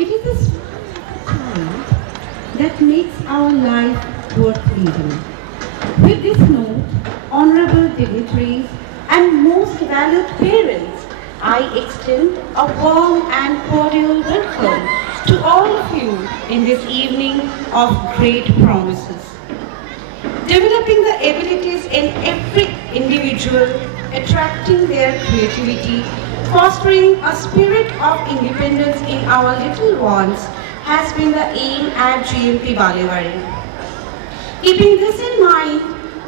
It is this time that makes our life worth living. With this note, honorable dignitaries and most valued parents, I extend a warm and cordial welcome to all of you in this evening of great promises. Developing the abilities in every individual, attracting their creativity, fostering a spirit of independence in our little ones has been the aim at GMP Balewadi. Keeping this in mind,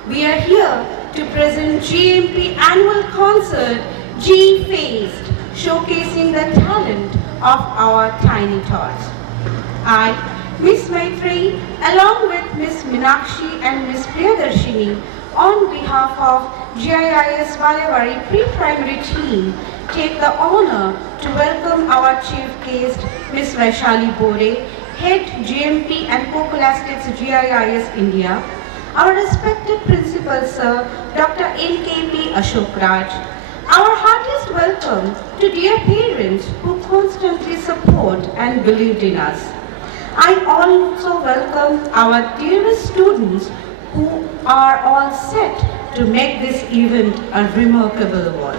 we are here to present GMP annual concert G-Faced, showcasing the talent of our tiny tots. I, Ms. Maitri, along with Ms. Minakshi and Ms. Priyadarshini, on behalf of GIIS Balewadi pre-primary team, take the honor to welcome our chief guest, Ms. Vaishali Bode, Head GMP and Co-Colastics GIIS India, our respected principal sir, Dr. NKP Ashok Raj, our heartiest welcome to dear parents who constantly support and believed in us. I also welcome our dearest students who are all set to make this event a remarkable one.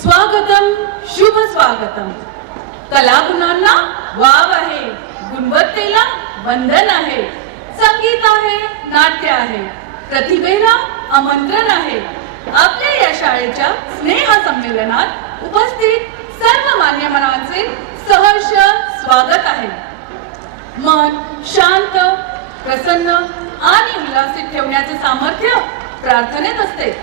स्वागतम शुभ स्वागतम कलागुणांना वाव आहे गुणवत्तेला वंदन आहे संगीत आहे नाट्य आहे प्रतिभेला आमंत्रण आहे आपल्या या शाळेच्या स्नेह संमेलनात उपस्थित सर्व मान्यवरांचे सहर्ष स्वागत आहे मन शांत प्रसन्न आणि उल्हासित ठेवण्याचे सामर्थ्य प्रार्थनेत असते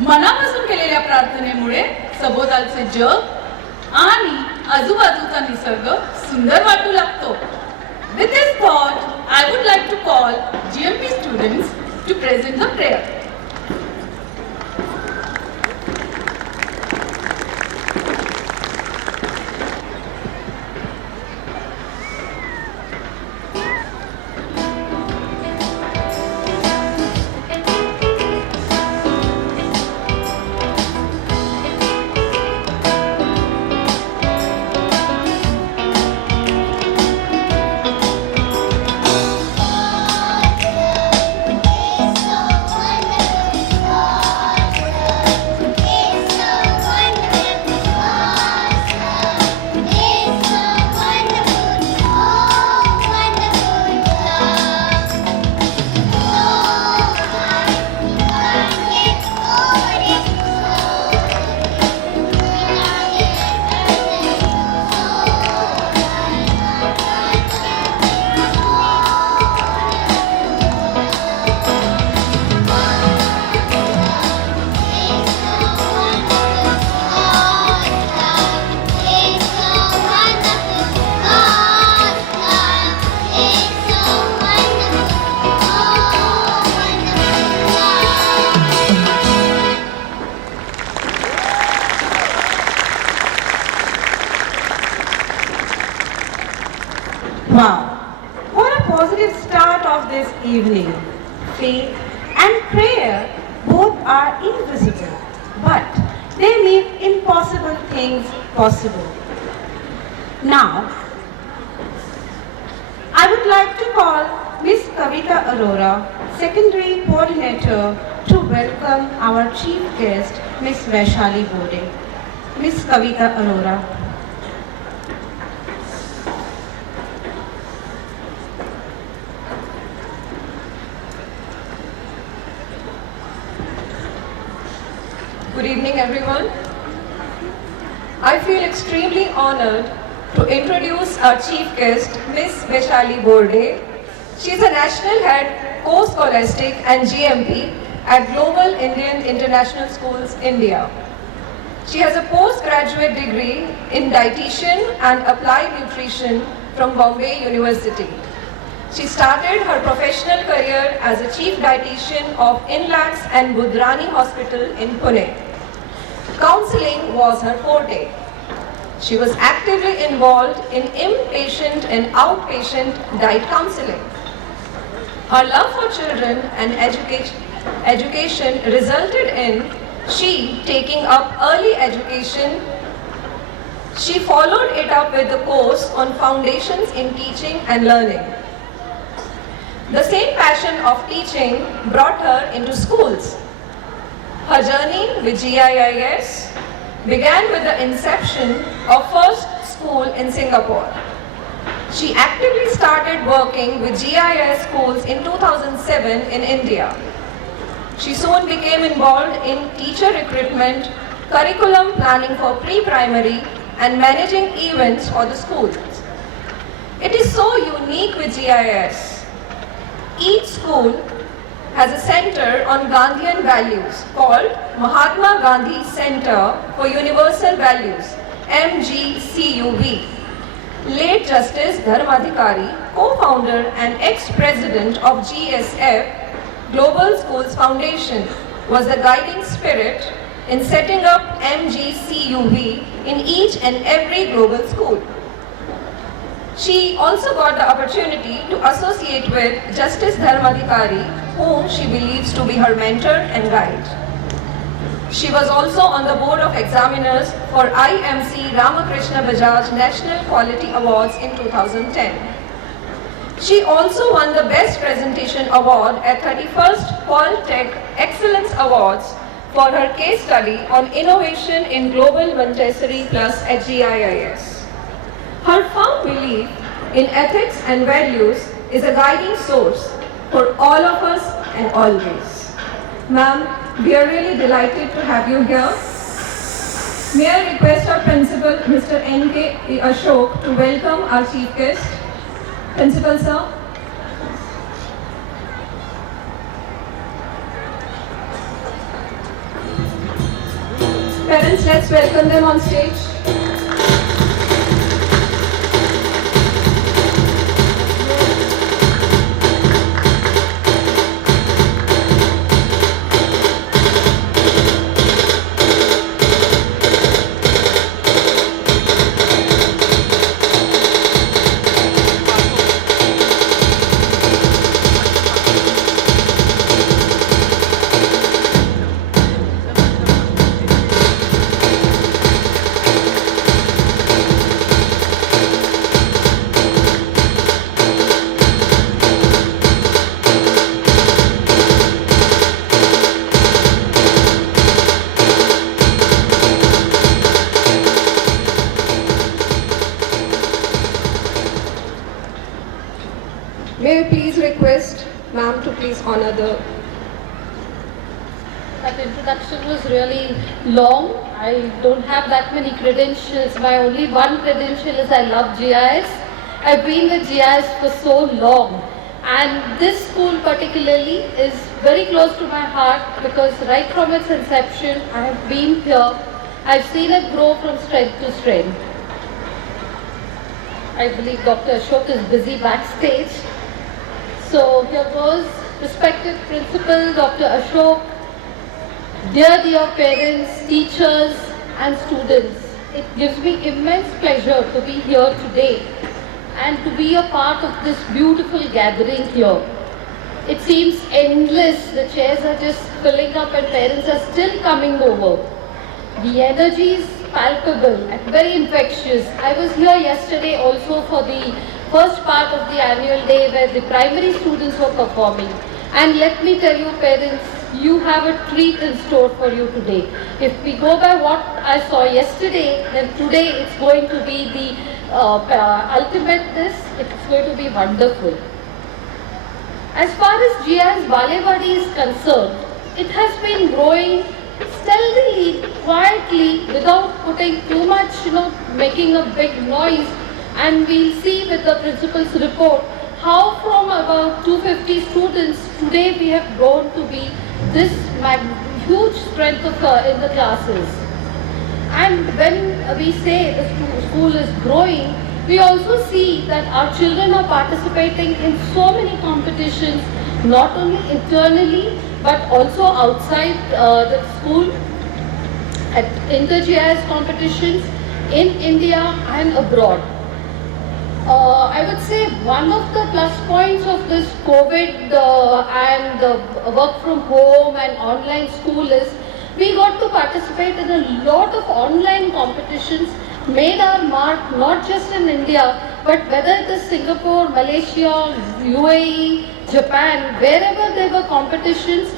मनापासून केलेल्या प्रार्थनेमुळे सभोवतालचे जग आणि आजूबाजूचा निसर्ग सुंदर वाटू लागतो. With this thought, I would like to call GMP students to present the prayer. Wow, what a positive start of this evening. Faith and prayer both are invisible, but they make impossible things possible. Now, I would like to call Ms. Kavita Arora, Secondary Coordinator, to welcome our Chief Guest, Ms. Vaishali Bode. Ms. Kavita Arora. Good evening, everyone. I feel extremely honored to introduce our chief guest, Ms. Vaishali Bode. She is a national head, co-scholastic and GMP at Global Indian International Schools, India. She has a postgraduate degree in dietitian and applied nutrition from Bombay University. She started her professional career as a chief dietitian of Inlax and Budrani Hospital in Pune. Counseling was her forte. She was actively involved in inpatient and outpatient diet counseling. Her love for children and education resulted in She, taking up early education, she followed it up with the course on Foundations in Teaching and Learning. The same passion of teaching brought her into schools. Her journey with GIIS began with the inception of first school in Singapore. She actively started working with GIIS schools in 2007 in India. She soon became involved in teacher recruitment, curriculum planning for pre-primary, and managing events for the schools. It is so unique with GIIS. Each school has a center on Gandhian values called Mahatma Gandhi Center for Universal Values, MGCUV. Late Justice Dharmadhikari, co-founder and ex-president of GSF, Global Schools Foundation, was the guiding spirit in setting up MGCUV in each and every global school. She also got the opportunity to associate with Justice Dharmadhikari, whom she believes to be her mentor and guide. She was also on the board of examiners for IMC Ramakrishna Bajaj National Quality Awards in 2010. She also won the Best Presentation Award at 31st Qual Tech Excellence Awards for her case study on innovation in global Montessori Plus at GIIS. Her firm belief in ethics and values is a guiding source for all of us and always. Ma'am, we are really delighted to have you here. May I request our principal, Mr. N.K. Ashok, to welcome our chief guest. Principal, sir. Parents, let's welcome them on stage. May I please request ma'am to please honor the... That introduction was really long. I don't have that many credentials. My only one credential is I love GIS. I've been with GIS for so long. And this school particularly is very close to my heart because right from its inception, I have been here. I've seen it grow from strength to strength. I believe Dr. Ashok is busy backstage. So here goes respected principal Dr. Ashok, dear parents, teachers and students. It gives me immense pleasure to be here today and to be a part of this beautiful gathering here. It seems endless, the chairs are just filling up and parents are still coming over. The energy is palpable and very infectious. I was here yesterday also for the first part of the annual day where the primary students were performing. And let me tell you parents, you have a treat in store for you today. If we go by what I saw yesterday, then today it's going to be the ultimate this, it's going to be wonderful. As far as GIIS Balewadi is concerned, it has been growing stealthily, quietly, without putting too much, making a big noise. And we'll see with the principal's report how from about 250 students, today we have grown to be this huge strength in the classes. And when we say the school is growing, we also see that our children are participating in so many competitions, not only internally, but also outside the school, at inter-GIS competitions in India and abroad. I would say one of the plus points of this COVID and work from home and online school is We got to participate in a lot of online competitions, made our mark not just in India, but whether it is Singapore, Malaysia, UAE, Japan, wherever there were competitions,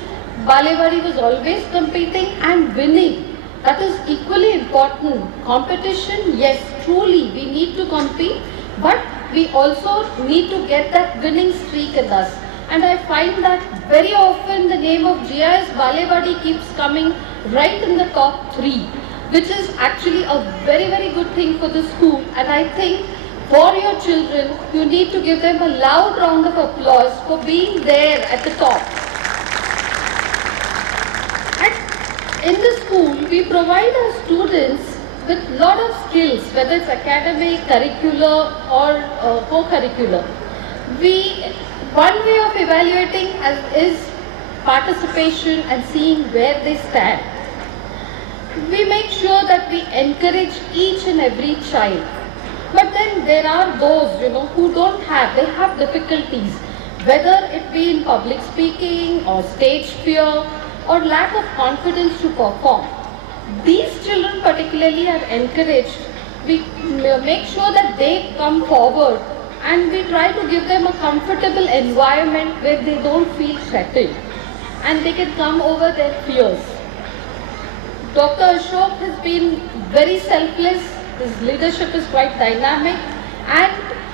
Balewadi was always competing and winning. That is equally important. Competition, yes, truly, we need to compete, but we also need to get that winning streak in us. And I find that very often the name of GIIS Balewadi keeps coming right in the top 3, which is actually a very, very good thing for the school. And I think for your children, you need to give them a loud round of applause for being there at the top. In the school, we provide our students with a lot of skills, whether it's academic, curricular or co-curricular. One way of evaluating is participation and seeing where they stand. We make sure that we encourage each and every child. But then there are those, who don't have, they have difficulties, whether it be in public speaking or stage fear or lack of confidence to perform. These children particularly are encouraged. We make sure that they come forward and we try to give them a comfortable environment where they don't feel threatened and they can come over their fears. Dr. Ashok has been very selfless. His leadership is quite dynamic, and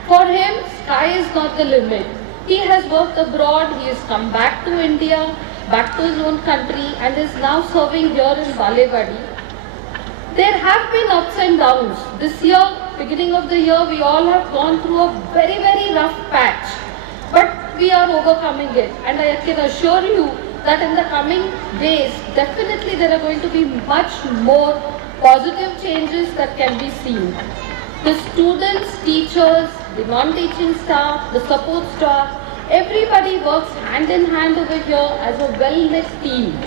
for him, sky is not the limit. He has worked abroad, he has come back to India, back to his own country, and is now serving here in Balewadi. There have been ups and downs. This year, beginning of the year, we all have gone through a very, very rough patch. But we are overcoming it. And I can assure you that in the coming days, definitely there are going to be much more positive changes that can be seen. The students, teachers, the non-teaching staff, the support staff, everybody works hand in hand over here as a well-knit team.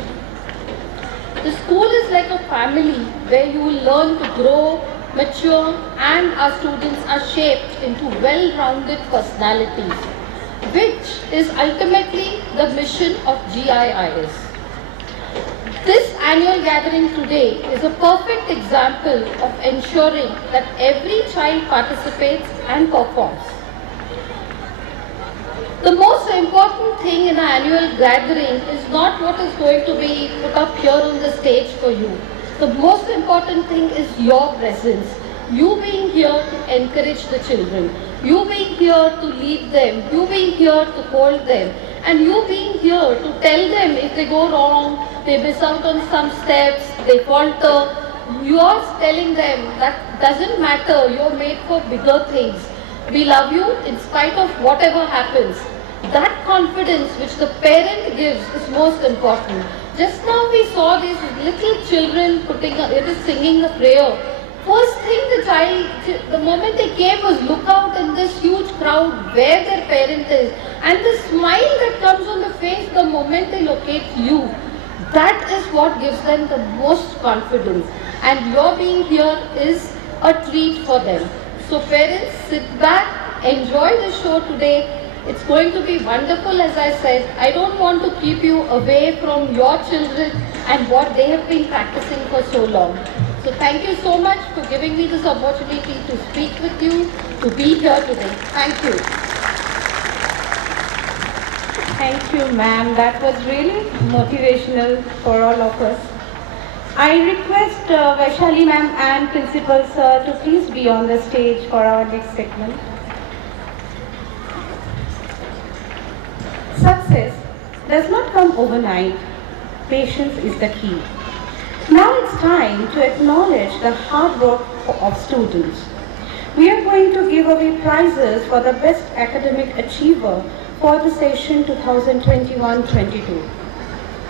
The school is like a family where you will learn to grow, mature, and our students are shaped into well-rounded personalities, which is ultimately the mission of GIIS. This annual gathering today is a perfect example of ensuring that every child participates and performs. The most important thing in an annual gathering is not what is going to be put up here on the stage for you. The most important thing is your presence. You being here to encourage the children. You being here to lead them. You being here to hold them. And you being here to tell them if they go wrong, they miss out on some steps, they falter. You are telling them that doesn't matter, you're made for bigger things. We love you in spite of whatever happens. That confidence which the parent gives is most important. Just now we saw these little children singing a prayer. First thing the moment they came was look out in this huge crowd where their parent is. And the smile that comes on the face the moment they locate you. That is what gives them the most confidence. And your being here is a treat for them. So parents, sit back, enjoy the show today. It's going to be wonderful, as I said. I don't want to keep you away from your children and what they have been practicing for so long. So thank you so much for giving me this opportunity to speak with you, to be here today. Thank you. Thank you, ma'am. That was really motivational for all of us. I request Vaishali ma'am and Principal Sir to please be on the stage for our next segment. Success does not come overnight. Patience is the key. Now it's time to acknowledge the hard work of students. We are going to give away prizes for the best academic achiever for the session 2021-22.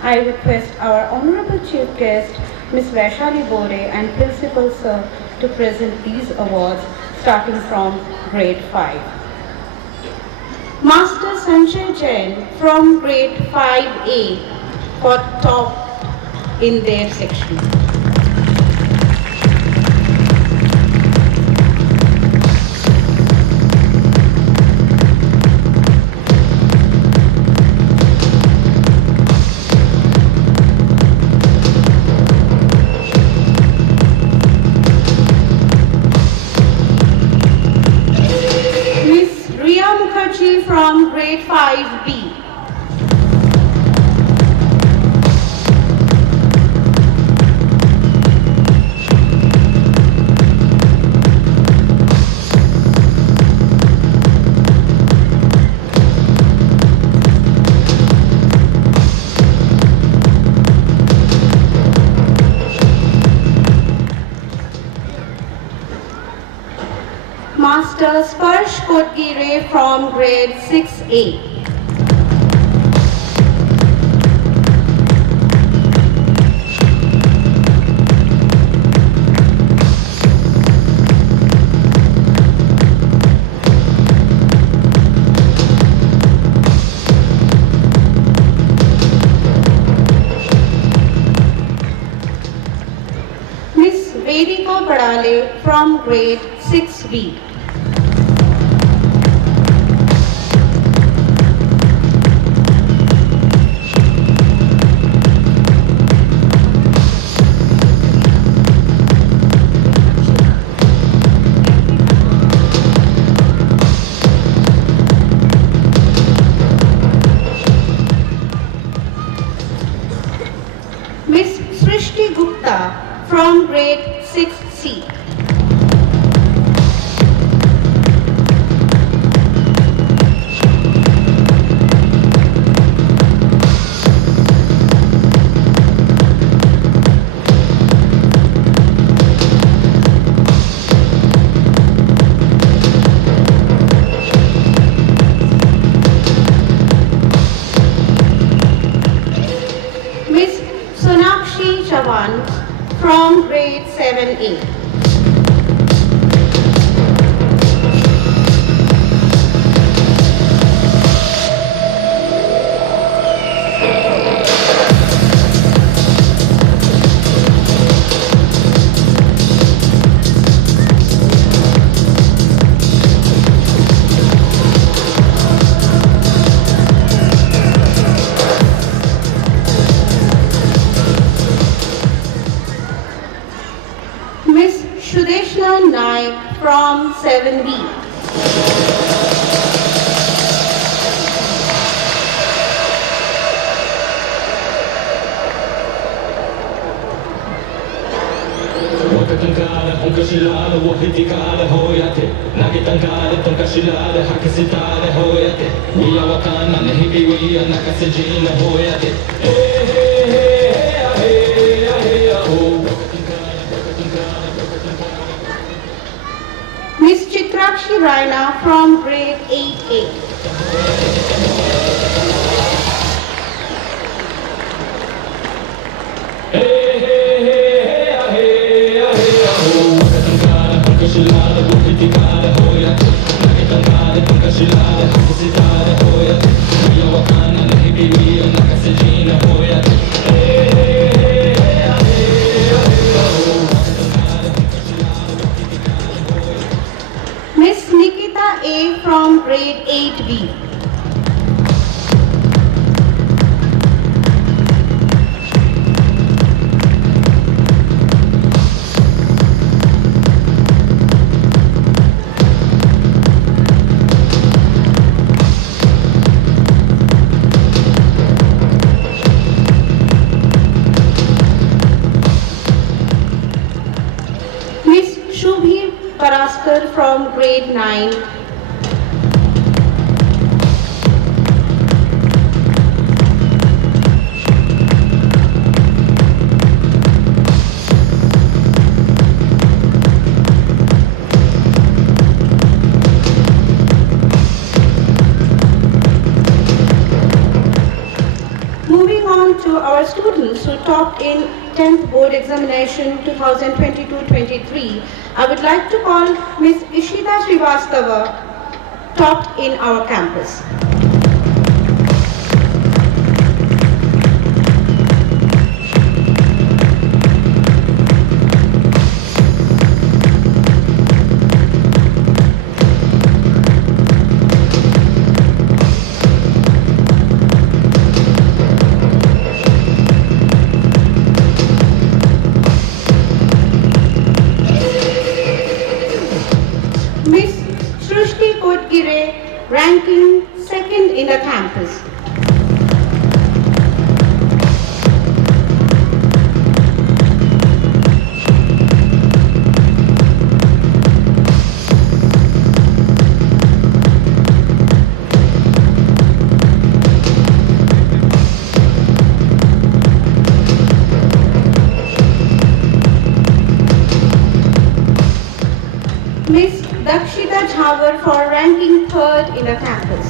I request our Honorable Chief Guest, Ms. Vaishali Bore and Principal Sir to present these awards starting from grade 5. Master Sanjay Jain from grade 5A for top in their section. Master Sparsh Kodgire from grade 6A. Miss Vedika Padale from grade 6B. Miss Srishti Gupta from grade 6C. Miss Sonakshi Chavan from grade 7A. Miss Shudeshna Naik from 7B. Wakatankale, onkashilale, wahitikale, hoyate. Nagitankale, tonkashilale, hakisitale, hoyate. Iya wakana, nehibiwiya, nakasejina, hoyate. Hey, hey, hey, hey, hey, hey, oh. Miss Chitrakshi Raina from grade 8A. Hey, hey, hey, hey, hey, hey, oh. Wakatankale, onkashilale, wahitikale, hoyate. Nagitankale, tonkashilale, hakisitale, hoyate. Iya wakana, nehibiwiya, nakasejina, hoyate. Hey, hey, hey, hey, hey, hey, oh. Miss Nikita A from grade 8B. Miss Shubhi Paraskar from grade 9. Moving on to our students who topped in 10th board examination 2022-23, I would like to call Miss Ishita Srivastava, topped in our campus. Miss Srishti Kodgire, ranking second in the campus. Miss Dakshita Jhavar for ranking third in the campus.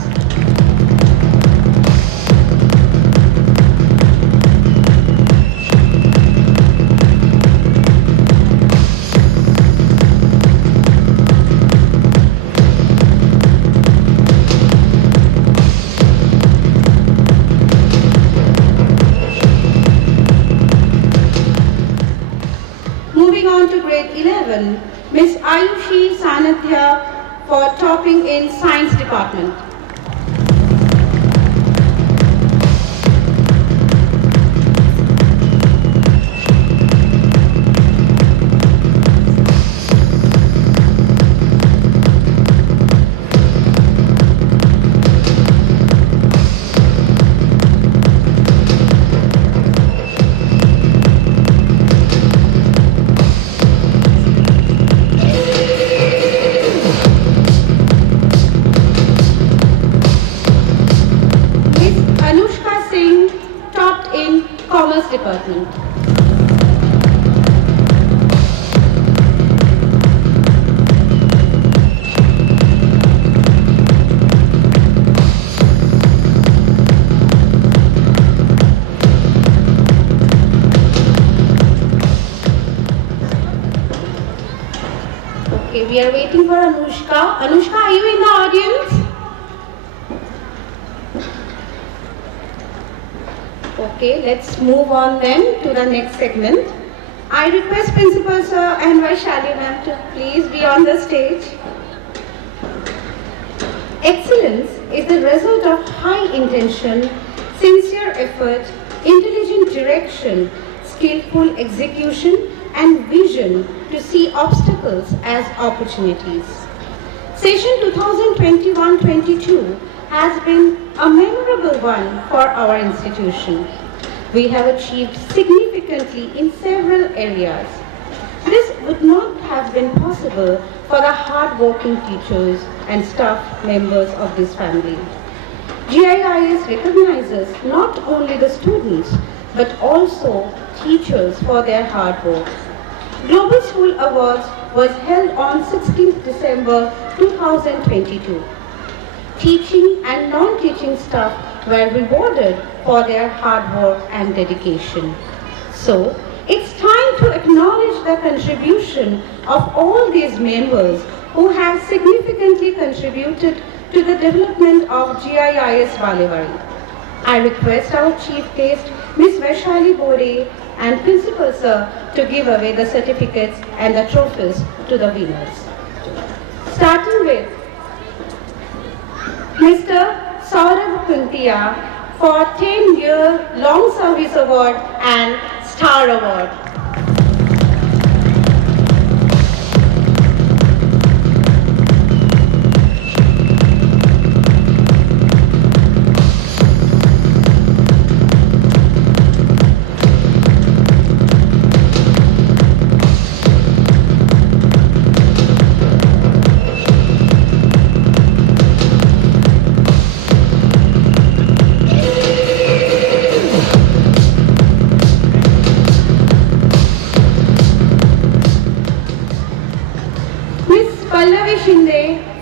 Moving on to grade 11, Miss Ayushi Sanadhya for topping in science department. Commerce Department. Okay, we are waiting for Anushka. Anushka, are you in the audience? Okay, let's move on then to the next segment. I request Principal Sir and Vaishali ma'am to please be on the stage. Excellence is the result of high intention, sincere effort, intelligent direction, skillful execution and vision to see obstacles as opportunities. Session 2021-22 has been a memorable one for our institution. We have achieved significantly in several areas. This would not have been possible for the hard-working teachers and staff members of this family. GIIS recognizes not only the students but also teachers for their hard work. Global School Awards was held on 16th December 2022. Teaching and non-teaching staff were rewarded for their hard work and dedication. So, it's time to acknowledge the contribution of all these members who have significantly contributed to the development of GIIS Balewadi. I request our Chief Guest, Ms. Vaishali Bode and Principal Sir to give away the certificates and the trophies to the winners. Starting with Mr. Saurabh Kuntia for 10-year Long Service Award and Star Award.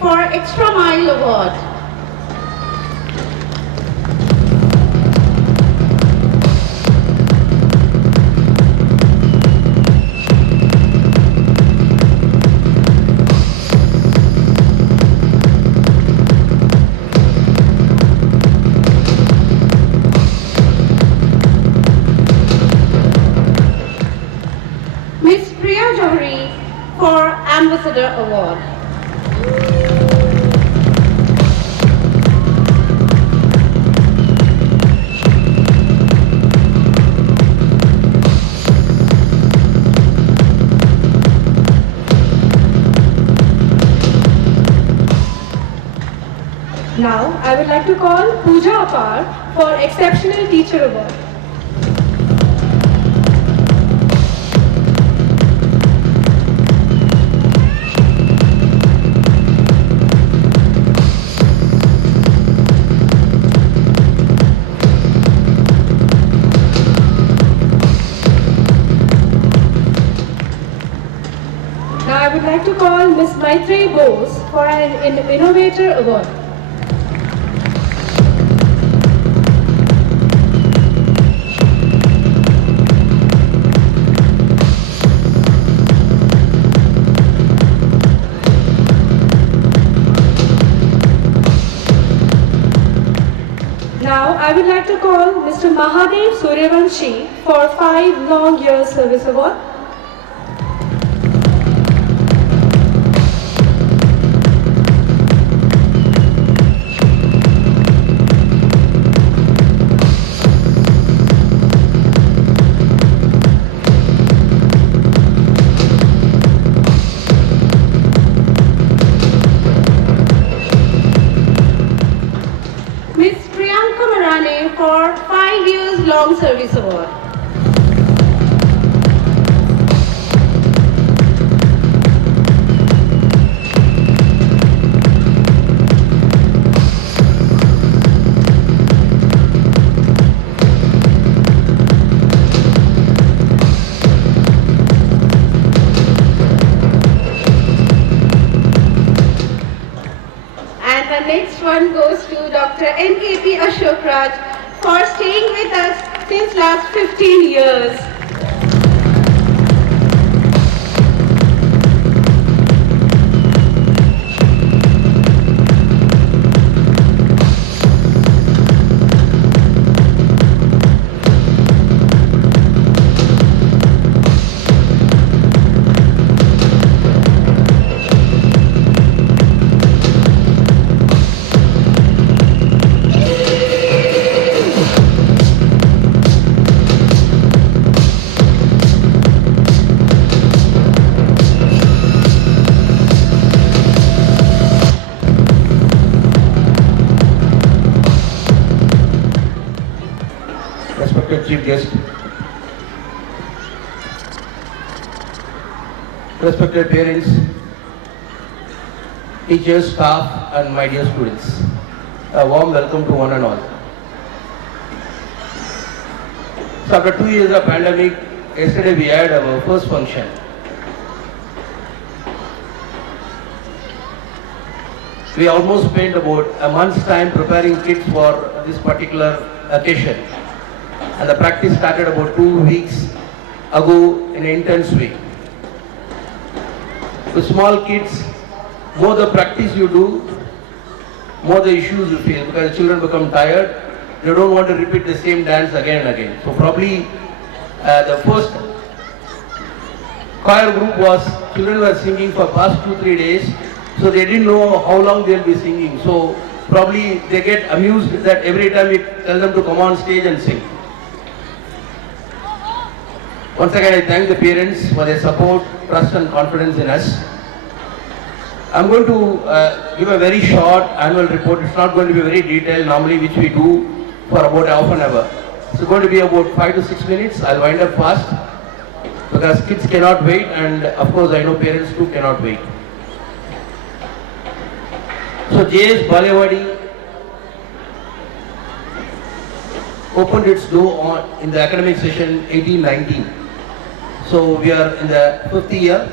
For Extra Mile Award. Miss Priya Johari for Ambassador Award. Now, I would like to call Pooja Apar for Exceptional Teacher Award. Now I would like to call Ms. Maitri Bose for an Innovator Award. Now I would like to call Mr. Mahadev Suryavanshi for 5 long years service award. Miss Priyanka Marane for 5 years long service award. And the next one goes to Dr. NKP Ashok Raj for staying with us since last 15 years. Respected Chief Guest, respected parents, teachers, staff and my dear students, a warm welcome to one and all. So after 2 years of pandemic, yesterday we had our first function. We almost spent about a month's time preparing kids for this particular occasion. And the practice started about 2 weeks ago in an intense way. With small kids, more the practice you do, more the issues you feel, because the children become tired. They don't want to repeat the same dance again and again. So probably the first choir group was, children were singing for past 2-3 days, so they didn't know how long they'll be singing. So probably they get amused that every time we tell them to come on stage and sing. Once again, I thank the parents for their support, trust and confidence in us. I'm going to give a very short annual report. It's not going to be very detailed, normally which we do for about half an hour. It's going to be about 5 to 6 minutes. I'll wind up fast because kids cannot wait, and of course I know parents too cannot wait. So GIIS Balewadi opened its door in the academic session 18-19. So we are in the 5th year.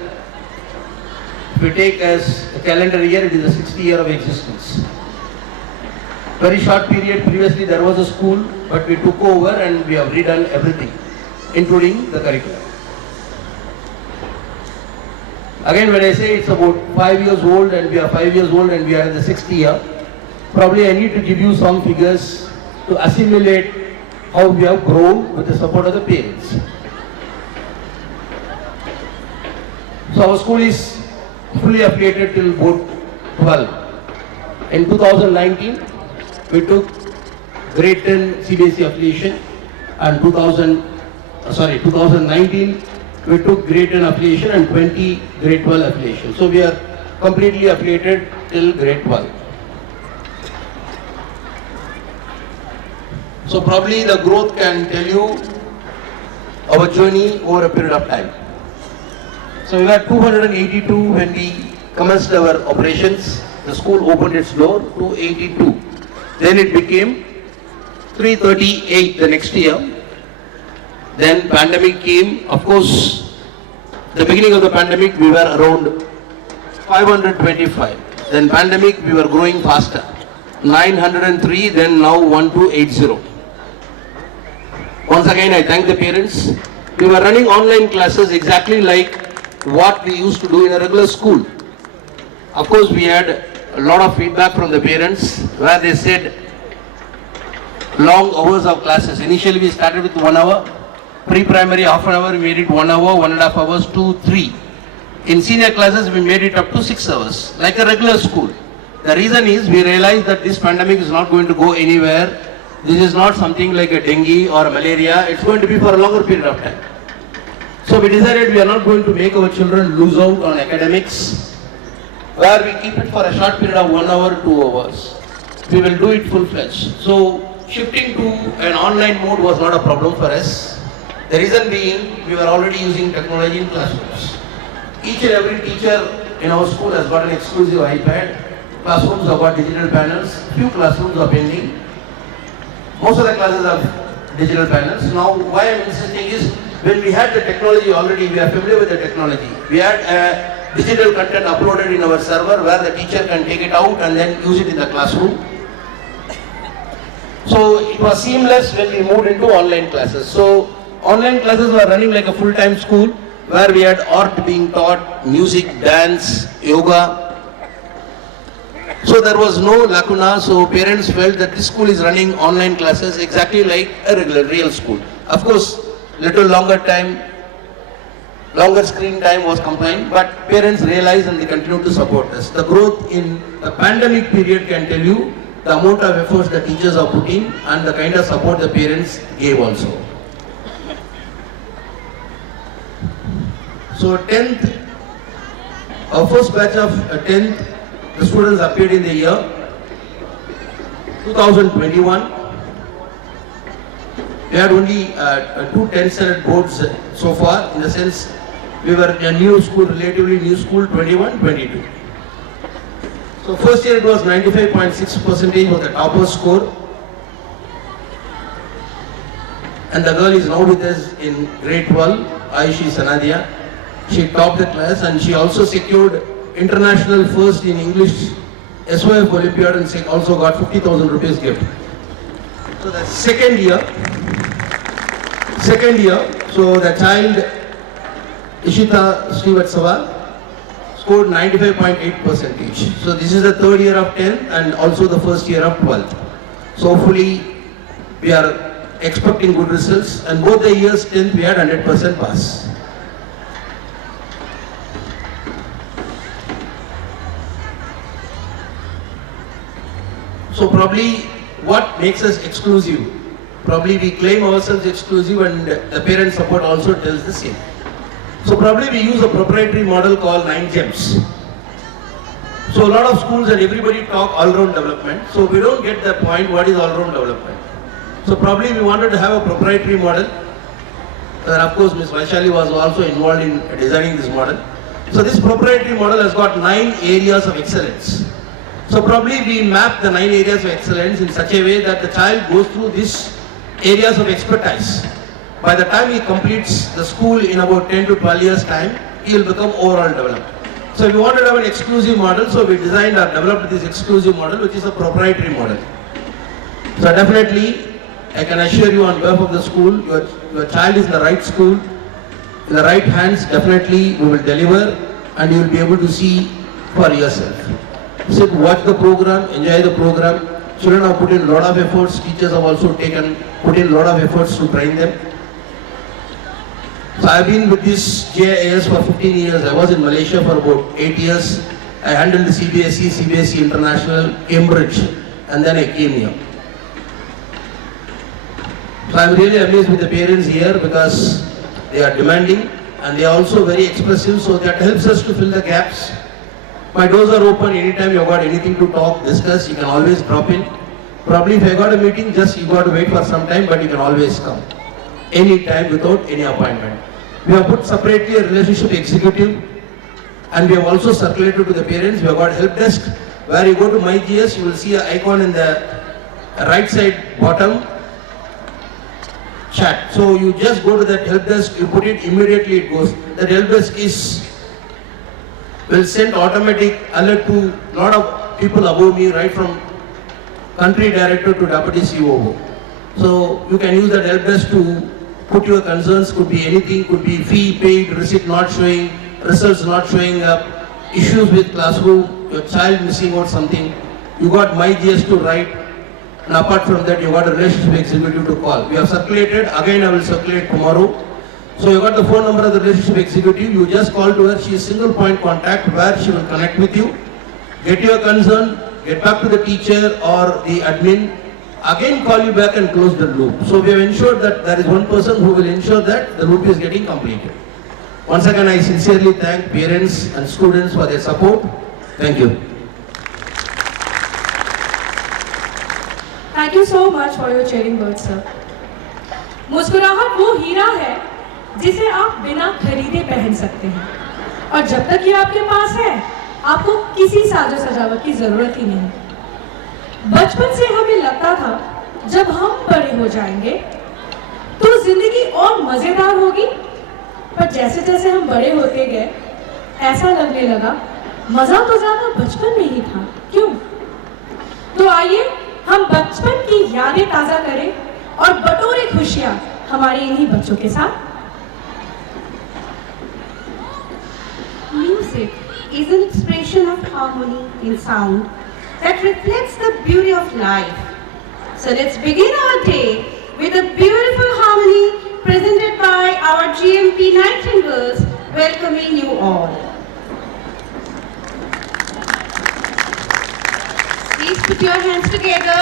If we take as a calendar year, it is the 6th year of existence. Very short period, previously there was a school, but we took over and we have redone everything, including the curriculum. Again, when I say it's about 5 years old and we are 5 years old and we are in the 6th year, probably I need to give you some figures to assimilate how we have grown with the support of the parents. So our school is fully affiliated till board 12. In 2019, we took grade 10 CBSE affiliation, and 2019 we took grade 10 affiliation and 20 grade 12 affiliation. So we are completely affiliated till grade 12. So probably the growth can tell you our journey over a period of time. So we were 282 when we commenced our operations. The school opened its door, 282. Then it became 338 the next year. Then pandemic came. Of course, The beginning of the pandemic, we were around 525. Then pandemic, we were growing faster. 903, then now 1280. Once again, I thank the parents. We were running online classes exactly like what we used to do in a regular school. Of course, we had a lot of feedback from the parents where they said long hours of classes. Initially, we started with 1 hour. Pre-primary, half an hour, we made it 1 hour, 1.5 hours, 2, 3. In senior classes, we made it up to 6 hours, like a regular school. The reason is we realized that this pandemic is not going to go anywhere. This is not something like a dengue or a malaria. It's going to be for a longer period of time. So we decided we are not going to make our children lose out on academics, where we keep it for a short period of 1 hour, 2 hours. We will do it full-fledged. So shifting to an online mode was not a problem for us. The reason being, we were already using technology in classrooms. Each and every teacher in our school has got an exclusive iPad. Classrooms have got digital panels. Few classrooms are pending. Most of the classes have digital panels. Now, why I am insisting is, when we had the technology already, we are familiar with the technology. We had digital content uploaded in our server where the teacher can take it out and then use it in the classroom. So it was seamless when we moved into online classes. So online classes were running like a full-time school where we had art being taught, music, dance, yoga. So there was no lacuna, so parents felt that this school is running online classes exactly like a regular real school. Of course, little longer time, longer screen time was combined, but parents realized and they continued to support us. The growth in the pandemic period can tell you the amount of efforts the teachers are putting and the kind of support the parents gave also. So 10th, our first batch of 10th, the students appeared in the year 2021. We had only 2 10th standard boards so far, in the sense we were a new school, relatively new school, 21-22. So first year it was 95.6% was the topper score. And the girl is now with us in grade 12, Aishi Sanadia. She topped the class and she also secured international first in English SOF Olympiad and also got 50,000 rupees gift. So the second year, so the child Ishita Srivatsava scored 95.8%. So this is the third year of 10th and also the first year of 12th. So hopefully we are expecting good results, and both the years 10th we had 100% pass. So probably what makes us exclusive? Probably we claim ourselves exclusive and the parent support also tells the same. So probably we use a proprietary model called 9 gems. So a lot of schools and everybody talk all-round development. So we don't get the point what is all-round development. So probably we wanted to have a proprietary model. And of course Ms. Vaishali was also involved in designing this model. So this proprietary model has got 9 areas of excellence. So probably we map the 9 areas of excellence in such a way that the child goes through these areas of expertise. By the time he completes the school in about 10 to 12 years time, he will become overall developed. So we wanted to have an exclusive model, so we designed or developed this exclusive model, which is a proprietary model. So definitely, I can assure you on behalf of the school, your child is in the right school, in the right hands. Definitely we will deliver and you will be able to see for yourself. Sit, watch the program, enjoy the program. Children have put in a lot of efforts, teachers have also put in a lot of efforts to train them. So I have been with this GIIS for 15 years. I was in Malaysia for about 8 years. I handled the CBSE International, Cambridge, and then I came here. So I am really amazed with the parents here because they are demanding and they are also very expressive, so that helps us to fill the gaps. My doors are open anytime you have got anything to talk, discuss, you can always drop in. Probably if I got a meeting, just you got to wait for some time, but you can always come. Anytime without any appointment. We have put separately a relationship executive and we have also circulated to the parents. We have got help desk where you go to My GIIS, you will see an icon in the right side bottom. chat. So you just go to that help desk, you put it, immediately it goes. That help desk will send automatic alert to lot of people above me, right from country director to deputy COO. So you can use that help desk to put your concerns, could be anything, could be fee paid, receipt not showing, results not showing up, issues with classroom, your child missing out something. You got my GIIS to write, and apart from that you got a relationship executive to call. We have circulated, again I will circulate tomorrow. So you got the phone number of the relationship executive, you just call to her, she is single point contact where she will connect with you, get your concern, get back to the teacher or the admin, again call you back and close the loop. So we have ensured that there is one person who will ensure that the loop is getting completed. Once again, I sincerely thank parents and students for their support. Thank you. Thank you so much for your cheering words, sir. मुस्कुराहट वो हीरा है जिसे आप बिना खरीदे पहन सकते हैं और जब तक ये आपके पास है आपको किसी साजो सजावट की जरूरत ही नहीं। बचपन से हमें लगता था जब हम बड़े हो जाएंगे तो जिंदगी और मजेदार होगी, पर जैसे जैसे हम बड़े होते गए ऐसा लगने लगा मजा तो ज्यादा बचपन में ही था। क्यों? तो आइए हम बचपन की यादें ताजा करें और बटोरे खुशियां हमारे इन्हीं बच्चों के साथ। Music is an expression of harmony in sound that reflects the beauty of life. So let's begin our day with a beautiful harmony presented by our GMP Nightingales, welcoming you all. Please put your hands together.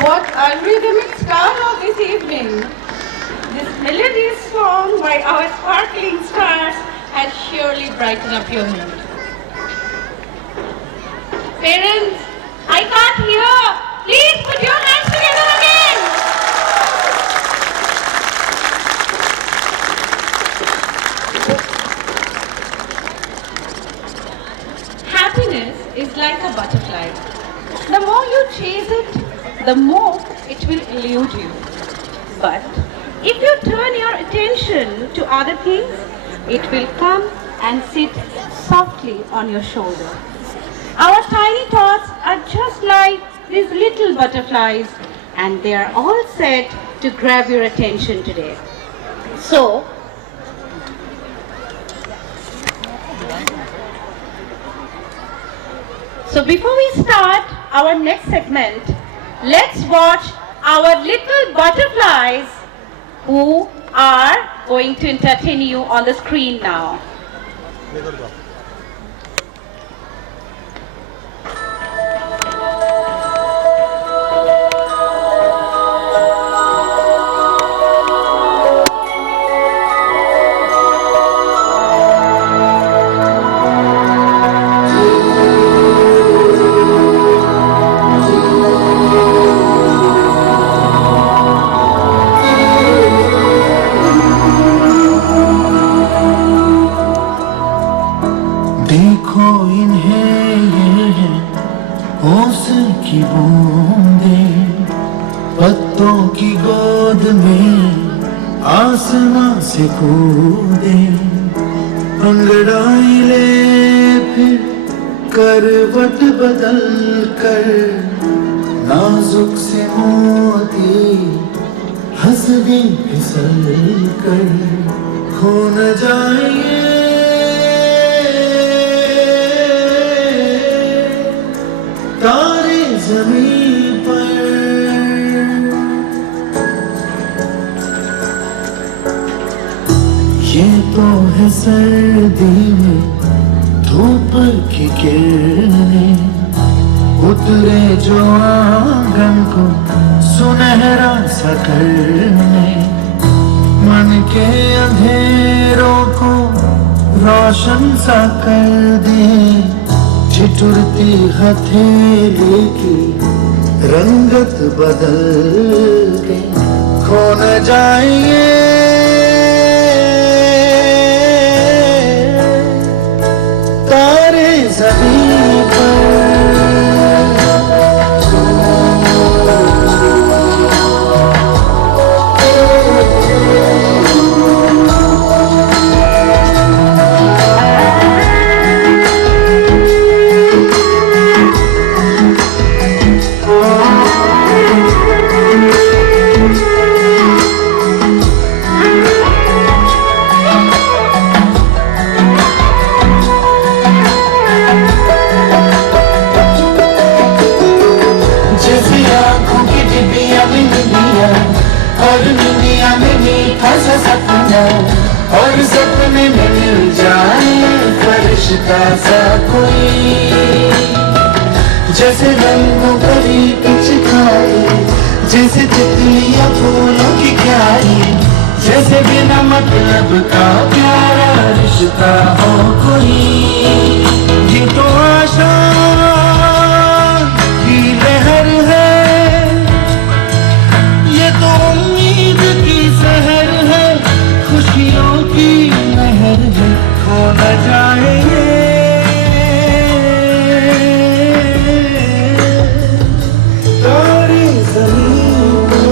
What unrhythmic start of this evening. This melodious song by our sparkling stars has surely brightened up your mood. Parents, I can't hear. Please put your hands together again. Happiness is like a butterfly. The more you chase it, the more it will elude you. But if you turn your attention to other things, it will come and sit softly on your shoulder. Our tiny thoughts are just like these little butterflies, and they are all set to grab your attention today. So, before we start our next segment, let's watch our little butterflies who are going to entertain you on the screen now. देखो इन्हें ये है ओस की बूंदें पत्तों की गोद में आसमां से कूदे अंगड़ाई ले फिर करवट बदल कर नाजुक से मोती हंसदी फिसल कर खो न जाए तारे ज़मीन पर ये तो है सर्दी में धूप की किरणें उतरे जो आंगन को सुनहरा सा करने मन के अंधेरों को रोशन सा कर दे ठिठुरती हथेली की रंगत बदल के खो न जाए तारे ज़मीन पर और दुनिया में मीठा सा सपना और सपने में मिल जाए फरिश्ता सा कोई जैसे रंगों भरी पिचकारी जैसे तितलियां फूलों की क्यारी जैसे बिना मतलब का प्यारा रिश्ता हो कोई ये तो आशा की लहर है ये तो उम्मीद की सहर है खुशियों की लहर है खो न जाए तारे ज़मीन पर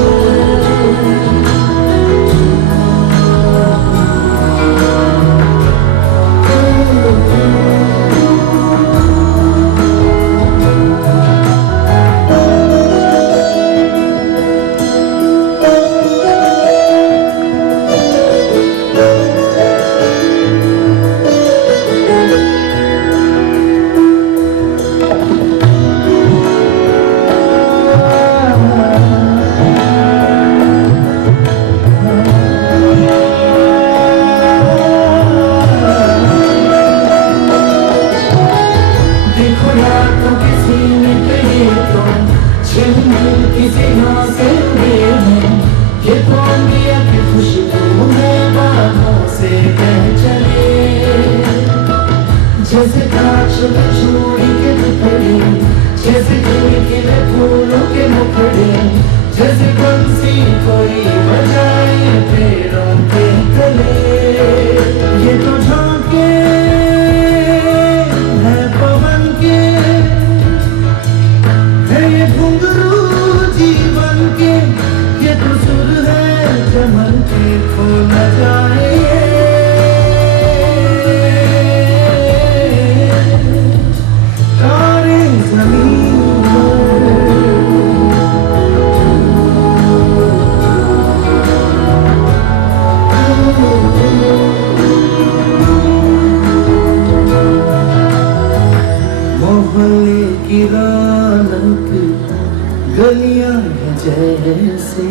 जैसे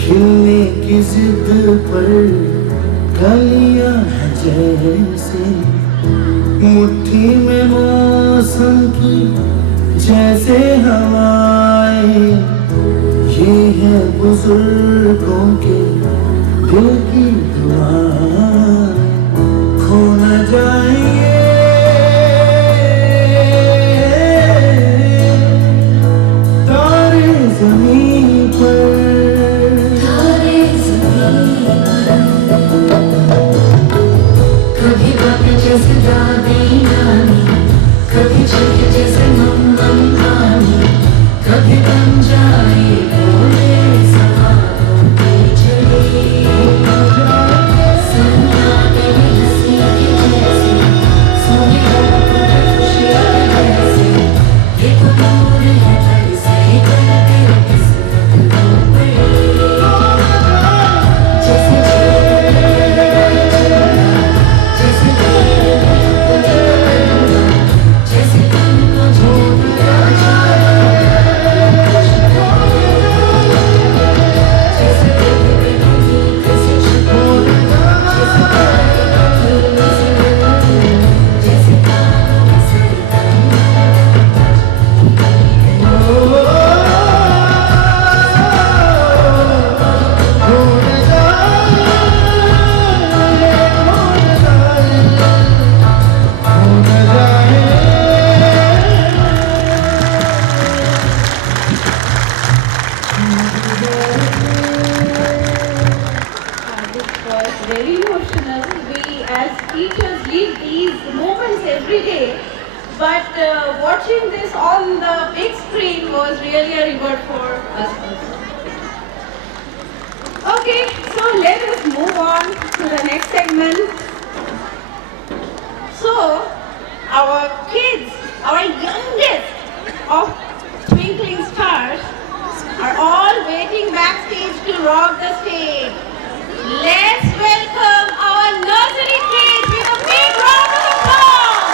खिलने की जिद पर कलियां हैं जैसे मुट्ठी में मौसम की जैसे हवाएं ये है बुजुर्गों के दिल की दुआएं खो न जाएंगे तारे ज़मीन पर कभी बातें जैसे दादी नानी कभी चलके जैसे मम्मा पानी कभी बन जाए बोले सवालों की चिड़ी सन्नाटे में हंसी के जैसे सोने को खुशी के जैसे ये तो दूर है ऐसे करके किस्मत को पड़ी जैसे जैसे तुमको झूठा This was very emotional. We as teachers live these moments every day. But watching this on the big screen was really a reward for us also. Okay, so let us move on to the next segment. So, our kids, our youngest of Twinkling Stars are all waiting backstage to rock the stage. Let's welcome our nursery kids with a big round of applause.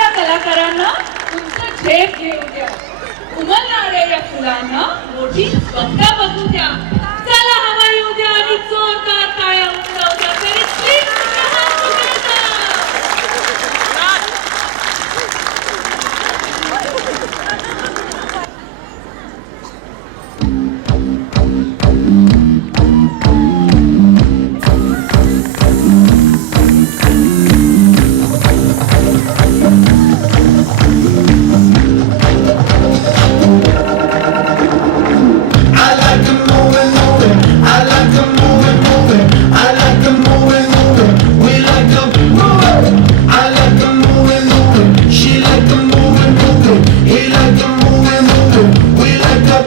या कलाकारांना तुमचं झेप घेऊ द्या. उमलणाऱ्या फुलांना मोठी बघता बघू द्या. चला हवा येऊ द्या आणि जोरदार टाळ्या उमटवू द्या. Very please put your hands together. I like the moving, moving. I like the moving, moving. I like the moving, moving. We like the moving. I like the moving, moving. She like the moving, moving. He like the moving, moving. We like the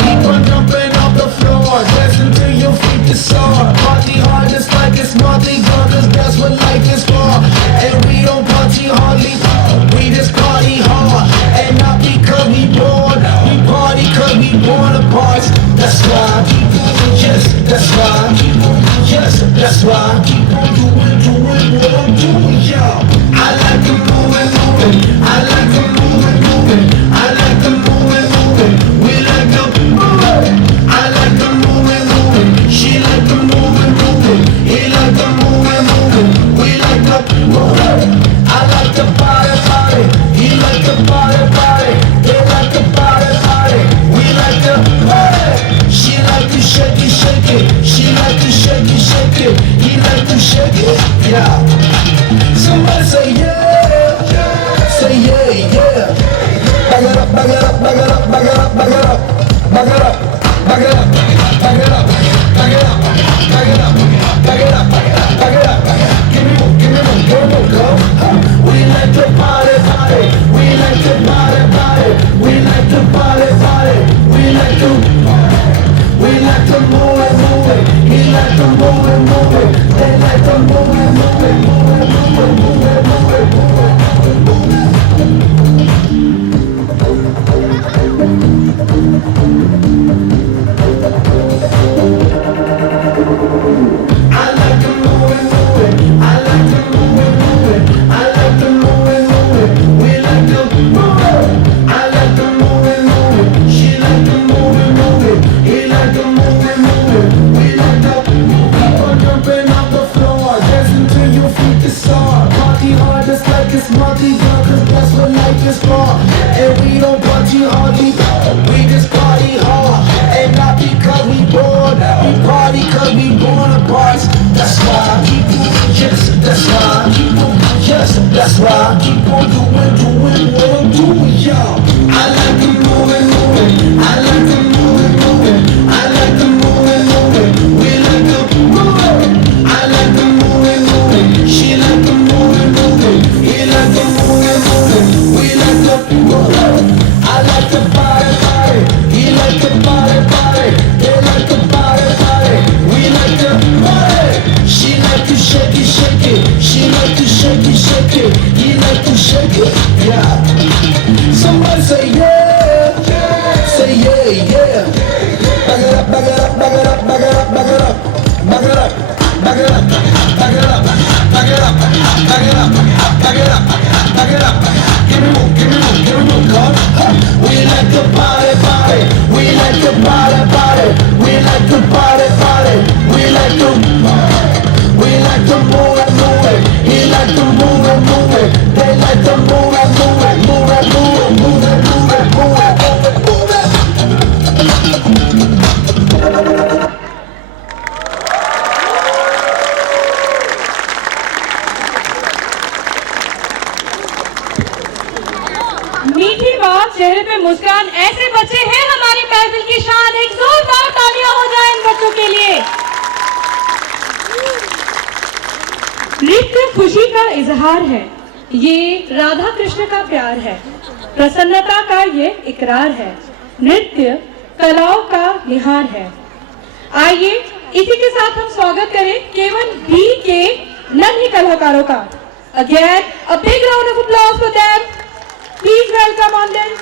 keep on jumping off the floor, dancing till your feet get sore. Party hard just like it's Mardi Gras, 'cause that's what life is for. And we don't party hardly, we just party hard. And not because we bored, we party 'cause we born apart. That's why I keep on, yes, that's why I keep on, yes, that's why I keep on doing what I'm doing, y'all. I like the moving, moving. I like the moving, moving. I like the moving, moving. We like the moving. I like the moving, moving. She like the moving, moving. He like the moving, moving. We like the moving. I like the body, body. He like the body, body. They like the body, body. We like the body. She like to shake it, shake it. She like to shake it, shake it. He like to shake it, yeah. Somebody say yeah, say yeah, yeah. Back it up, back it up, back it up, back it up, back it up, back it up, back it up, back it up, back it up, back it up, back it up, back it up. Give me more, give me more, give me more, go. We like to party, party. We like to party, party. We like to party, party. We like to. We like to move it, move it. He like to move it, move it. They like to move it, move it, move it, move it, move it, move it, move it, move it. I like to move it, move it. I like to move it, move it. I like to move it, move it. We like to move it. I like to move it, move it. She like to move it, move it. He like to move it, move it. We like to keep on jumping off the floor, dancing till your feet is sore. Party hard just like it's Mardi Gras, 'cause that's what life is for. And we don't party hardly, we just party hard. And not because we bored, we party 'cause we born apart. That's why I keep on, yes, that's why I keep on, yes, that's why I keep on doing what I'm doing, y'all. I like the moving, moving. I like the moving, moving. I like the moving, moving. We like the moving. I like the moving, moving. She like the moving, moving. He like the moving, moving. We like the moving. I like the body, body. He like the body, body. They like the body, body. We like the body. She like to shake it, shake it. She like to shake it, shake it. He like to shake it, yeah. Somebody say yeah, say yeah, yeah. Back it up, back it up, back it up, back it up, back it up, back it up, back it up, back it up, back it up, back it up, back it up, back it up. Give me more, give me more, give me more, God. We like the body, body. We like the body, body. We like the body, body. We like the. We like to move it, move it. He like to move it, move it. They like to move it, move it, move it, move it, move it, move it, move it, move it, move it. मीठी बात, चेहरे पे मुस्कान, ऐसे बच्चे हैं हमारी महफिल की शान. एक जोरदार तालियां हो जाए इन बच्चों के लिए. नृत्य खुशी का इजहार है, ये राधा कृष्ण का प्यार है, प्रसन्नता का ये इकरार है. नृत्य कलाओं का निहार है. आइए इसी के साथ हम स्वागत करें केवल बी के नन्हे कलाकारों का. Again, a big round of applause for them. Please welcome on them.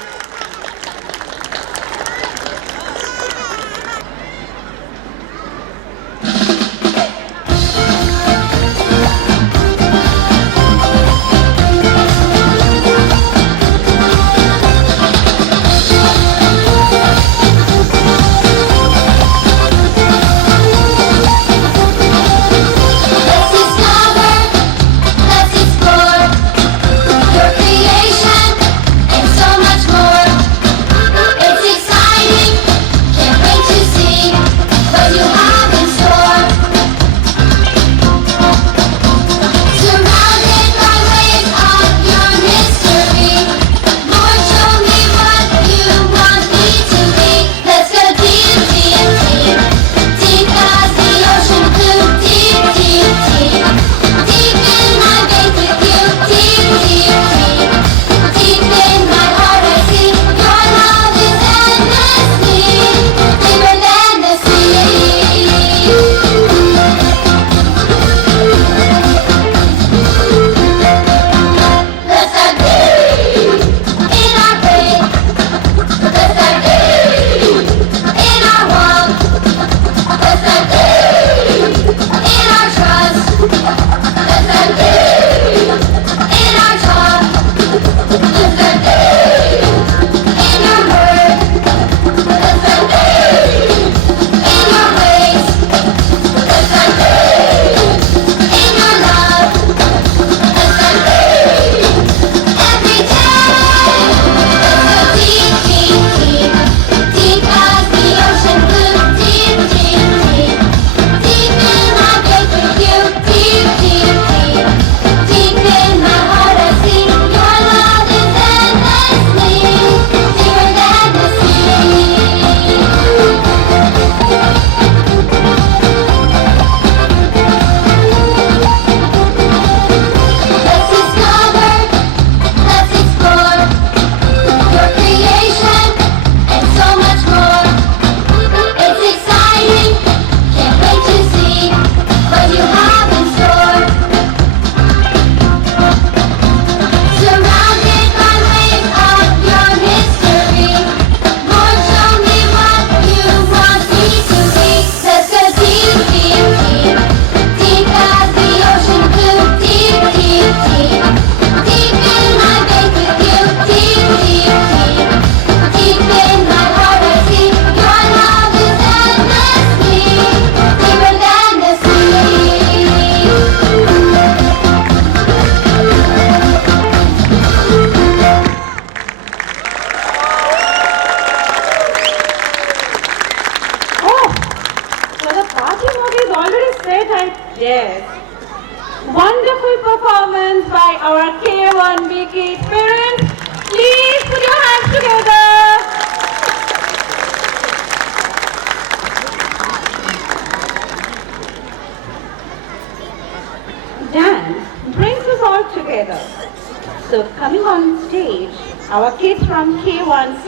stage our kids from K1C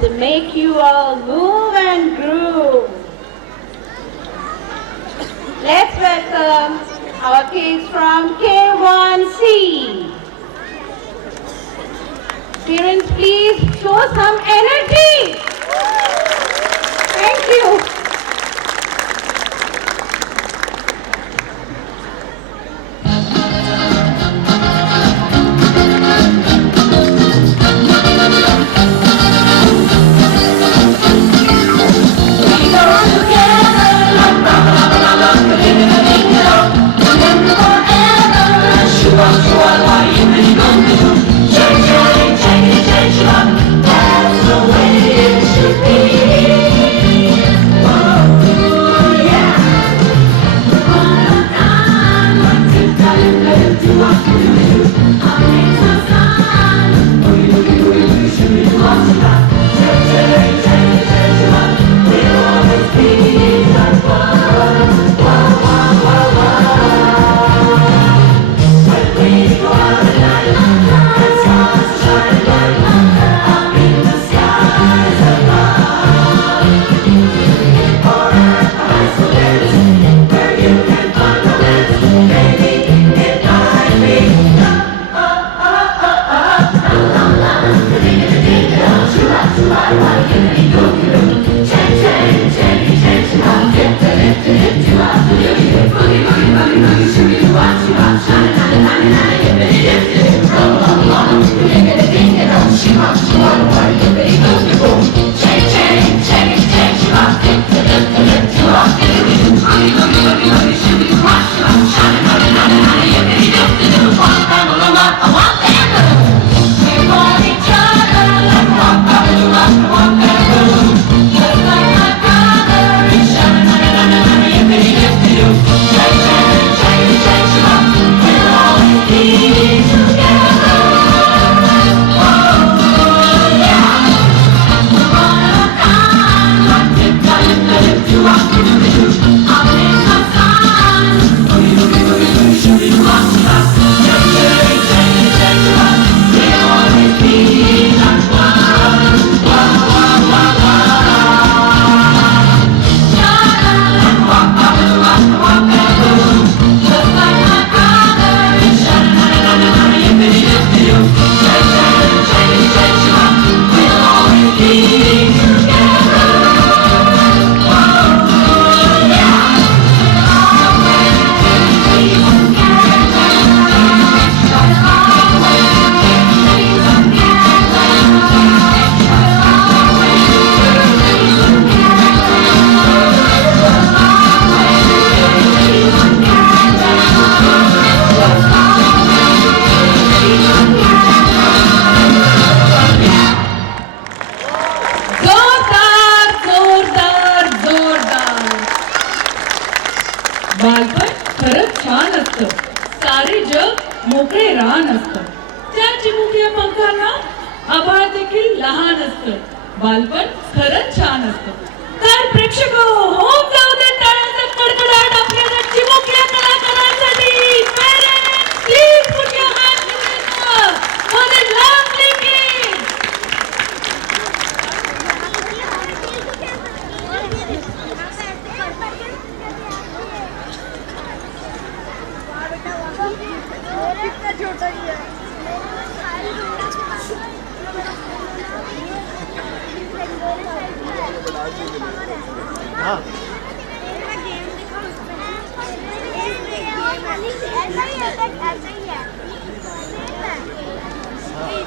to make you all move and groove. Let's welcome our kids from K1C. Parents, please show some energy. Thank you. बालपण खरंच छान असतं. सारे जग मोकळे रान असतं. त्या चिमुकल्या पंखांना आभाळ देखील लहान असतं. बालपण खरंच छान असतं. तर प्रेक्षक होम जाऊ दे टाळ्यांचा कडकडाट आपल्या चिमुकल्या कलाकारांसाठी. Parents, please put your hands together for the lovely kids.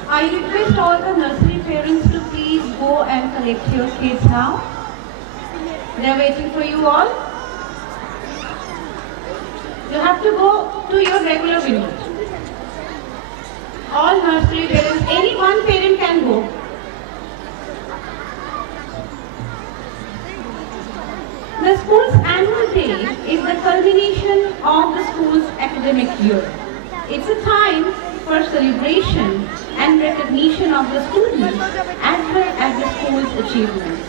I request all the nursery parents to please go and collect your kids now. They are waiting for you all. You have to go to your regular window. All nursery parents, any one parent can go. The school's annual day is the culmination of the school's academic year. It's a time for celebration and recognition of the students as well as the school's achievements.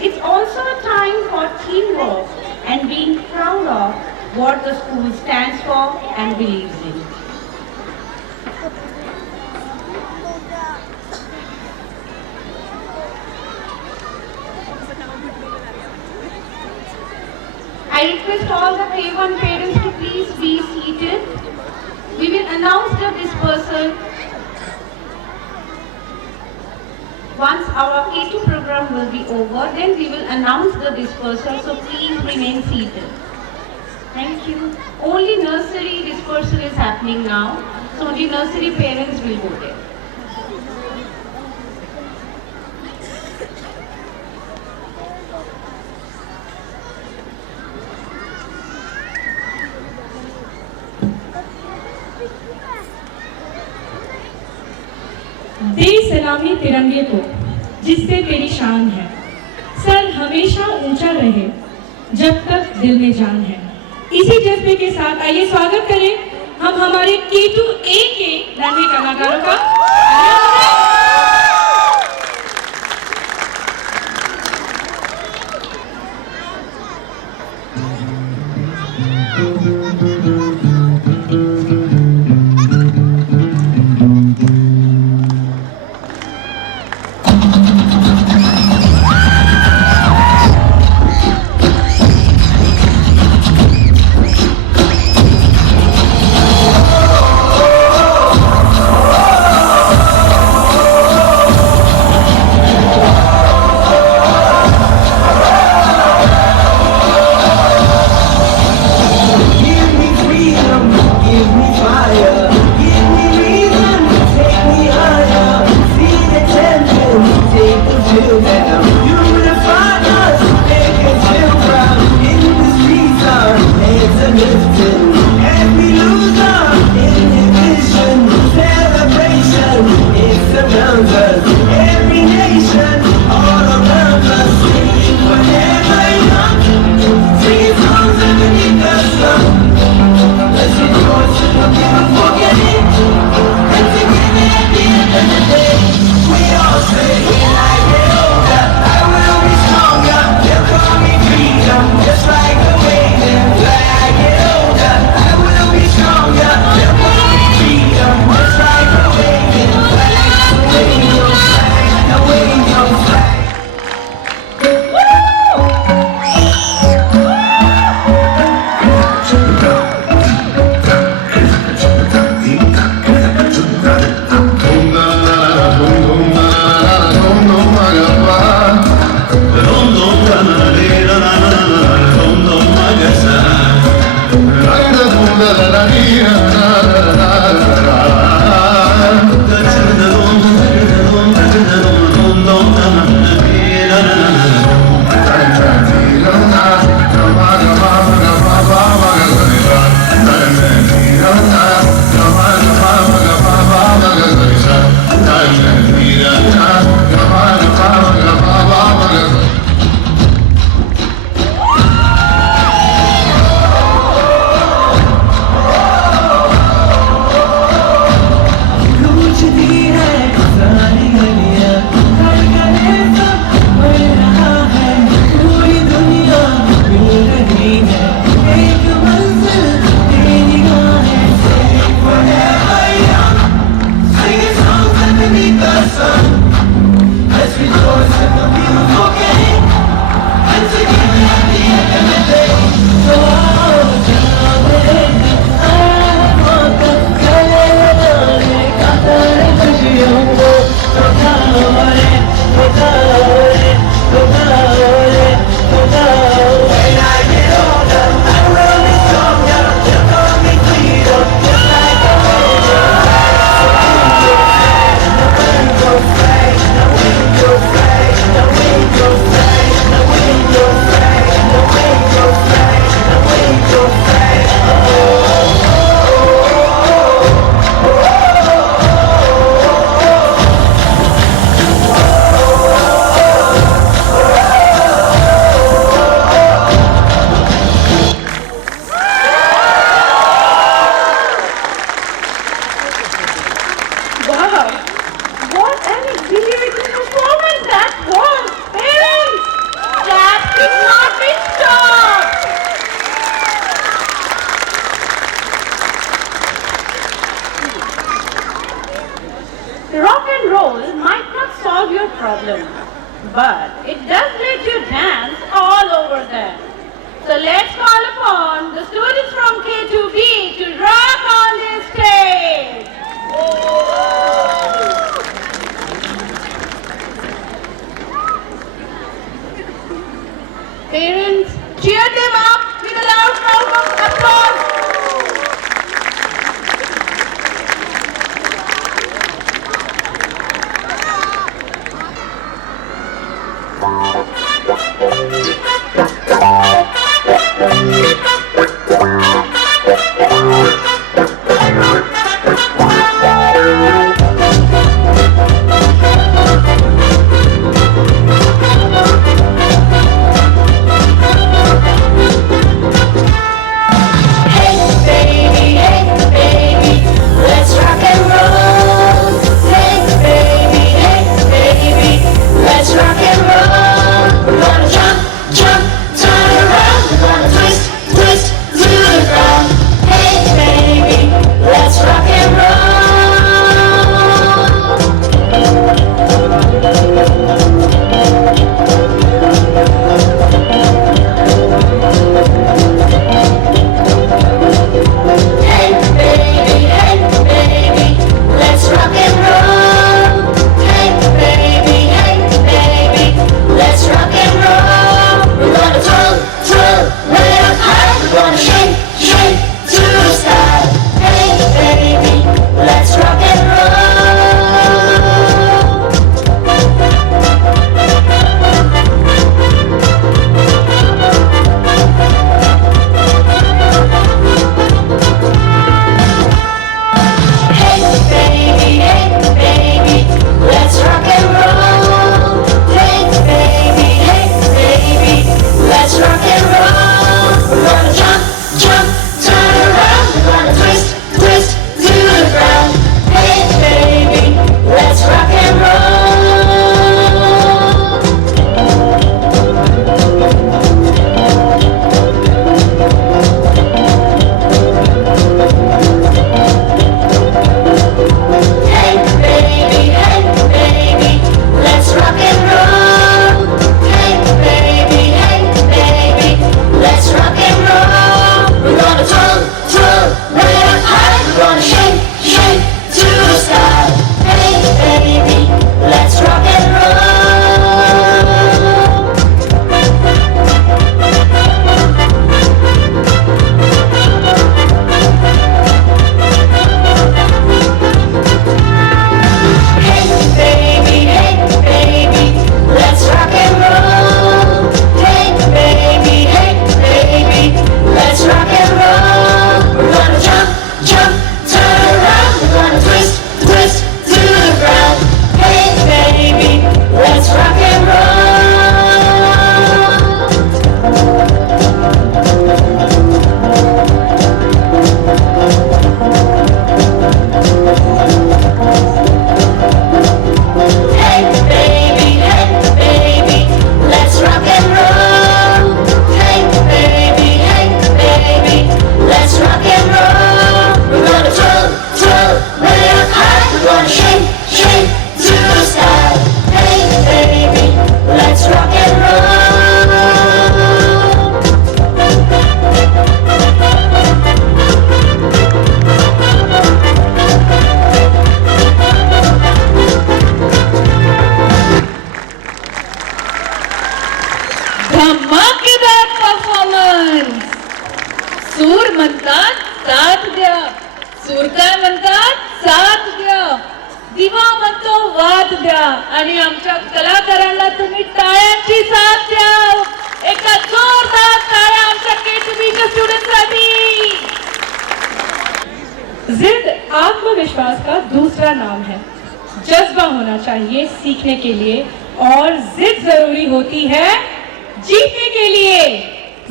It's also a time for teamwork and being proud of what the school stands for and believes in. I request all the K1 parents to please be seated. We will announce the dispersal once our K2 program will be over. Then we will announce the dispersal, so please remain seated. Thank you. Only nursery dispersal is happening now, so only nursery parents will go there. दे सलामी तिरंगे को जिससे तेरी शान है, sir हमेशा ऊंचा रहे जब तक दिल में जान है। इसी जज्बे के साथ आइए स्वागत करें हम हमारे K2A के नन्हे कलाकारों का। Rock and roll might not solve your problem, but it does let you dance all over them. So let's call upon the students from K2B to rock on this stage. Parents, cheer them up with a loud round of applause. सूर म्हणतात साथ द्या, सूर काय म्हणतात साथ द्या, दिवा म्हणतो वाद द्या आणि आमच्या कलाकारांना तुम्ही टाळ्यांची साथ द्या. एका जोरदार टाळ्या आमच्या के2बीच्या स्टुडंट्ससाठी. जिद आत्मविश्वास का दूसरा नाम है. जज्बा होना चाहिए सीखने के लिए और जिद जरूरी होती है जीतने के लिए.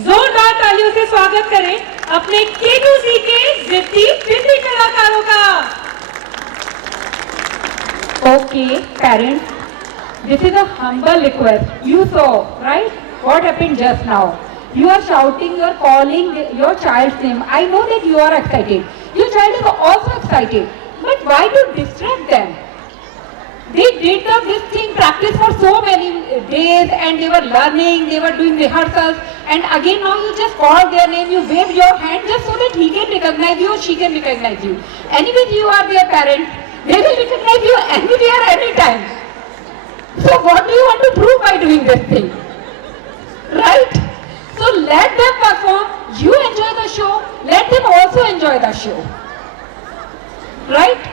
जोरदार तालियों से स्वागत करें अपने के2सी के जिद्दी बिंदी कलाकारों का. Okay, parents, this is a humble request. You saw, right? What happened just now? You are shouting, you are calling your child's name. I know that you are excited. Your child is also excited. But why to distract them? They did this thing, practice for so many days, and they were learning, they were doing rehearsals, and again now you just call their name, you wave your hand just so that he can recognize you or she can recognize you. Anyway, you are their parents, they will recognize you anywhere, anytime. So what do you want to prove by doing this thing? Right? So let them perform, you enjoy the show, let them also enjoy the show. Right?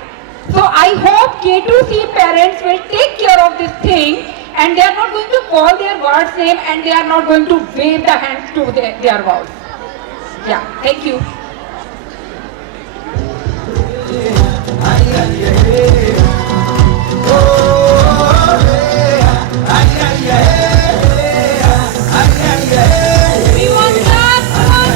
So I hope K2C parents will take care of this thing, and they are not going to call their ward's name, and they are not going to wave the hands to their wards. Yeah, thank you. We want that, come on,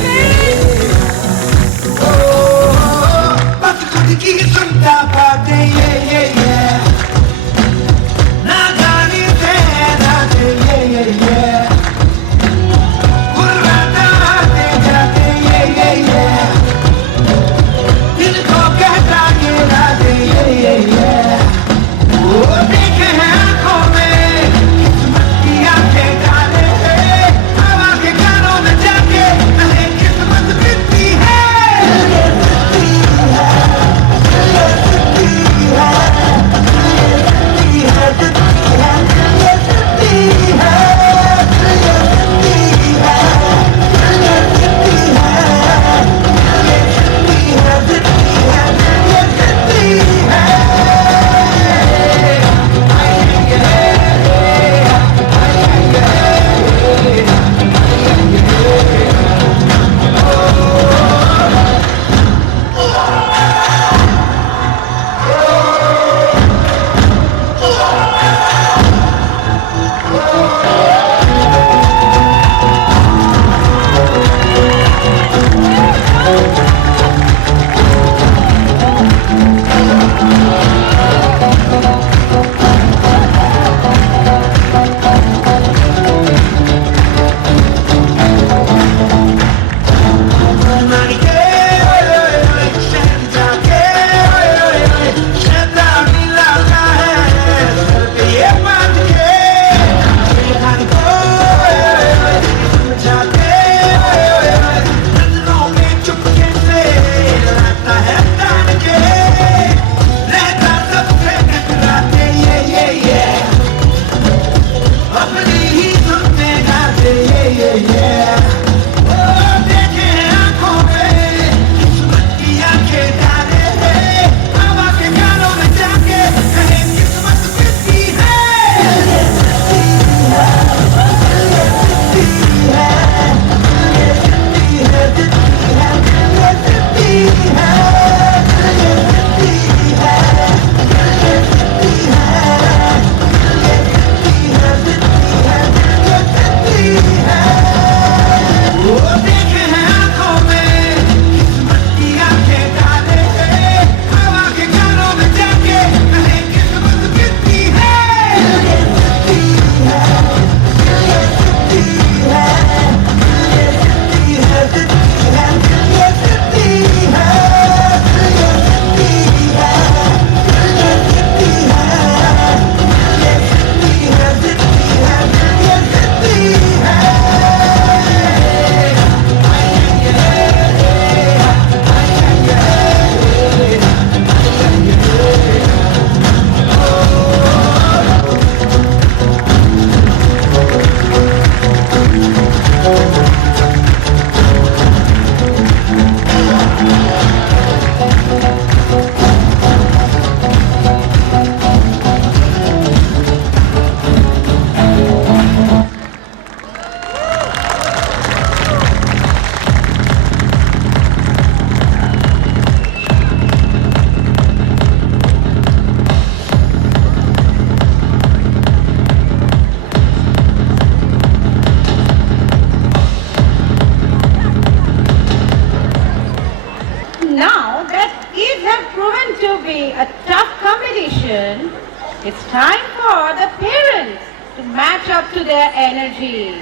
It's time for the parents to match up to their energy.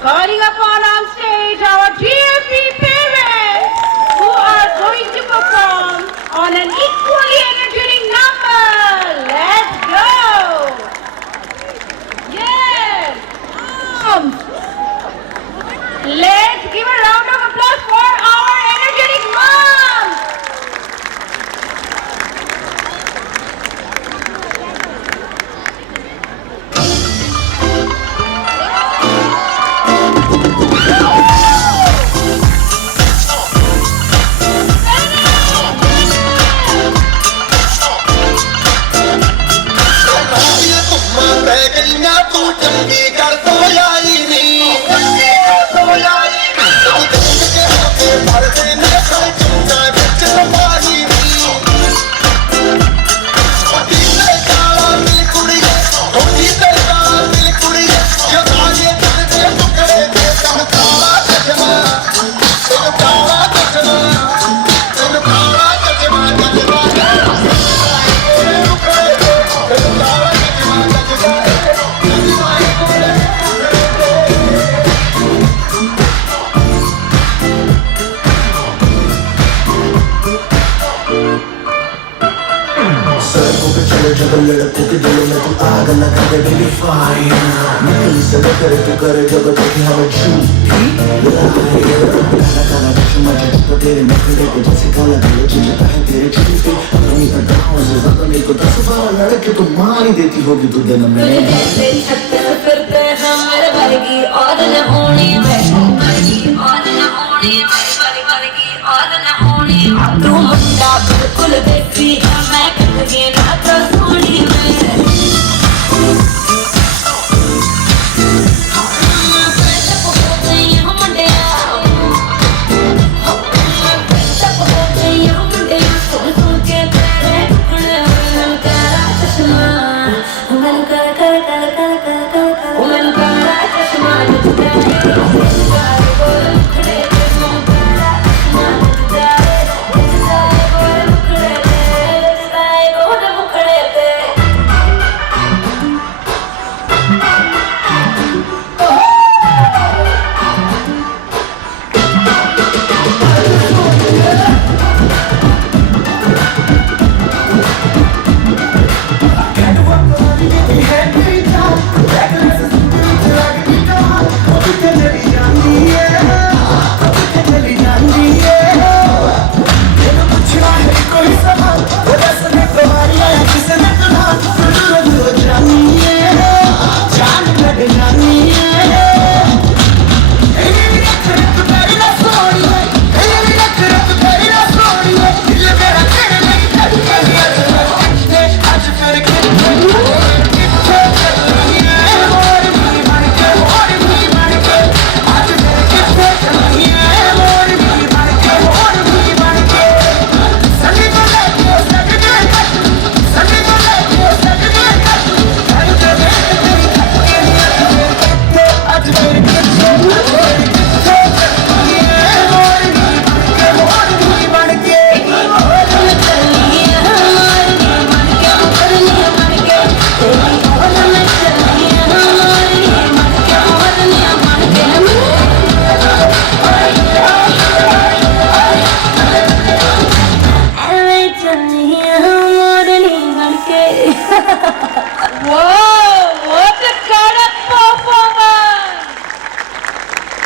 Calling upon on stage our GMP parents who are going to perform on an equally energetic number. Let's go! लड़कों के दिलों में तू आग लगा दे baby fire नकली से लेकर तू करे जब देखे हमें झूठी liar काला काला चश्मा जब तेरे नखरे को जैसे काला दिल चिंता है तेरे झूठे अपनी अदाओं से ज्यादा मेरे को 10 लड़के तो मार ही देती होगी तू दिन में जैसे छत फिरते हैं मेरे वर्गी और न होनी वर्गी और न होनी वर्गी और न होनी तू मुंडा बिल्कुल देसी है मैं कहीं ना तो सोनी में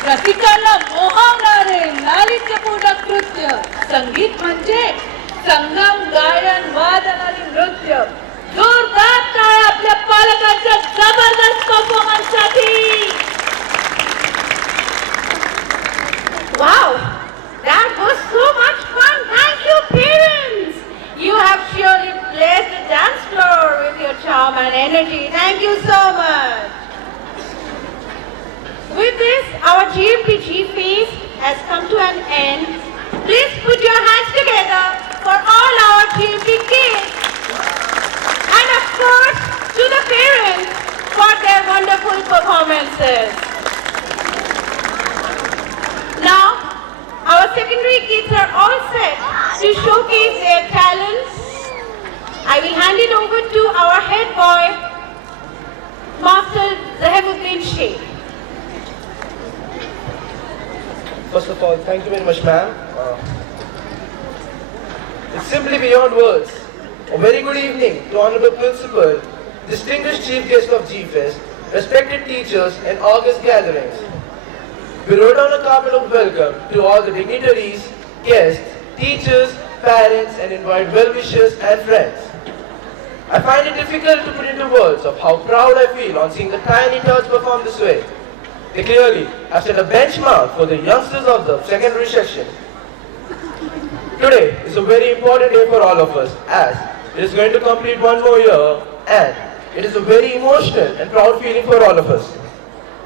रसिकाला मोहवणारे लालित्यपूर्ण कृत्य संगीत म्हणजे संगम गायन वादन आणि नृत्य जोरदार टाळ्या आपल्या पालकांच्या जबरदस्त परफॉर्मन्स साठी Wow, that was so much fun. Thank you, parents. You have surely blessed the dance floor with your charm and energy. Thank you so much. With this, our GMP Feast has come to an end. Please put your hands together for all our GMP kids. And of course, to the parents for their wonderful performances. Now, our secondary kids are all set to showcase their talents. I will hand it over to our head boy, Master Zahebuddin Sheikh. First of all, thank you very much, ma'am. It's simply beyond words. A very good evening to Honorable Principal, distinguished Chief Guest of GIIS, respected teachers and August gatherings. We wrote down a carpet of welcome to all the dignitaries, guests, teachers, parents, and invite well-wishers and friends. I find it difficult to put into words of how proud I feel on seeing the tiny tots perform this way. They clearly have set a benchmark for the youngsters of the secondary section. Today is a very important day for all of us, as it is going to complete one more year, and it is a very emotional and proud feeling for all of us.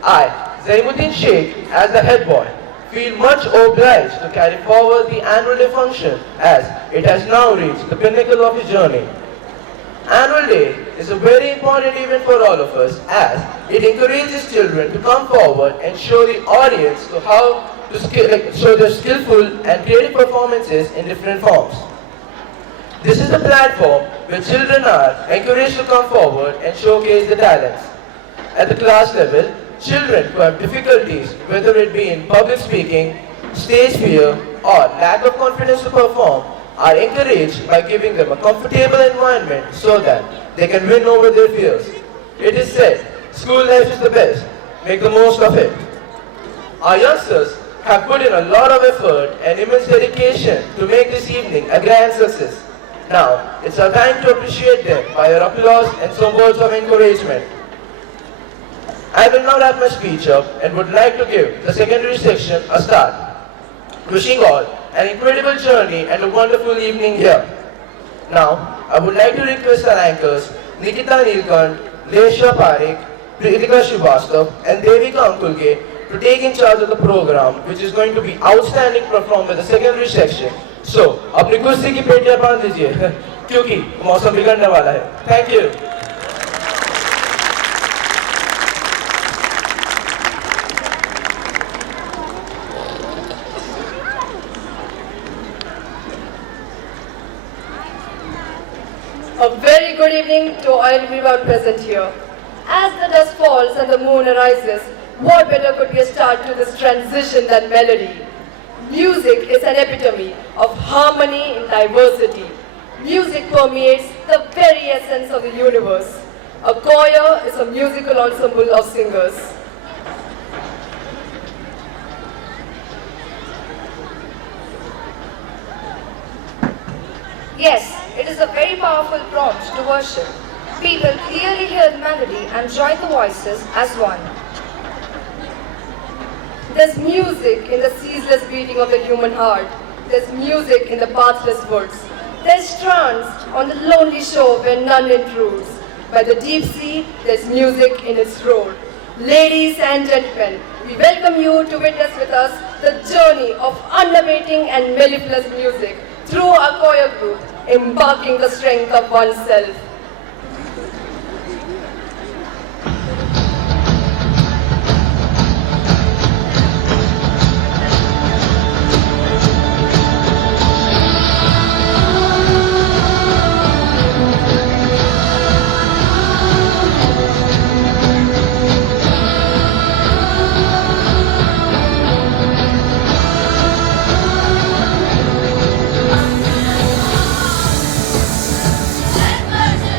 I, Zaimuddin Sheikh, as the head boy, feel much obliged to carry forward the annual day function as it has now reached the pinnacle of its journey. Annual Day is a very important event for all of us as it encourages children to come forward and show the audience to how to show their skillful and creative performances in different forms. This is a platform where children are encouraged to come forward and showcase their talents. At the class level, children who have difficulties, whether it be in public speaking, stage fear, or lack of confidence to perform, are encouraged by giving them a comfortable environment so that they can win over their fears. It is said, school life is the best. Make the most of it. Our youngsters have put in a lot of effort and immense dedication to make this evening a grand success. Now, it's our time to appreciate them by your applause and some words of encouragement. I will now wrap my speech up and would like to give the secondary section a start. Wishing all an incredible journey and a wonderful evening here. Now, I would like to request our anchors Nikita Nilkant, Lesha Parekh, Pritika Srivastav and Devika Ankulge to take in charge of the program, which is going to be outstanding performed by the secondary section. So, अपनी कुर्सी की पेटियां बांध लीजिए क्योंकि मौसम बिगड़ने वाला है. Thank you. A very good evening to everyone present here. As the dusk falls and the moon arises, what better could be a start to this transition than melody? Music is an epitome of harmony in diversity. Music permeates the very essence of the universe. A choir is a musical ensemble of singers. Yes, it is a very powerful prompt to worship. People clearly hear the melody and join the voices as one. There's music in the ceaseless beating of the human heart. There's music in the pathless woods. There's trance on the lonely shore where none intrudes. By the deep sea, there's music in its roar. Ladies and gentlemen, we welcome you to witness with us the journey of unabating and mellifluous music through our choir group, embarking the strength of oneself. Let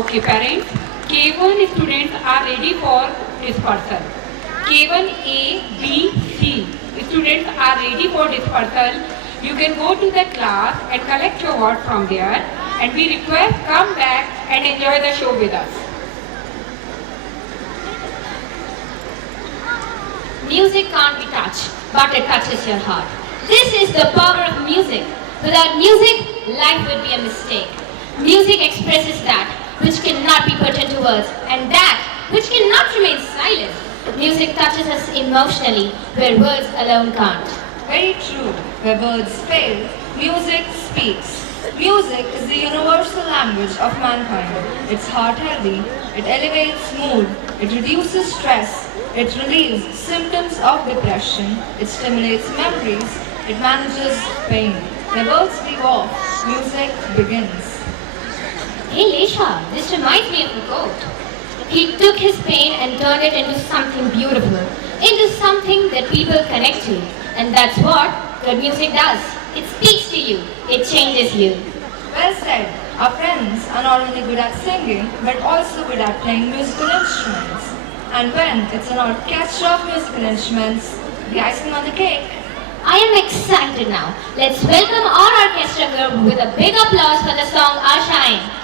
Okay, parents. K1 students are ready for dispersal. K1A, B, C students are ready for dispersal. You can go to the class and collect your work from there. And we request come back and enjoy the show with us. Music can't be touched, but it touches your heart. This is the power of music. Without music, life would be a mistake. Music expresses that which cannot be put into words, and that which cannot remain silent. Music touches us emotionally, where words alone can't. Very true. Where words fail, music speaks. Music is the universal language of mankind. It's heart-healthy, it elevates mood, it reduces stress, it relieves symptoms of depression, it stimulates memories, it manages pain. Where words leave off, music begins. Hey Lesha, this reminds me of a quote. He took his pain and turned it into something beautiful, into something that people connect to. And that's what good music does. It speaks to you, it changes you. Well said. Our friends are not only good at singing, but also good at playing musical instruments. And when it's an orchestra of musical instruments, the icing on the cake. I am excited now. Let's welcome our orchestra group with a big applause for the song Our Shine.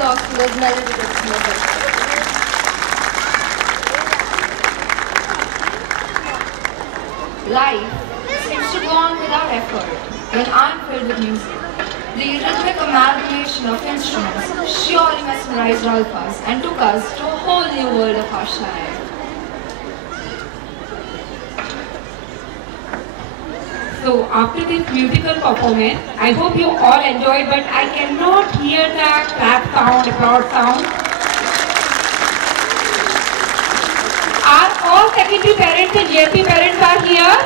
applause to those melodious movers. Life seems to go on without effort when I'm filled with music. The rhythmic amalgamation of instruments surely mesmerized all of us and took us to a whole new world of Ashnaya. So after this musical performance, I hope you all enjoyed, but I cannot hear the clap sound, applause sound. Are all secondary parents and GMP parents are here?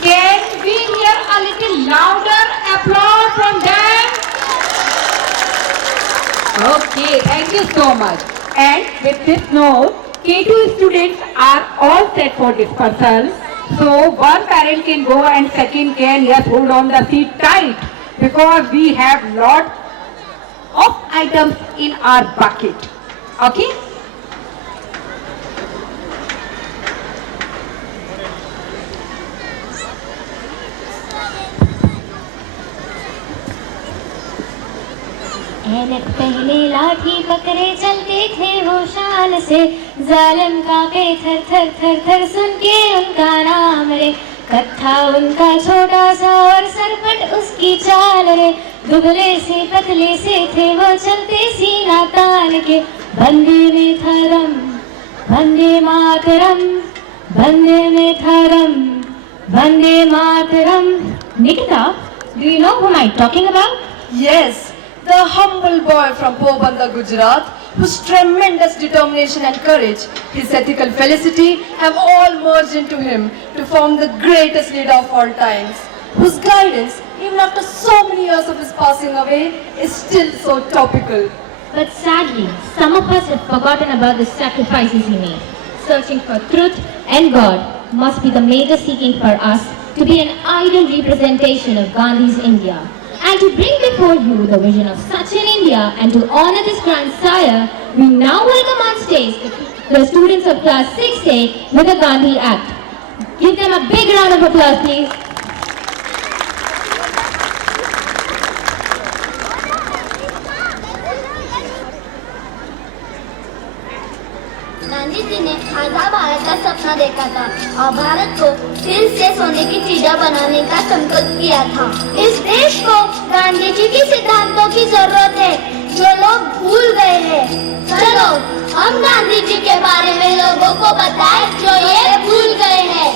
Can we hear a little louder applause from them? Okay, thank you so much. And with this note, K2 students are all set for dispersal. So one parent can go and second can just hold on the seat tight because we have lot of items in our bucket. Okay? ऐनक पहले लाठी पकड़े चलते थे वो शान से जालिम कांपे थर थर थर थर सुन के उनका नाम रे कत्था उनका छोटा सा और सरपट उसकी चाल रे दुबले से पतले से थे वो चलते सीना तान के बंदे में था रम बंदे मातरम बंदे में था रम बंदे मातरम Nikita, do you know whom I'm talking about? Yes, the humble boy from Pobanda, Gujarat, whose tremendous determination and courage, his ethical felicity have all merged into him to form the greatest leader of all times, whose guidance, even after so many years of his passing away, is still so topical. But sadly, some of us have forgotten about the sacrifices he made. Searching for truth and God must be the major seeking for us to be an ideal representation of Gandhi's India. And to bring before you the vision of such an India and to honor this grand sire, we now welcome on stage the students of class 6A with the Gandhi Act. Give them a big round of applause, please. Gandhi ji ने आजाद भारत का सपना देखा था और भारत को फिर से सोने की चिड़िया बनाने का संकल्प किया था। इस देश को गांधी जी के सिद्धांतों की जरूरत है जो लोग भूल गए हैं। चलो हम गांधी जी के बारे में लोगों को बताएं जो ये भूल गए हैं।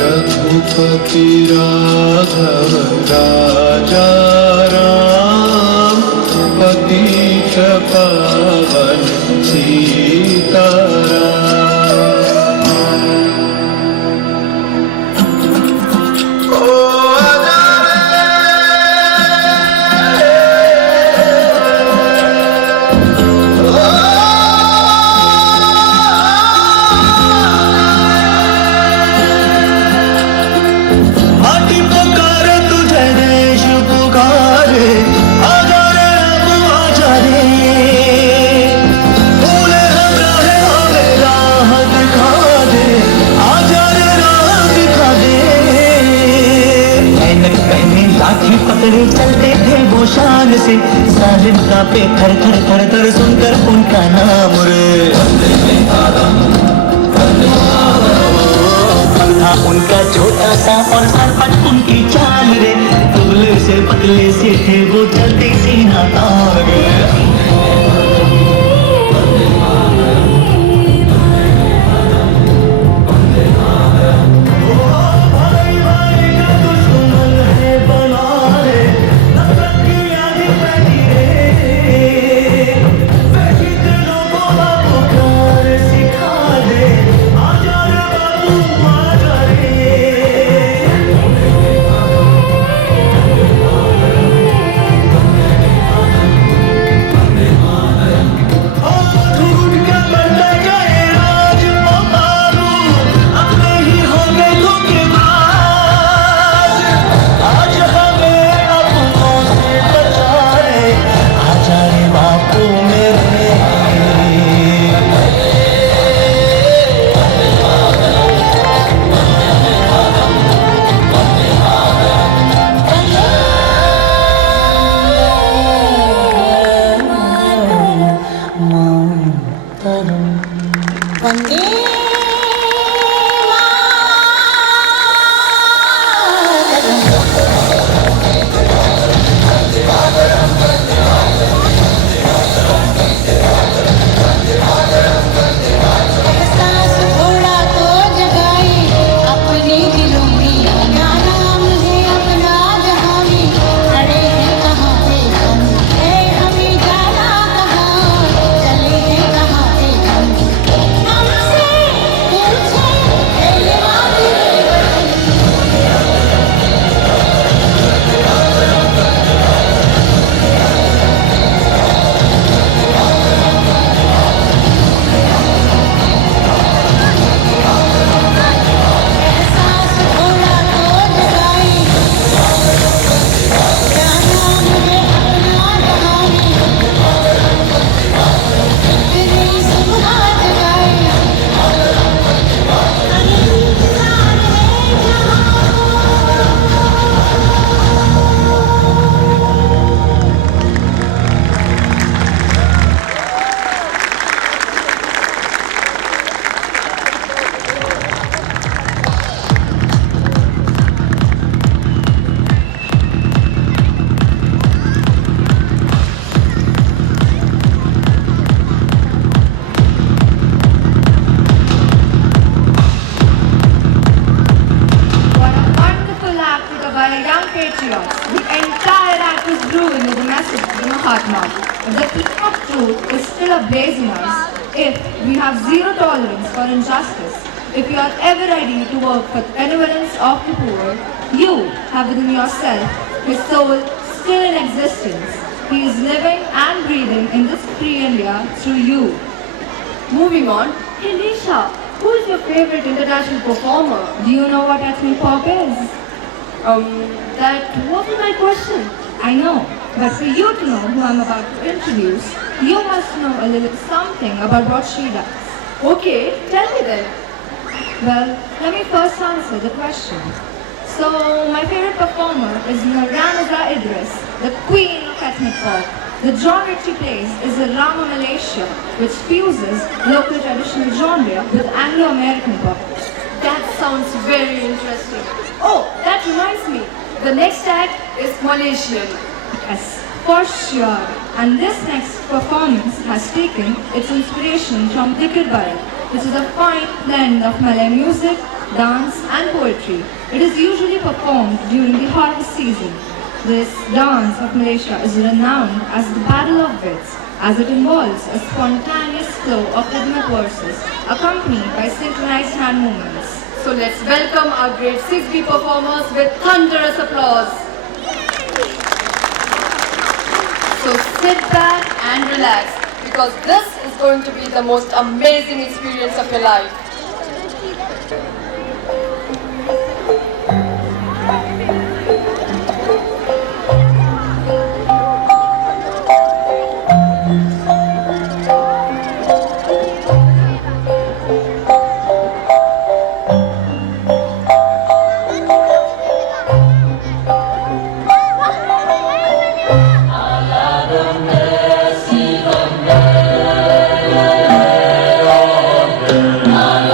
रघुपति राघव राजा राम पतित पावन सीताराम। पकड़े चलते थे वो शान से जालिम कांपे थर थर थर थर सुनकर उनका नाम रे था उनका छोटा सा और सरपट उनकी चाल रे दुबले से पतले से थे वो चलते सीना तान रे young patriots. The entire act was brewing with a message to the Mahatma. But the flame of truth is still ablaze in us if we have zero tolerance for injustice. If you are ever ready to work for the benevolence of the poor, you have within yourself his soul still in existence. He is living and breathing in this free India through you. Moving on, hey Nisha, who is your favorite international performer? Do you know what ethnic pop is? That wasn't my question. I know, but for you to know who I'm about to introduce, you must know a little something about what she does. Okay, tell me then. Well, let me first answer the question. So, my favorite performer is Naranaza Idris, the queen of ethnic pop. The genre she plays is the Rama Malaysia, which fuses local traditional genre with Anglo-American pop. That sounds very interesting. Oh, that reminds me. The next act is Malaysian. Yes, for sure. And this next performance has taken its inspiration from Dikir Barat, which is a fine blend of Malay music, dance and poetry. It is usually performed during the harvest season. This dance of Malaysia is renowned as the Battle of Wits, as it involves a spontaneous flow of rhythmic verses accompanied by synchronized hand movements. So let's welcome our grade 6B performers with thunderous applause. So sit back and relax because this is going to be the most amazing experience of your life. I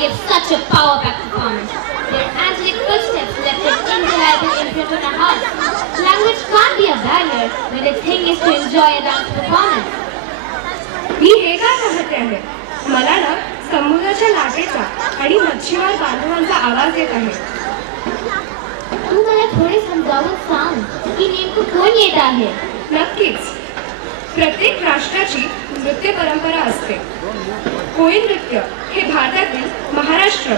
give such a power-packed performance. Their angelic footsteps left an indelible imprint on our hearts. Language can't be a barrier when the thing is to enjoy a dance performance. मी हे काय पाहते आहे? मला ना समुद्राच्या लाटेचा आणि मच्छीमार बांधवांचा आवाज येत आहे. तू मला थोडे समजावून सांग की नेमकं कोण येत आहे? नक्कीच. प्रत्येक राष्ट्राची नृत्य परंपरा असते. कोळी नृत्य हे भारतातील महाराष्ट्र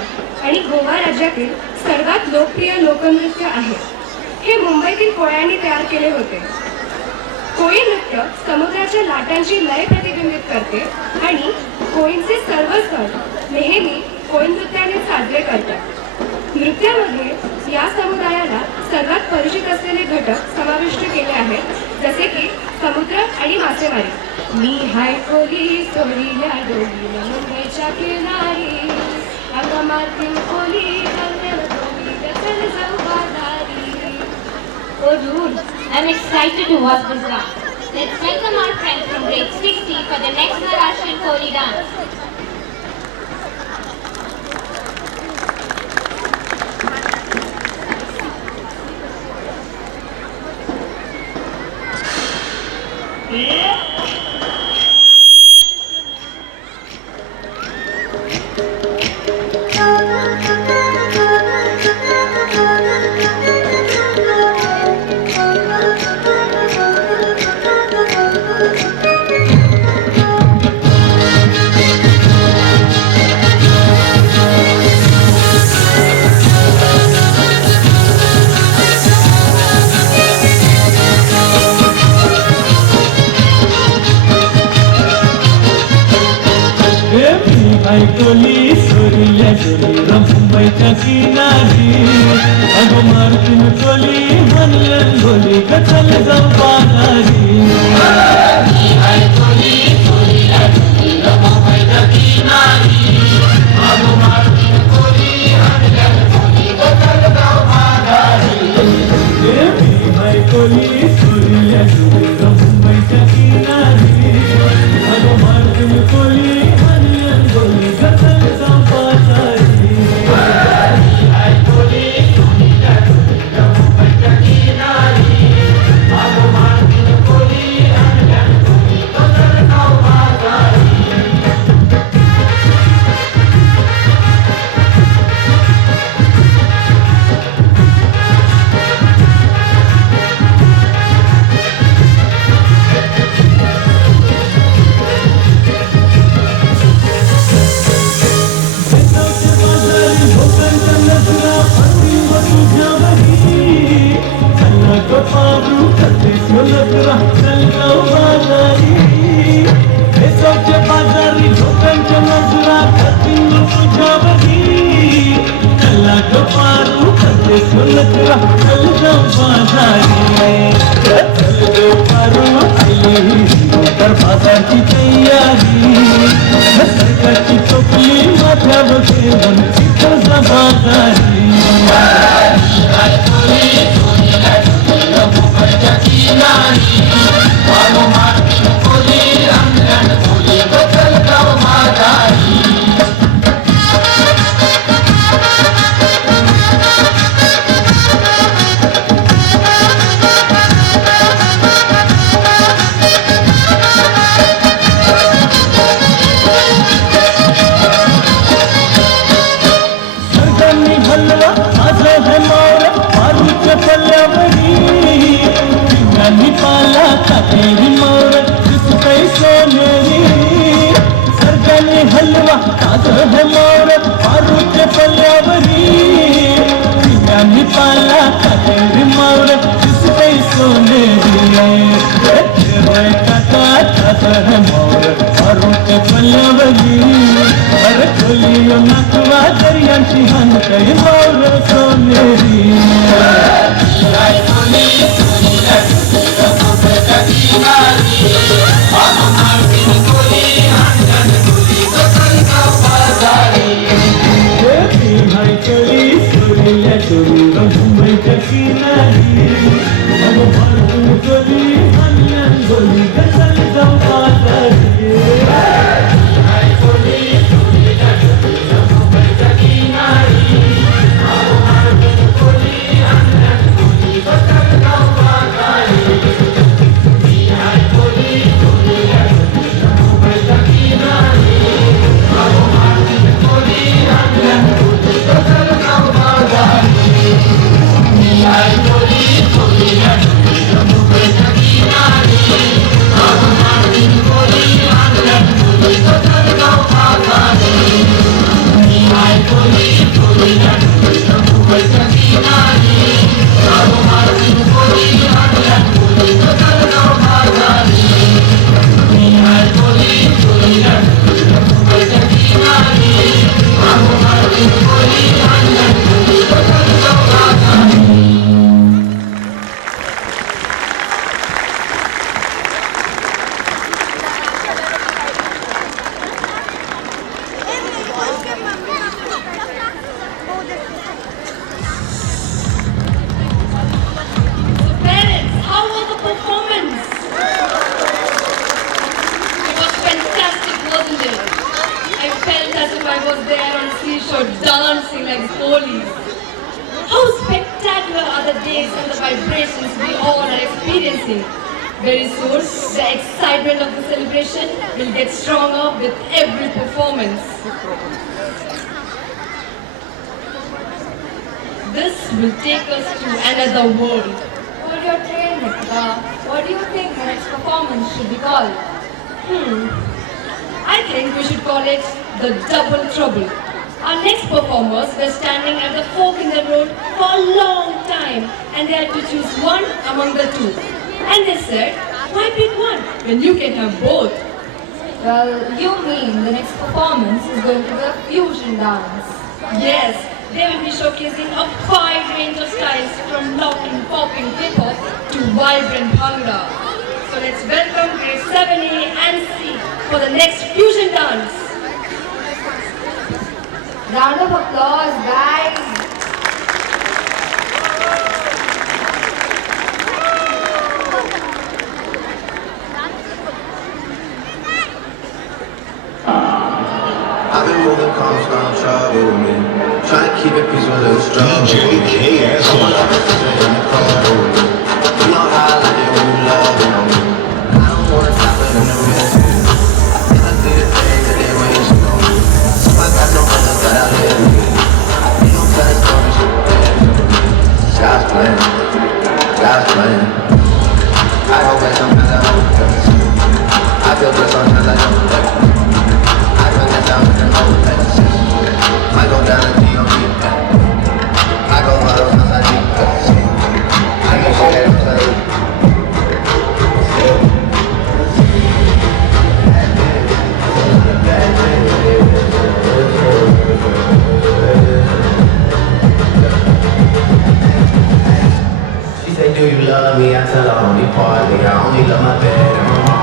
आणि गोवा राज्यातील सर्वात लोकप्रिय लोकनृत्य आहे. हे मुंबईतील कोळ्यांनी तयार केले होते. कोळी नृत्य समुद्राच्या लाटांची लय प्रतिबिंबित करते आणि कोळींचे सर्व सण नेहमी कोळी नृत्याने साजरे करतात. नृत्यामध्ये या समुदायाला सर्वात परिचित असलेले घटक समाविष्ट केले आहेत, जसे की समुद्र आणि मासेमारी. मी हाय कोली सोडील्या डोलीला मुंबईच्या किनारी, अंगा मारतील कोली चल जाऊ बाजारी. Oh dude, I'm excited to watch this dance. Let's welcome our friends from grade 60 for the next Maharashtrian Koli dance. Koli सोरिया सोरी मुंबईच्या किनारी, अगो मारतीन कोली म्हणलं गोली कचल जाऊ बाजारी. कोली सोरिया सोरी मुंबईच्या किनारी, अगो मारतीन कोली म्हणलं गोली कचल जाऊ बाजारी. कोली सोरिया सोरी मुंबईच्या किनारी, अगो मारतीन कोली बाजारची तयारी, सरकारची टोपली माथ्यावर घेऊन तिथं बाजारी. हलवा ताजं है मोर आरूचे पल्ल्यावरी, पिंगांनी पाला काटेरी मोर दिसते सोनेरी. काका ताजं है मोर आरूचे पल्ल्यावरी, अरे खोलियो नाकवा दर्यांची हनकई मोर सोनेरी. मुंबईच्या किनारी, अगो मारून गोली हल्ल्यान गोली कचल जाऊ बाजारी. Parents, how was the performance? It was fantastic, wasn't it? I felt as if I was there on seashore dancing like police. How spectacular are the days and the vibrations we all are experiencing. Very soon, the excitement of the celebration will get stronger with every performance. This will take us to another world. Hold your train, Nikita. What do you think the next performance should be called? I think we should call it the Double Trouble. Our next performers were standing at the fork in the road for a long time and they had to choose one among the two. And they said, why pick one when you can have both? Well, you mean the next performance is going to be a fusion dance. Yes, they will be showcasing a wide range of styles from locking, popping, hip-hop to vibrant bhangra. So let's welcome grade 7A and C for the next fusion dance. Round of applause, guys. I've been moving calm, strong trouble with me. Trying to keep it peaceful, little struggle. GIIS. I want to in the cold. You know how I like it when you love it on me. I don't want to stop it in the midst. And I see the things that they waste on me. If I got no brothers that I live with, you don't tell the stories you did. God's plan, God's plan. I hope that sometimes I don't feel. I feel good sometimes I don't feel. I turn that down with the whole thing. I go down to GMP. I go hard on my side. I get shit at the side. She say, do you love me? I tell her only partly. I only love my bed and my mom.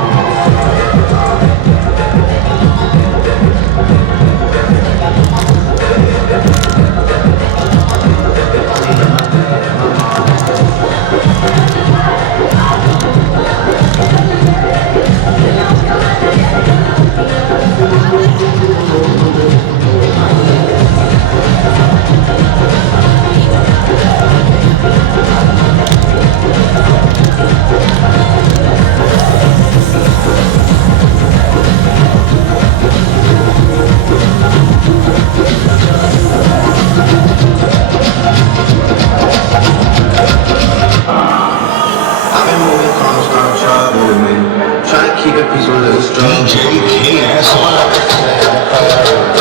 Keep it peaceful, little strong. GIIS. I wanna be in the cold.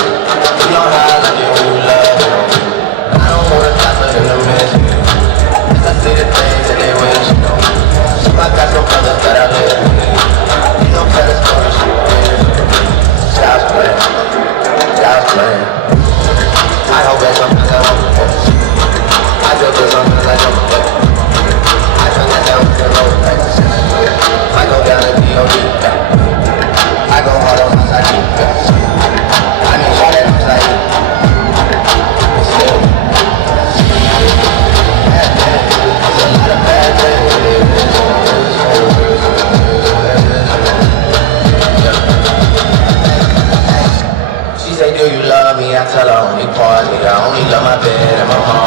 You know how I like it when you love it. I don't wanna stop it in the midst. And I see the things that they waste on. So I got some brothers that I live with. You don't tell the stories you did. God's plan, God's plan. I hope that sometimes I don't feel. I feel good sometimes I don't feel. I turn that down with the road. I go down to D.O.D. I go hard on my side. I need shit at my side. Still. Bad man. There's a lot of bad men. She say, do you love me? I tell her only partly. I only love my bed and my mom.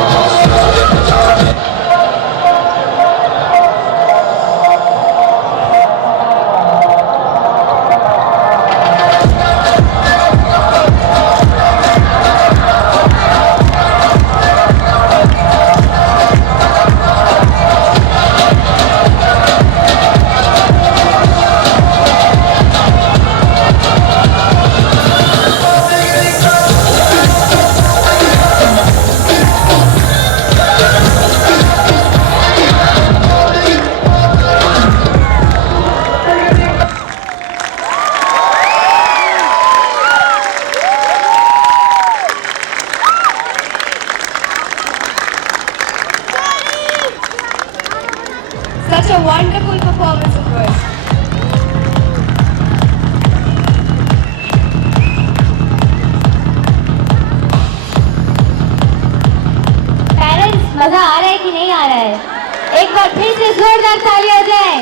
एक बार फिर से जोरदार ताली हो जाए।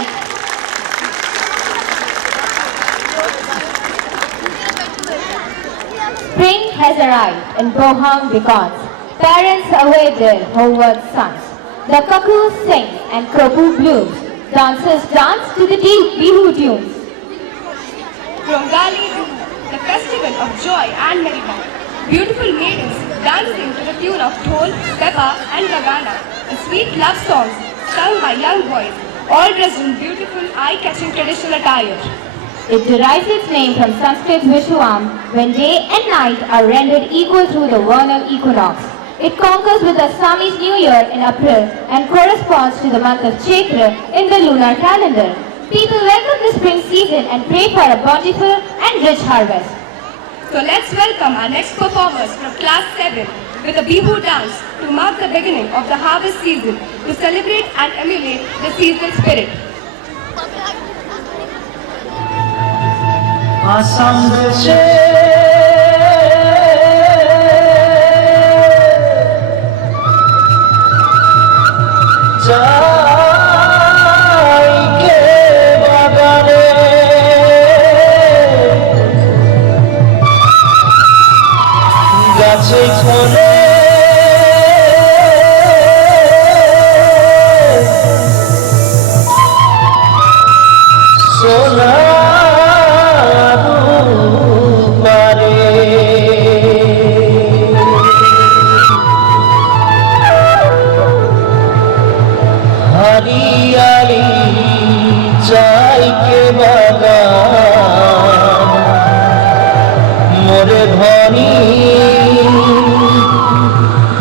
Spring has arrived in Boham because parents await their wayward sons. The cuckoo sings and cuckoo blooms. Dancers dance to the Bihu tunes. Rongali, the festival of joy and merriment. Beautiful maidens dancing to the tune of dhol, peppa and bagana. And sweet love songs sung by young boys, all dressed in beautiful, eye-catching traditional attire. It derives its name from Sanskrit Vishuam, when day and night are rendered equal through the vernal equinox. It concurs with the Sami's New Year in April and corresponds to the month of Chaitra in the lunar calendar. People welcome the spring season and pray for a bountiful and rich harvest. So let's welcome our next performers from Class 7 with a Bihu dance to mark the beginning of the harvest season to celebrate and emulate the seasonal spirit. Assam deshe jai ke bagane gache khole sona हरियाली चाय के बागान मोरे धनी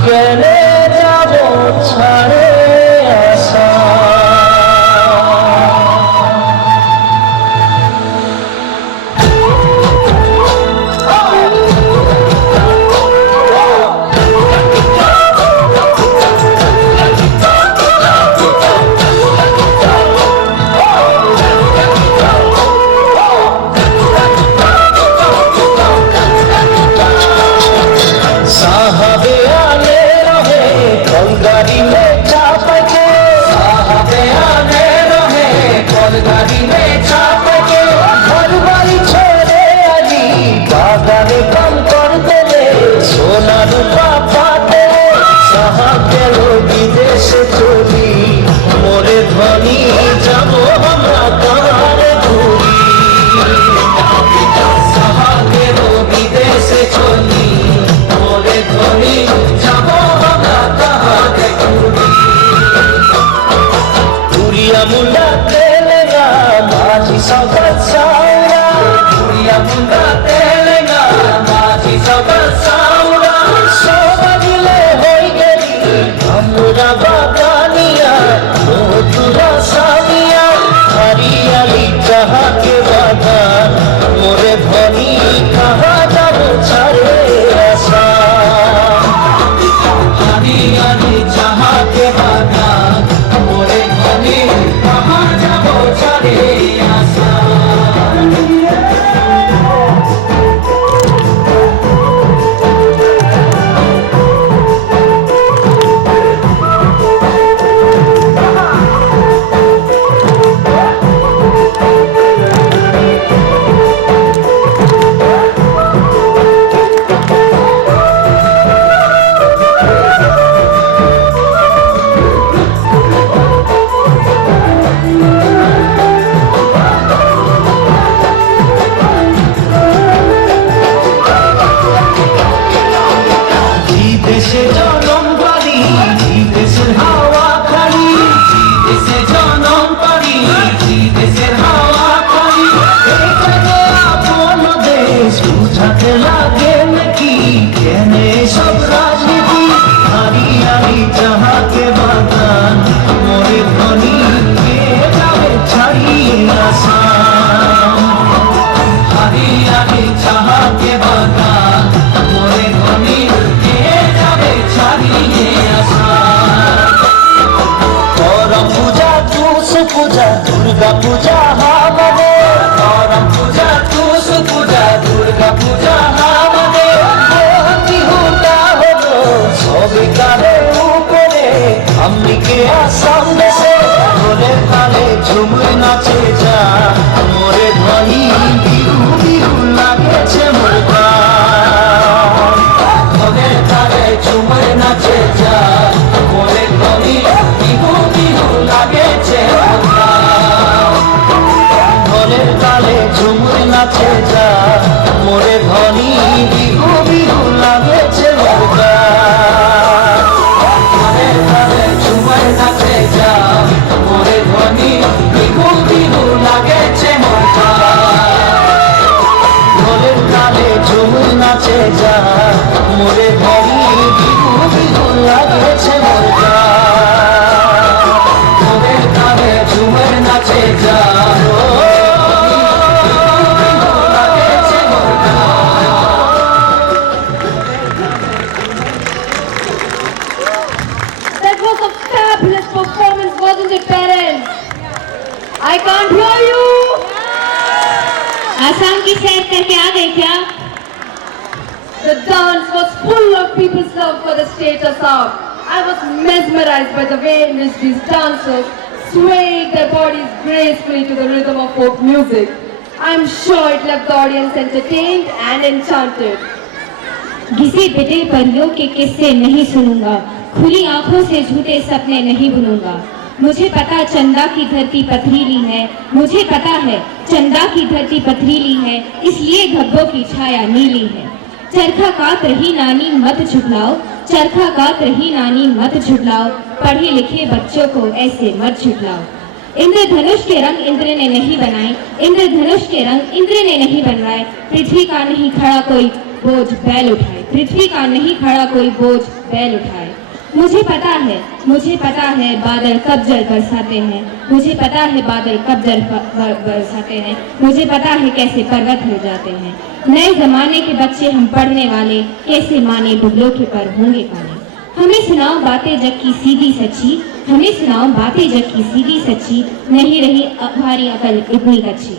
केने जाबो छाड़े आशा was full of people's love for the status art. I was mesmerized by the way in which these dancers swayed their bodies gracefully to the rhythm of folk music. I am sure it left the audience entertained and enchanted. घिसे पिटे परियों के किस्से नहीं सुनूंगा, खुली आंखों से झूठे सपने नहीं बुनूंगा। मुझे पता चंदा की धरती पथरीली है, मुझे पता है चंदा की धरती पथरीली है, इसलिए धब्बों की छाया नीली है। चरखा काट रही नानी मत झुकलाओ, चरखा काट रही नानी मत झुकलाओ, पढ़े लिखे बच्चों को ऐसे मत झुकलाओ। इंद्रधनुष के रंग इंद्र ने नहीं बनाए, इंद्रधनुष के रंग इंद्र ने नहीं बनवाए, पृथ्वी का नहीं खड़ा कोई बोझ बैल उठाए, पृथ्वी का नहीं खड़ा कोई बोझ बैल उठाए। मुझे पता है बादल कब जल बरसाते हैं, मुझे पता है बादल कब जल बरसाते हैं, मुझे पता है कैसे पर्वत हिल जाते हैं। नए जमाने के बच्चे हम पढ़ने वाले, कैसे माने डुबलों के पर होंगे काने। हमें सुनाओ बातें जग की सीधी सच्ची, हमें सुनाओ बातें जग की सीधी सच्ची, नहीं रही हमारी अकल इतनी कच्ची।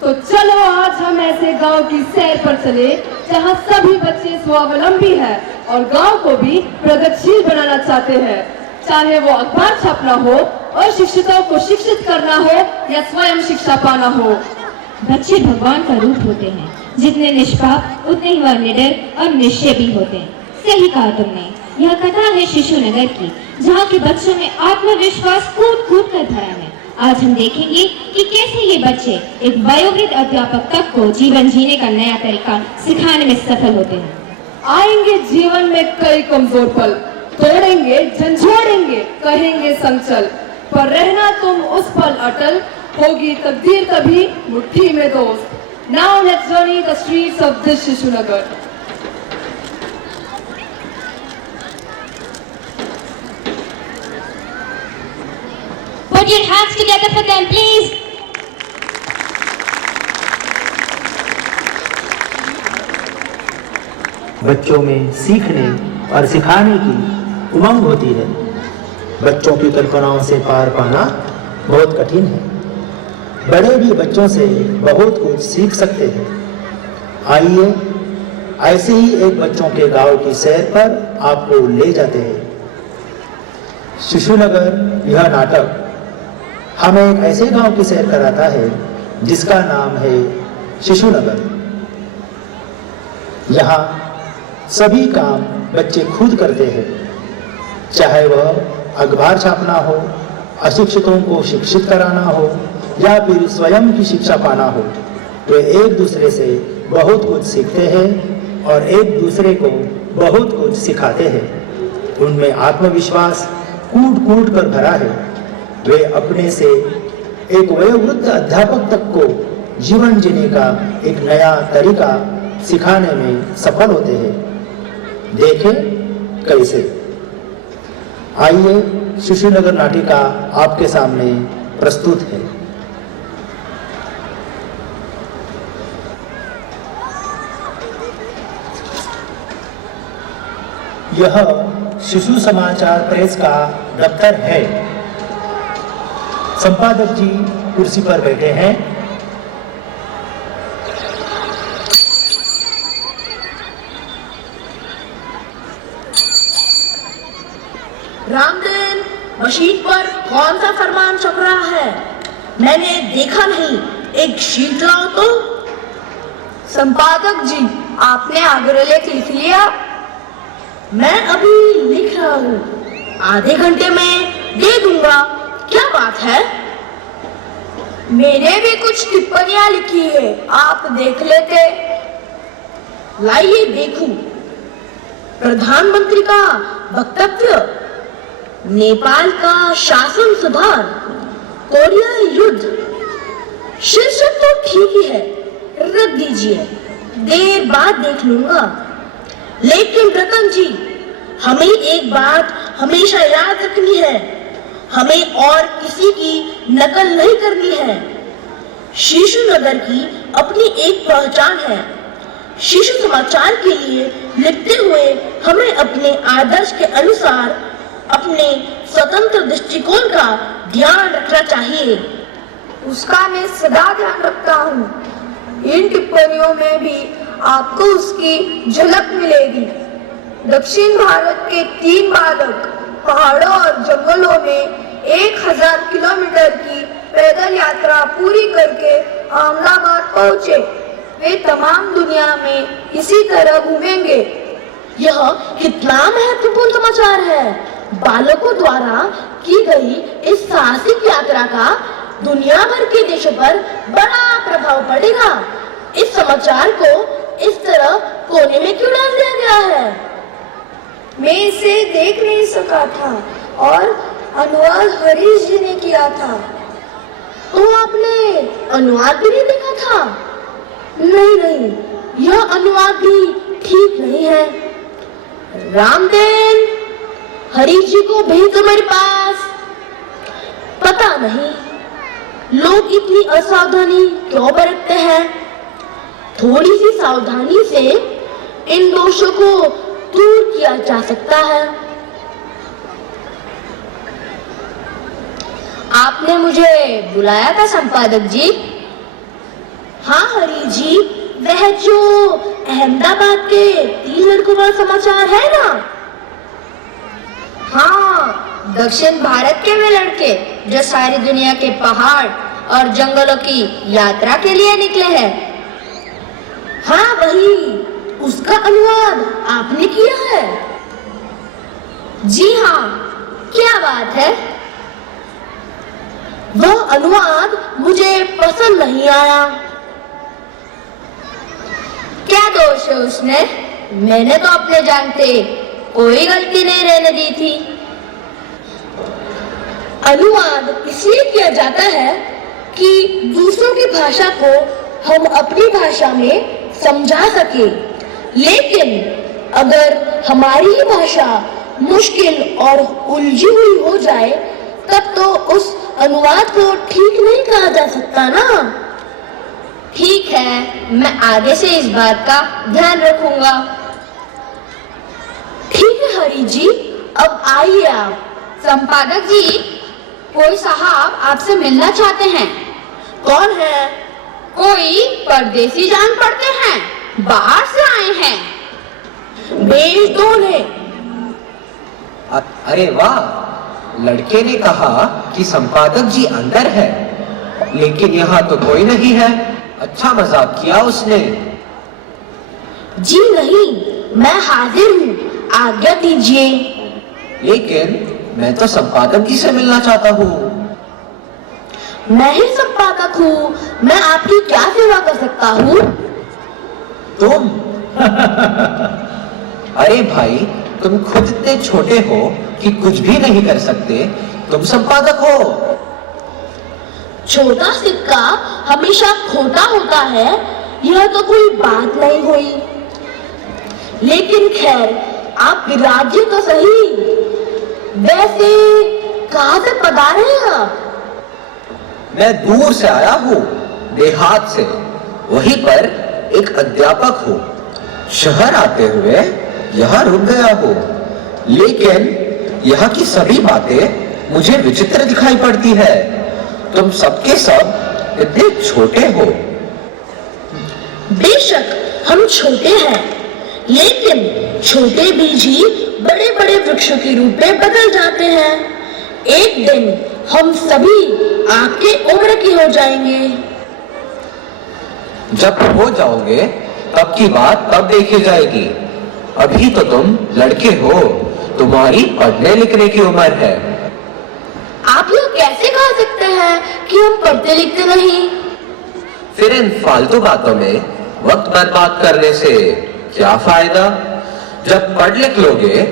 तो चलो आज हम ऐसे गांव की सैर पर चले जहां सभी बच्चे स्वावलंबी हैं और गांव को भी प्रगतिशील बनाना चाहते हैं, चाहे वो अखबार छापना हो और शिक्षितों को शिक्षित करना हो या स्वयं शिक्षा पाना हो। बच्चे भगवान का रूप होते हैं, जितने निष्पाप उतने ही वह निडर और निश्चय भी होते हैं। सही कहा तुमने। यह कथा है शिशु नगर की, जहाँ के बच्चों में आत्मविश्वास कूद कूद कर भरा है। आज हम देखेंगे कि कैसे ये बच्चे एक वयोवृद्ध अध्यापक तक को जीवन जीने का नया तरीका सिखाने में सफल होते हैं। आएंगे जीवन में कई कमजोर पल, तोड़ेंगे झंझोड़ेंगे कहेंगे संचल, पर रहना तुम उस पल अटल, होगी तकदीर कभी मुट्ठी में दोस्त। Now let's journey the streets of this शिशु नगर। Put your hands together for them, please. बच्चों में सीखने और सिखाने की उमंग होती है। बच्चों की कल्पनाओं से पार पाना बहुत कठिन है। बड़े भी बच्चों से बहुत कुछ सीख सकते हैं। आइए ऐसे ही एक बच्चों के गांव की सैर पर आपको ले जाते हैं। शिशु नगर यह नाटक हमें एक ऐसे गांव की सैर कराता है जिसका नाम है शिशु नगर। यहाँ सभी काम बच्चे खुद करते हैं, चाहे वह अखबार छापना हो, अशिक्षितों को शिक्षित कराना हो या फिर स्वयं की शिक्षा पाना हो। वे एक दूसरे से बहुत कुछ सीखते हैं और एक दूसरे को बहुत कुछ सिखाते हैं। उनमें आत्मविश्वास कूट कूट कर भरा है। वे अपने से एक वयोवृद्ध अध्यापक तक को जीवन जीने का एक नया तरीका सिखाने में सफल होते हैं। देखें कैसे। आइए शिशु नगर नाटिका आपके सामने प्रस्तुत है। यह शिशु समाचार प्रेस का दफ्तर है। संपादक जी कुर्सी पर बैठे हैं। रामदेन, मशीन पर कौन सा फरमान छप रहा है? मैंने देखा नहीं, एक शीट लाओ तो। संपादक जी, आपने अग्रलेख लिख लिया? मैं अभी लिख रहा हूँ, आधे घंटे में दे दूंगा। क्या बात है? मैंने भी कुछ टिप्पणियां लिखी है, आप देख लेते। लाइए देखूं। प्रधानमंत्री का वक्तव्य, नेपाल का शासन सुधार, कोरिया युद्ध। शीर्षक तो ठीक ही है, रख दीजिए, देर बाद देख लूंगा। लेकिन रतन जी, हमें एक बात हमेशा याद रखनी है, हमें और किसी की नकल नहीं करनी है। शिशु नगर की अपनी एक पहचान है। शिशु समाचार के लिए लिखते हुए हमें अपने आदर्श के अनुसार अपने स्वतंत्र दृष्टिकोण का ध्यान रखना चाहिए। उसका मैं सदा ध्यान रखता हूँ। इन टिप्पणियों में भी आपको उसकी झलक मिलेगी। दक्षिण भारत के 3 बालक पहाड़ों और जंगलों में 1000 किलोमीटर की पैदल यात्रा पूरी करके अहमदाबाद पहुंचे। वे तमाम दुनिया में इसी तरह घूमेंगे। यह कितना महत्वपूर्ण समाचार है। बालकों द्वारा की गई इस साहसिक यात्रा का दुनिया भर के देशों पर बड़ा प्रभाव पड़ेगा। इस समाचार को इस तरह कोने में क्यों डाल दिया गया है? मैं इसे देख नहीं सका था और अनुवाद हरीश जी ने किया था। तो आपने अनुवाद भी नहीं देखा था? नहीं, यह अनुवाद भी ठीक नहीं है। रामदेव, हरीश जी को भेजो मेरे पास। पता नहीं लोग इतनी असावधानी क्यों बरतते हैं। थोड़ी सी सावधानी से इन दोषों को दूर किया जा सकता है। आपने मुझे बुलाया था संपादक जी? हाँ हरी जी, वह जो अहमदाबाद के 3 लड़कों का समाचार है ना? हाँ, दक्षिण भारत के वे लड़के जो सारी दुनिया के पहाड़ और जंगलों की यात्रा के लिए निकले हैं। हाँ वही, उसका अनुवाद आपने किया है? जी हाँ, क्या बात है? वह अनुवाद मुझे पसंद नहीं आया। क्या दोष है उसने? मैंने तो अपने जानते कोई गलती नहीं रहने दी थी। अनुवाद इसलिए किया जाता है कि दूसरों की भाषा को हम अपनी भाषा में समझा सके। लेकिन अगर हमारी ही भाषा मुश्किल और उलझी हुई हो जाए तब तो उस अनुवाद को ठीक नहीं कहा जा सकता ना। ठीक है, मैं आगे से इस बात का ध्यान रखूंगा। ठीक है हरी जी, अब आइए आप। संपादक जी, कोई साहब आपसे मिलना चाहते हैं। कौन है? कोई परदेसी जान पड़ते हैं, बाहर से आए हैं। भेज दो उन्हें। अरे वाह, लड़के ने कहा कि संपादक जी अंदर है, लेकिन यहाँ तो कोई नहीं है। अच्छा मजाक किया उसने। जी नहीं, मैं हाजिर हूँ, आज्ञा दीजिए। लेकिन मैं तो संपादक जी से मिलना चाहता हूँ। मैं ही संपादक हूँ, मैं आपकी क्या सेवा कर सकता हूँ? तुम? अरे भाई, तुम खुद इतने छोटे हो कि कुछ भी नहीं कर सकते, तुम संपादक हो। छोटा सिक्का हमेशा खोटा होता है, यह तो कोई बात नहीं हुई। लेकिन खैर, आप विराजिए तो सही। वैसे कहाँ से पधारे हैं आप? मैं दूर से आया हूँ, देहात से। वहीं पर एक अध्यापक हूँ। शहर आते हुए यहाँ रुक गया हूँ, लेकिन यहाँ की सभी बातें मुझे विचित्र दिखाई पड़ती है। तुम सबके सब इतने छोटे हो। बेशक हम छोटे हैं, लेकिन छोटे बीज ही बड़े बड़े वृक्षों के रूप में बदल जाते हैं। एक दिन हम सभी आपके उम्र के हो जाएंगे। जब हो जाओगे तब की बात तब देखी जाएगी। अभी तो तुम लड़के हो, तुम्हारी पढ़ने लिखने की उम्र है। आप यह कैसे कह सकते हैं कि हम पढ़ते लिखते नहीं? फिर इन फालतू बातों में वक्त बर्बाद करने से क्या फायदा? जब पढ़ लिख लोगे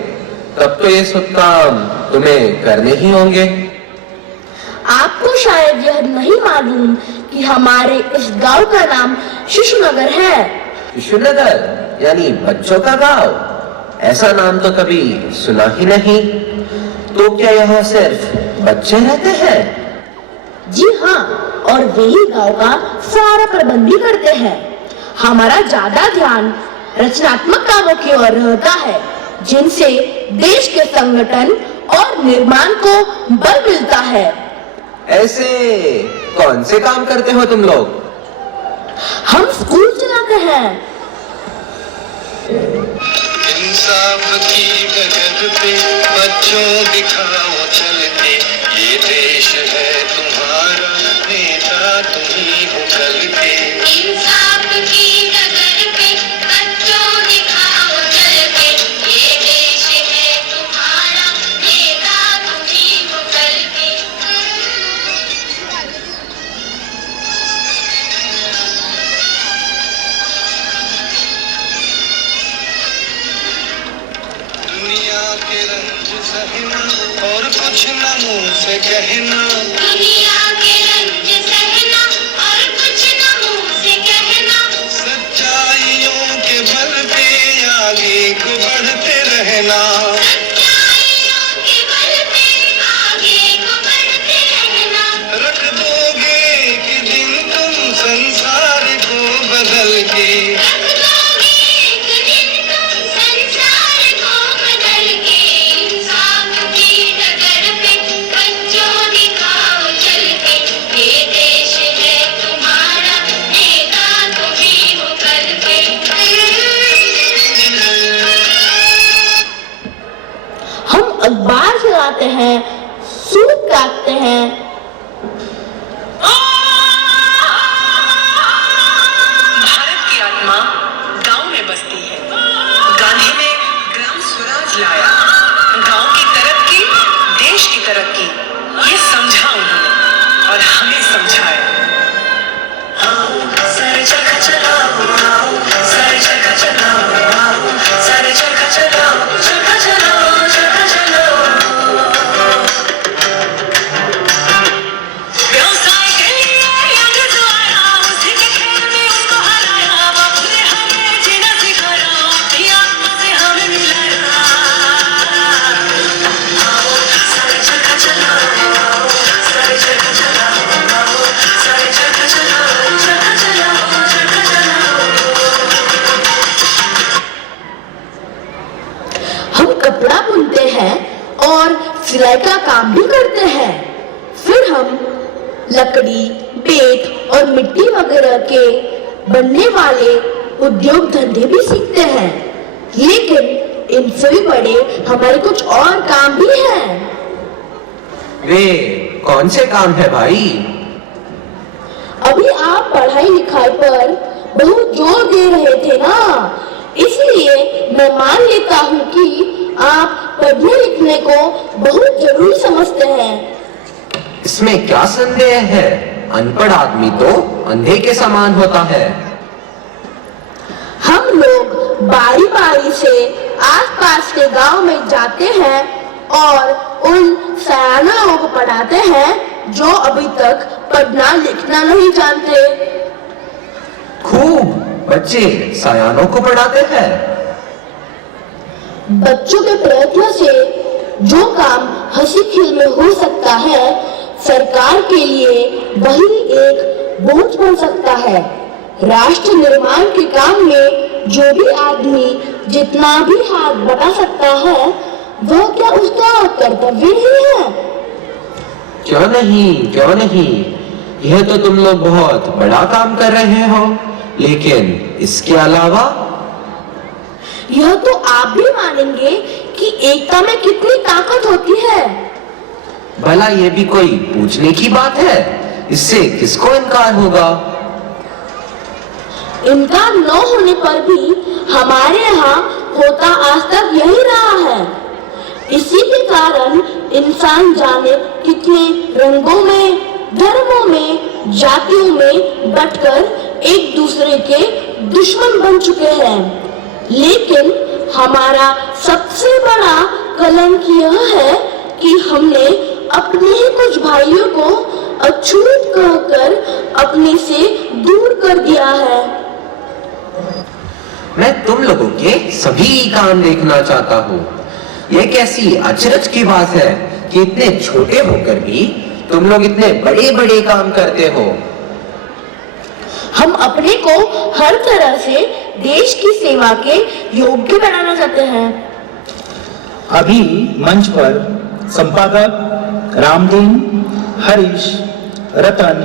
तब तो ये सब काम तुम्हें करने ही होंगे। आपको शायद यह नहीं मालूम कि हमारे इस गांव का नाम शिशुनगर है। शिशुनगर यानी बच्चों का गांव? ऐसा नाम तो कभी सुना ही नहीं। तो क्या यहाँ सिर्फ बच्चे रहते हैं? जी हाँ, और वही गांव का सारा प्रबंध भी करते हैं। हमारा ज्यादा ध्यान रचनात्मक कामों की ओर रहता है, जिनसे देश के संगठन और निर्माण को बल मिलता है। ऐसे कौन से काम करते हो तुम लोग? हम स्कूल चलाते हैं। इंसाफ की डगर पे बच्चों दिखाओ चल के, ये देश है तुम्हारा, नेता तुम्ही हो कल के। इंसाफ की डगर पे बच्चों दिखाओ चल के, ये देश है तुम्हारा, नेता तुम्ही हो कल के। दुनिया के रंज सहना और कुछ न मुंह से कहना, दुनिया के रंज सहना और कुछ न मुंह से कहना, सच्चाइयों के बल पे आगे को बढ़ते रहना, सच्चाइयों के बल पे आगे को बढ़ते रहना। रख दोगे कि दिन तुम संसार को बदल के, रख दोगे कि दिन तुम संसार को बदल के। इंसाफ की डगर पे बच्चों दिखाओ चल के, ये देश है तुम्हारा, नेता तुम्ही हो कल के। हम अखबार चलाते हैं, सूट काटते हैं, भारत की आत्मा गांव में बसती है। गांधी ने ग्राम स्वराज लाया, गांव की तरक्की, देश की तरक्की, ये समझा उन्होंने और हमें समझाया। सारे चरखा चलाओ, सारे चरखा चलाओ, सारे चरखा चलाओ, चरखा चलाओ, चरखा चलाओ। व्यवसाय के लिए युग जो आया, उसी के खेल में उसको हराया, बापू ने हमें जीना सिखाया, अपनी आत्मा से हमें मिलाया। सारे चरखा चलाओ, सारे चरखा चलाओ, सारे चरखा चलाओ, चरखा चलाओ, चरखा चलाओ। हम कपड़ा बुनते हैं और सिलाई का काम भी करते हैं। फिर हम लकड़ी, बेत और मिट्टी वगैरह के बनने वाले उद्योग धंधे भी सीखते हैं। लेकिन इनसे भी बड़े हमारे कुछ और काम भी हैं। वे कौन से काम है भाई? अभी आप पढ़ाई लिखाई पर बहुत जोर दे रहे थे ना, इसलिए मैं मान लेता हूँ कि आप पढ़ने लिखने को बहुत जरूरी समझते हैं। इसमें क्या संदेह है? अनपढ़ आदमी तो अंधे के समान होता है। हम लोग बारी बारी से आसपास के गांव में जाते हैं और उन सयानों लोगों को पढ़ाते हैं जो अभी तक पढ़ना लिखना नहीं जानते। खूब, बच्चे सयानों को पढ़ाते हैं। बच्चों के प्रयत्न से जो काम हंसी खेल में हो सकता है, सरकार के लिए वही एक बोझ बन सकता है। राष्ट्र निर्माण के काम में जो भी आदमी जितना भी हाथ बटा सकता है, वह क्या उसका कर्तव्य नहीं है? क्यों नहीं, क्यों नहीं, यह तो तुम लोग बहुत बड़ा काम कर रहे हो, लेकिन इसके अलावा? यह तो आप भी मानेंगे कि एकता में कितनी ताकत होती है। भला ये भी कोई पूछने की बात है? इससे किसको इनकार होगा? इनकार न होने पर भी हमारे यहाँ होता आज तक यही रहा है। इसी के कारण इंसान जाने कितने रंगों में, धर्मों में, जातियों में बंटकर एक दूसरे के दुश्मन बन चुके हैं। लेकिन हमारा सबसे बड़ा कलंक यह है कि हमने अपने ही कुछ भाइयों को अछूत कहकर अपने से दूर कर दिया है। मैं तुम लोगों के सभी काम देखना चाहता हूँ। यह कैसी अचरज की बात है कि इतने छोटे होकर भी तुम लोग इतने बड़े बड़े काम करते हो। हम अपने को हर तरह से देश की सेवा के योग्य बनाना चाहते हैं। अभी मंच पर संपादक रामदीन, हरीश, रतन,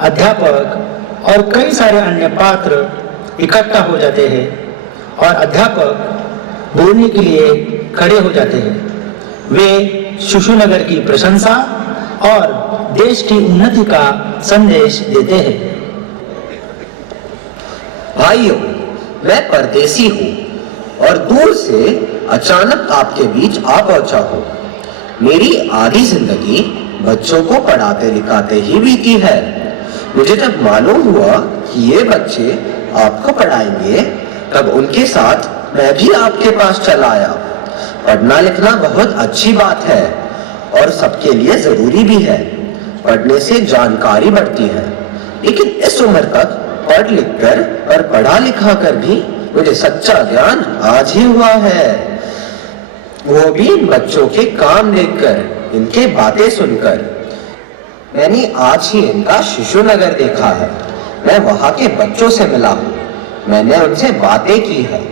अध्यापक और कई सारे अन्य पात्र इकट्ठा हो जाते हैं और अध्यापक बोलने के लिए खड़े हो जाते हैं। वे शिशु नगर की प्रशंसा और देश की उन्नति का संदेश देते हैं। भाइयों, मैं परदेसी हूँ और दूर से अचानक आपके बीच आ पहुंचा हूँ। मेरी आधी जिंदगी बच्चों को पढ़ाते लिखाते ही बीती है। मुझे जब मालूम हुआ कि ये बच्चे आपको पढ़ाएंगे, तब उनके साथ मैं भी आपके पास चला आया। पढ़ना लिखना बहुत अच्छी बात है और सबके लिए जरूरी भी है। पढ़ने से जानकारी बढ़ती है, लेकिन इस उम्र तक पढ़ लिख कर और पढ़ा लिखा कर भी मुझे सच्चा ज्ञान आज ही हुआ है, वो भी इन बच्चों के काम देखकर, इनके बातें सुनकर। मैंने आज ही इनका शिशु नगर देखा है। मैं वहाँ के बच्चों से मिला हूँ, मैंने उनसे बातें की है,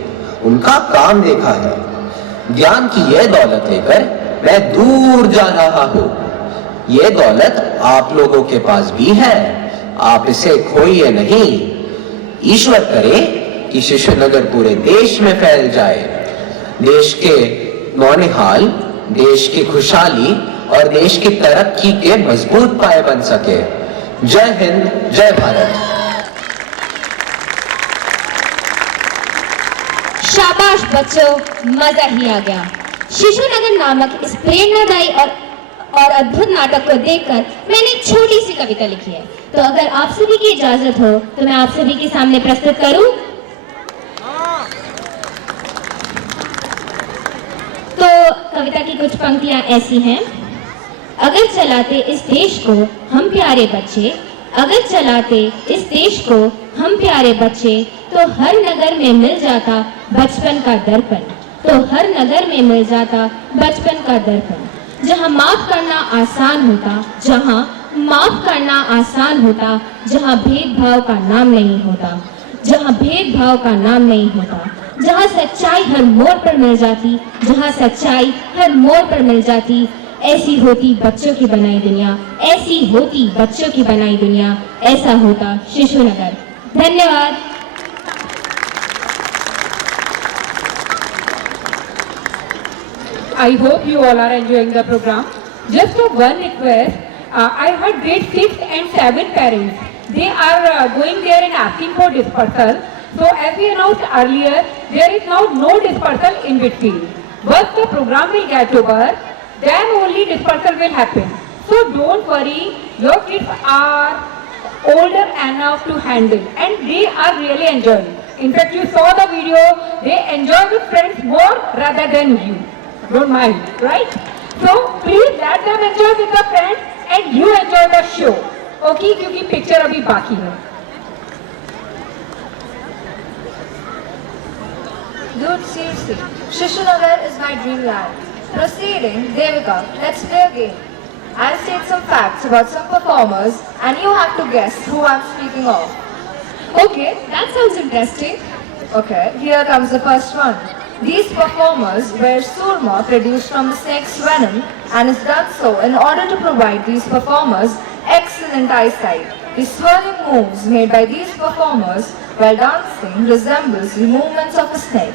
उनका काम देखा है। ज्ञान की यह दौलत लेकर मैं दूर जा रहा हूँ। ये दौलत आप लोगों के पास भी है, आप इसे खोइए नहीं। ईश्वर करे कि शिशु नगर पूरे देश में फैल जाए, देश के नौनिहाल, देश की खुशहाली और देश की तरक्की के मजबूत पाए बन सके। जय हिंद, जय भारत। शाबाश बच्चों, मजा ही आ गया। शिशु नगर नामक इस प्रेरणादायी और अद्भुत नाटक को देखकर मैंने एक छोटी सी कविता लिखी है। तो अगर आप सभी की इजाजत हो तो मैं आप सभी के सामने प्रस्तुत करूं। तो कविता की कुछ पंक्तियां ऐसी हैं। अगर चलाते इस देश को हम प्यारे बच्चे, अगर चलाते इस देश को हम प्यारे बच्चे, तो हर नगर में मिल जाता बचपन का दर्पण, तो हर नगर में मिल जाता बचपन का दर्पण। जहाँ माफ करना आसान होता, जहाँ माफ करना आसान होता, जहाँ भेदभाव का नाम नहीं होता, जहाँ भेदभाव का नाम नहीं होता, जहाँ सच्चाई हर मोड़ पर मिल जाती, जहाँ सच्चाई हर मोड़ पर मिल जाती। ऐसी होती बच्चों की बनाई दुनिया, ऐसी होती बच्चों की बनाई दुनिया, ऐसा होता शिशु नगर। धन्यवाद। I hope you all are enjoying the program. Just one request, I heard grade 6 and 7 parents. They are going there and asking for dispersal. So as we announced earlier, there is now no dispersal in Whitfield. Once the program will get over, then only dispersal will happen. So don't worry, your kids are older enough to handle and they are really enjoying. In fact, you saw the video, they enjoy with friends more rather than you. Don't mind, right? So please let them enjoy with the friends and you enjoy the show. Okay, क्योंकि picture अभी बाकी है. Dude, seriously, Shishu Nagar is my dreamland. Proceeding, Devika, let's play a game. I'll state some facts about some performers and you have to guess who I'm speaking of. Okay, that sounds interesting. Okay, here comes the first one. These performers wear surma produced from the snake's venom and is done so in order to provide these performers excellent eyesight. The swirling moves made by these performers while dancing resembles the movements of a snake.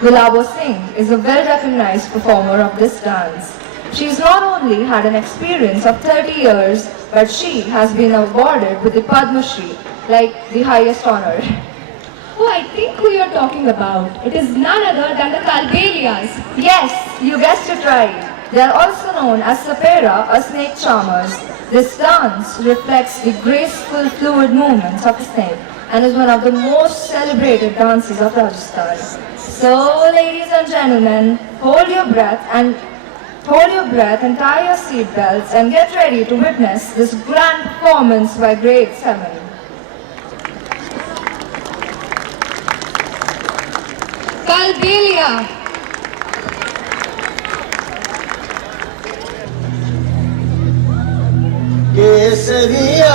Gulabo Singh is a well-recognized performer of this dance. She's not only had an experience of 30 years, but she has been awarded with the Padma Shri, like the highest honor. Oh, I think who you're talking about. It is none other than the Kalbelias. Yes, you guessed it right. They are also known as Sapera or snake charmers. This dance reflects the graceful, fluid movements of a snake and is one of the most celebrated dances of Rajasthan. So, ladies and gentlemen, hold your breath and tie your seat belts and get ready to witness this grand performance by grade 7. Kalbelia. Kesariya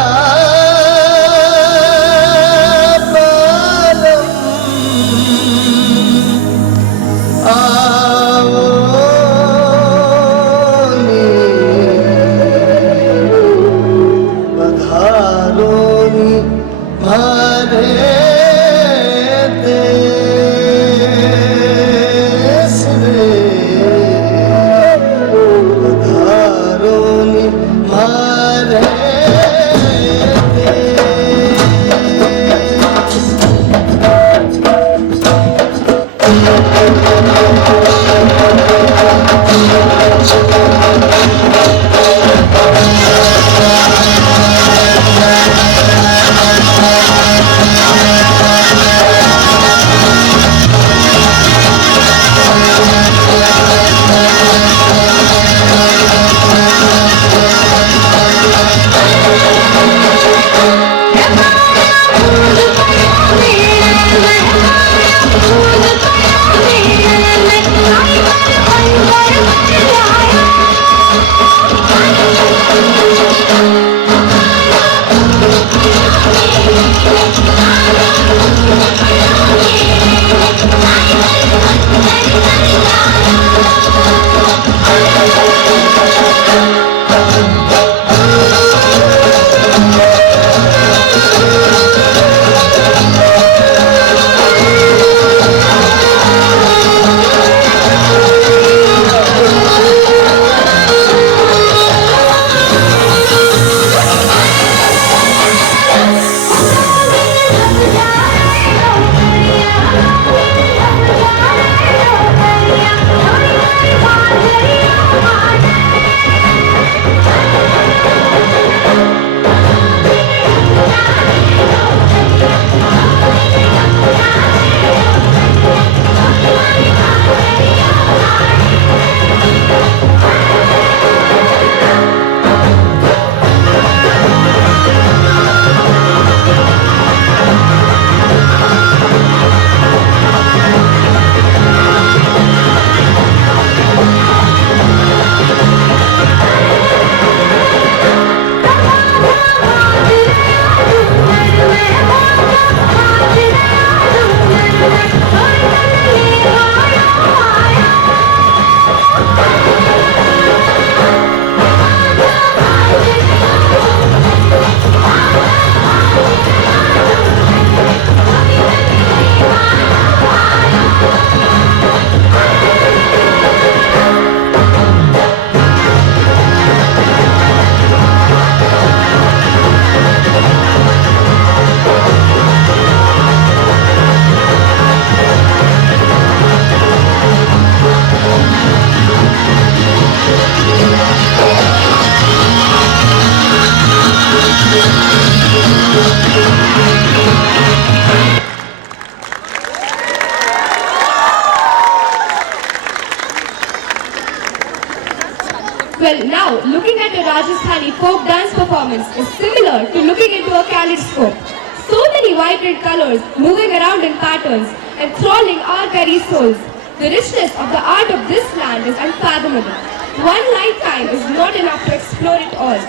Well, now, looking at a Rajasthani folk dance performance is similar to looking into a kaleidoscope. So many vibrant colors moving around in patterns, enthralling our very souls. The richness of the art of this land is unfathomable. One lifetime is not enough to explore it all.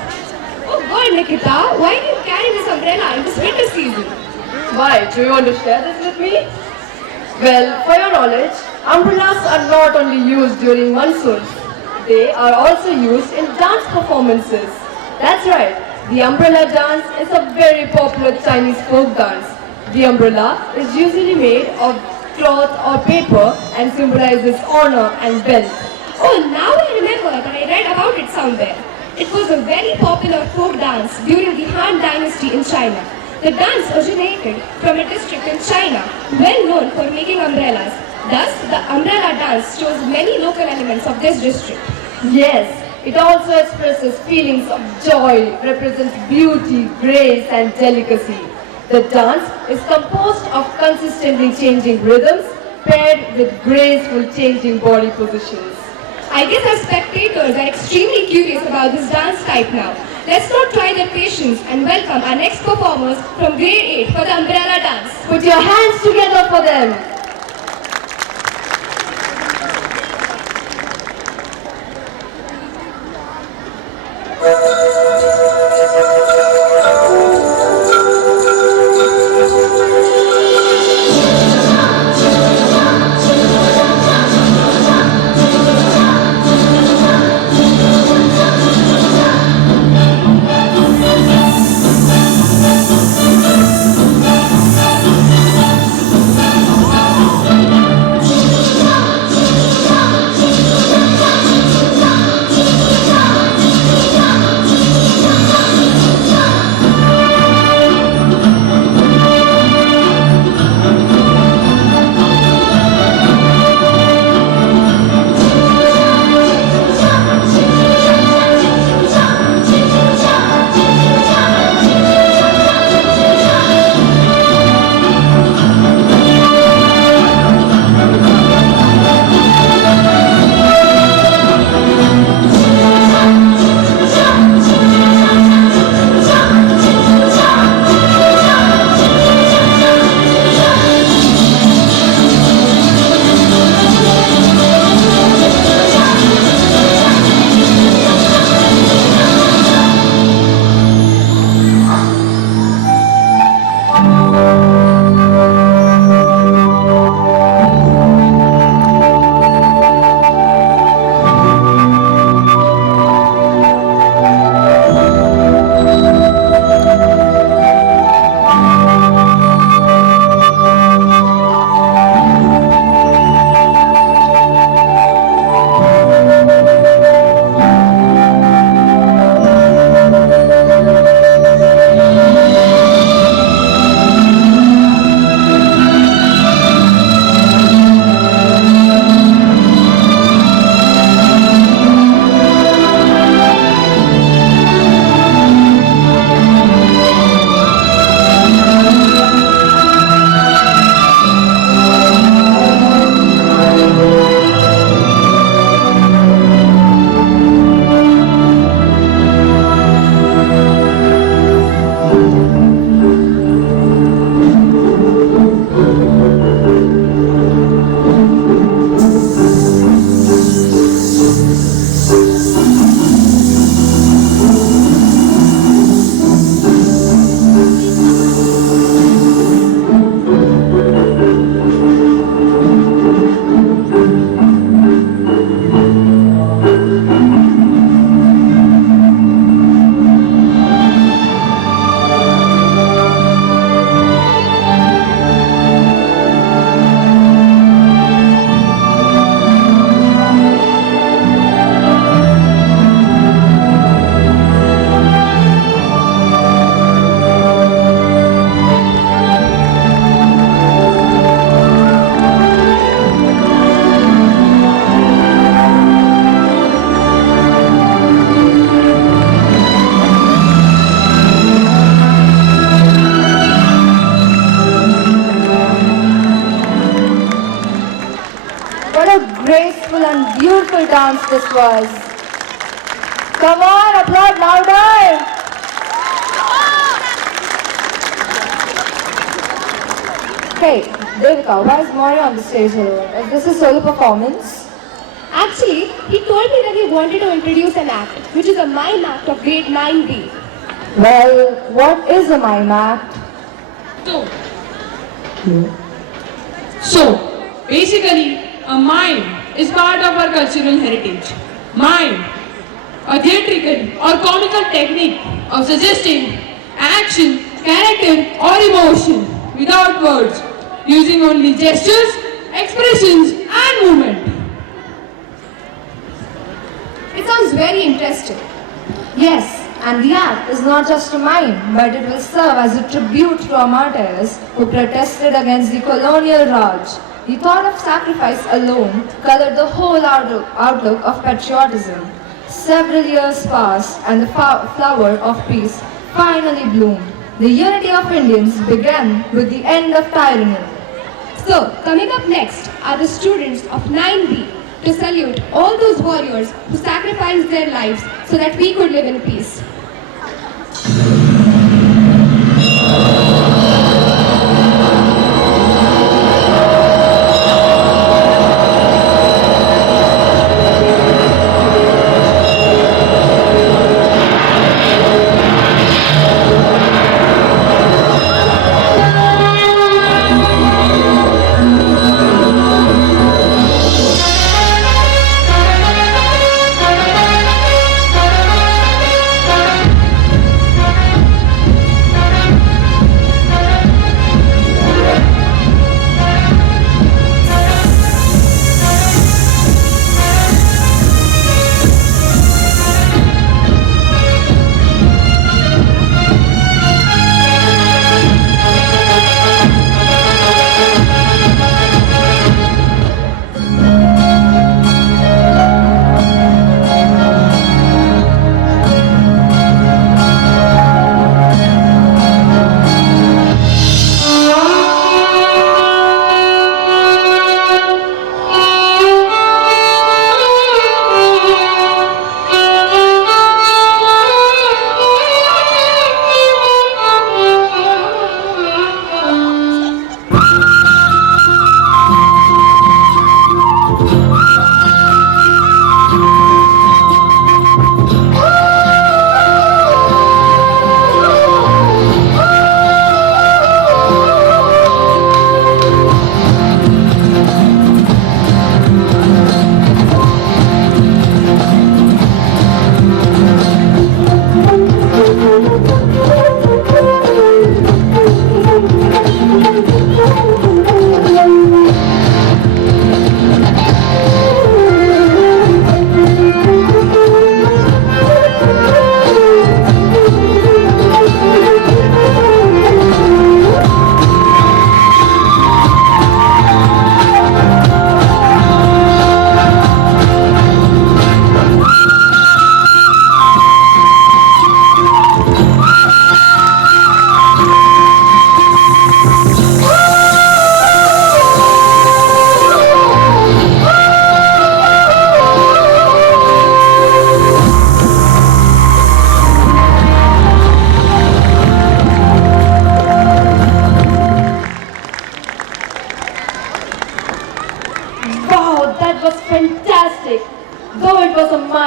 Oh God, Nikita, why do you carry this umbrella in this winter season? Why? Do you want to share this with me? Well, for your knowledge, umbrellas are not only used during monsoons. They are also used in dance performances. That's right, the umbrella dance is a very popular Chinese folk dance. The umbrella is usually made of cloth or paper and symbolizes honor and wealth. Oh, now I remember that I read about it somewhere. It was a very popular folk dance during the Han Dynasty in China. The dance originated from a district in China, well known for making umbrellas. Thus, the umbrella dance shows many local elements of this district. Yes, it also expresses feelings of joy, represents beauty, grace and delicacy. The dance is composed of consistently changing rhythms paired with graceful changing body positions. I guess our spectators are extremely curious about this dance type now. Let's not try their patience and welcome our next performers from grade 8 for the umbrella dance. Put your hands together for them. What a graceful and beautiful dance this was. Come on, applaud louder. Hey, Devika, why is Moira on the stage alone? Is this a solo performance? Actually, he told me that he wanted to introduce an act, which is a mime act of grade 9B. Well, what is a mime act? So, basically, a mime is part of our cultural heritage. Mime, a theatrical or comical technique of suggesting action, character or emotion without words, using only gestures, expressions and movement. It sounds very interesting. Yes, and the act is not just a mime, but it will serve as a tribute to our martyrs who protested against the colonial Raj. The thought of sacrifice alone colored the whole outlook of patriotism. Several years passed and the flower of peace finally bloomed. The unity of Indians began with the end of tyranny. So, coming up next are the students of 9B to salute all those warriors who sacrificed their lives so that we could live in peace.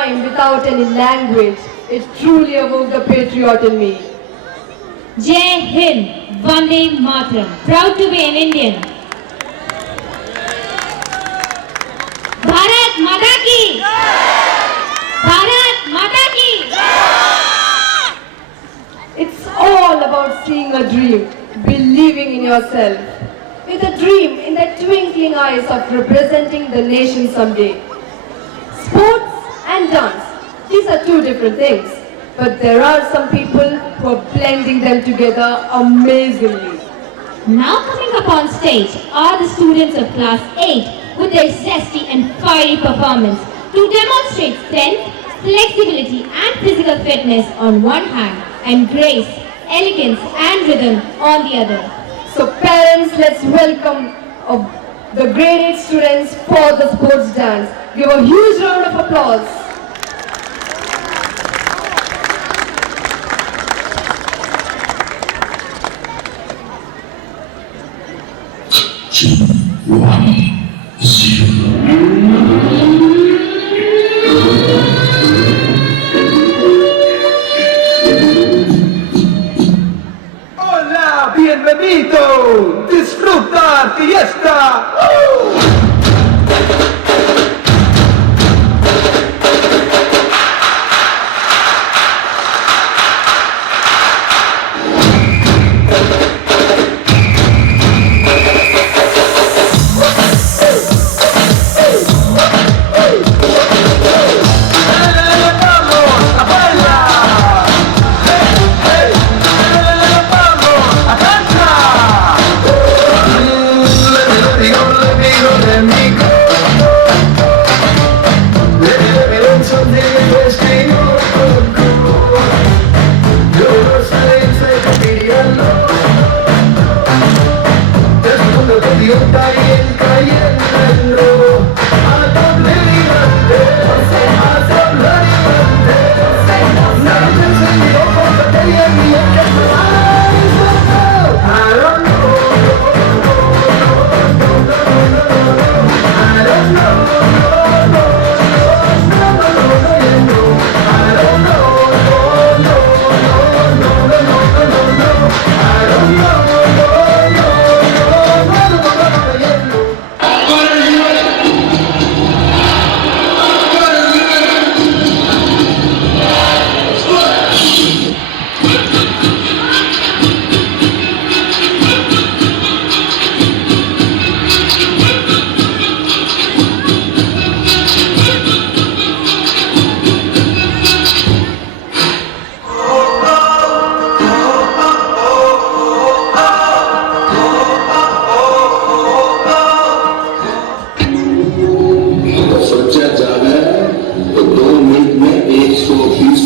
Without any language, it truly awoke the patriot in me. Jai Hind, Vande Mataram. Proud to be an Indian. Bharat Mata Ki! Bharat Mata Ki! It's all about seeing a dream, believing in yourself, with a dream in the twinkling eyes of representing the nation someday. Sports and dance, these are two different things, but there are some people who are blending them together amazingly. Now coming up on stage are the students of class 8 with their zesty and fiery performance to demonstrate strength, flexibility and physical fitness on one hand and grace, elegance and rhythm on the other. So parents, let's welcome the grade 8 students for the sports dance. Give a huge round of applause.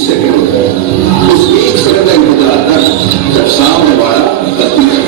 Second होता है। उस 1 second का इंतजार आता है जब सामने वाला गलती करे।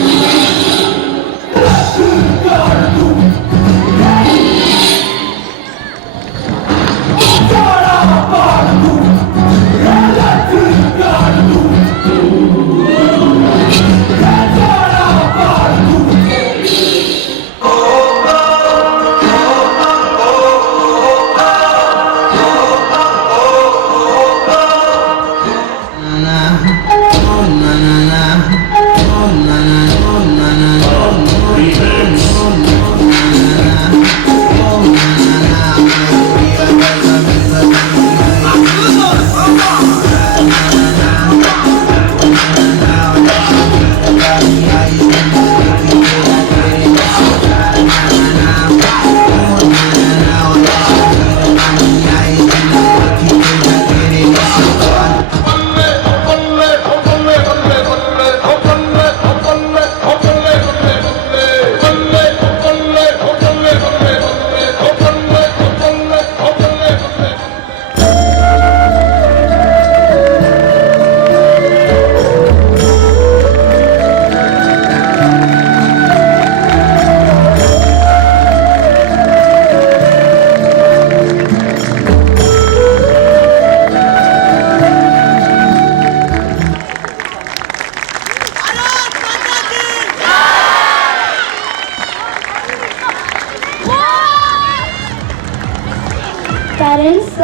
Parents,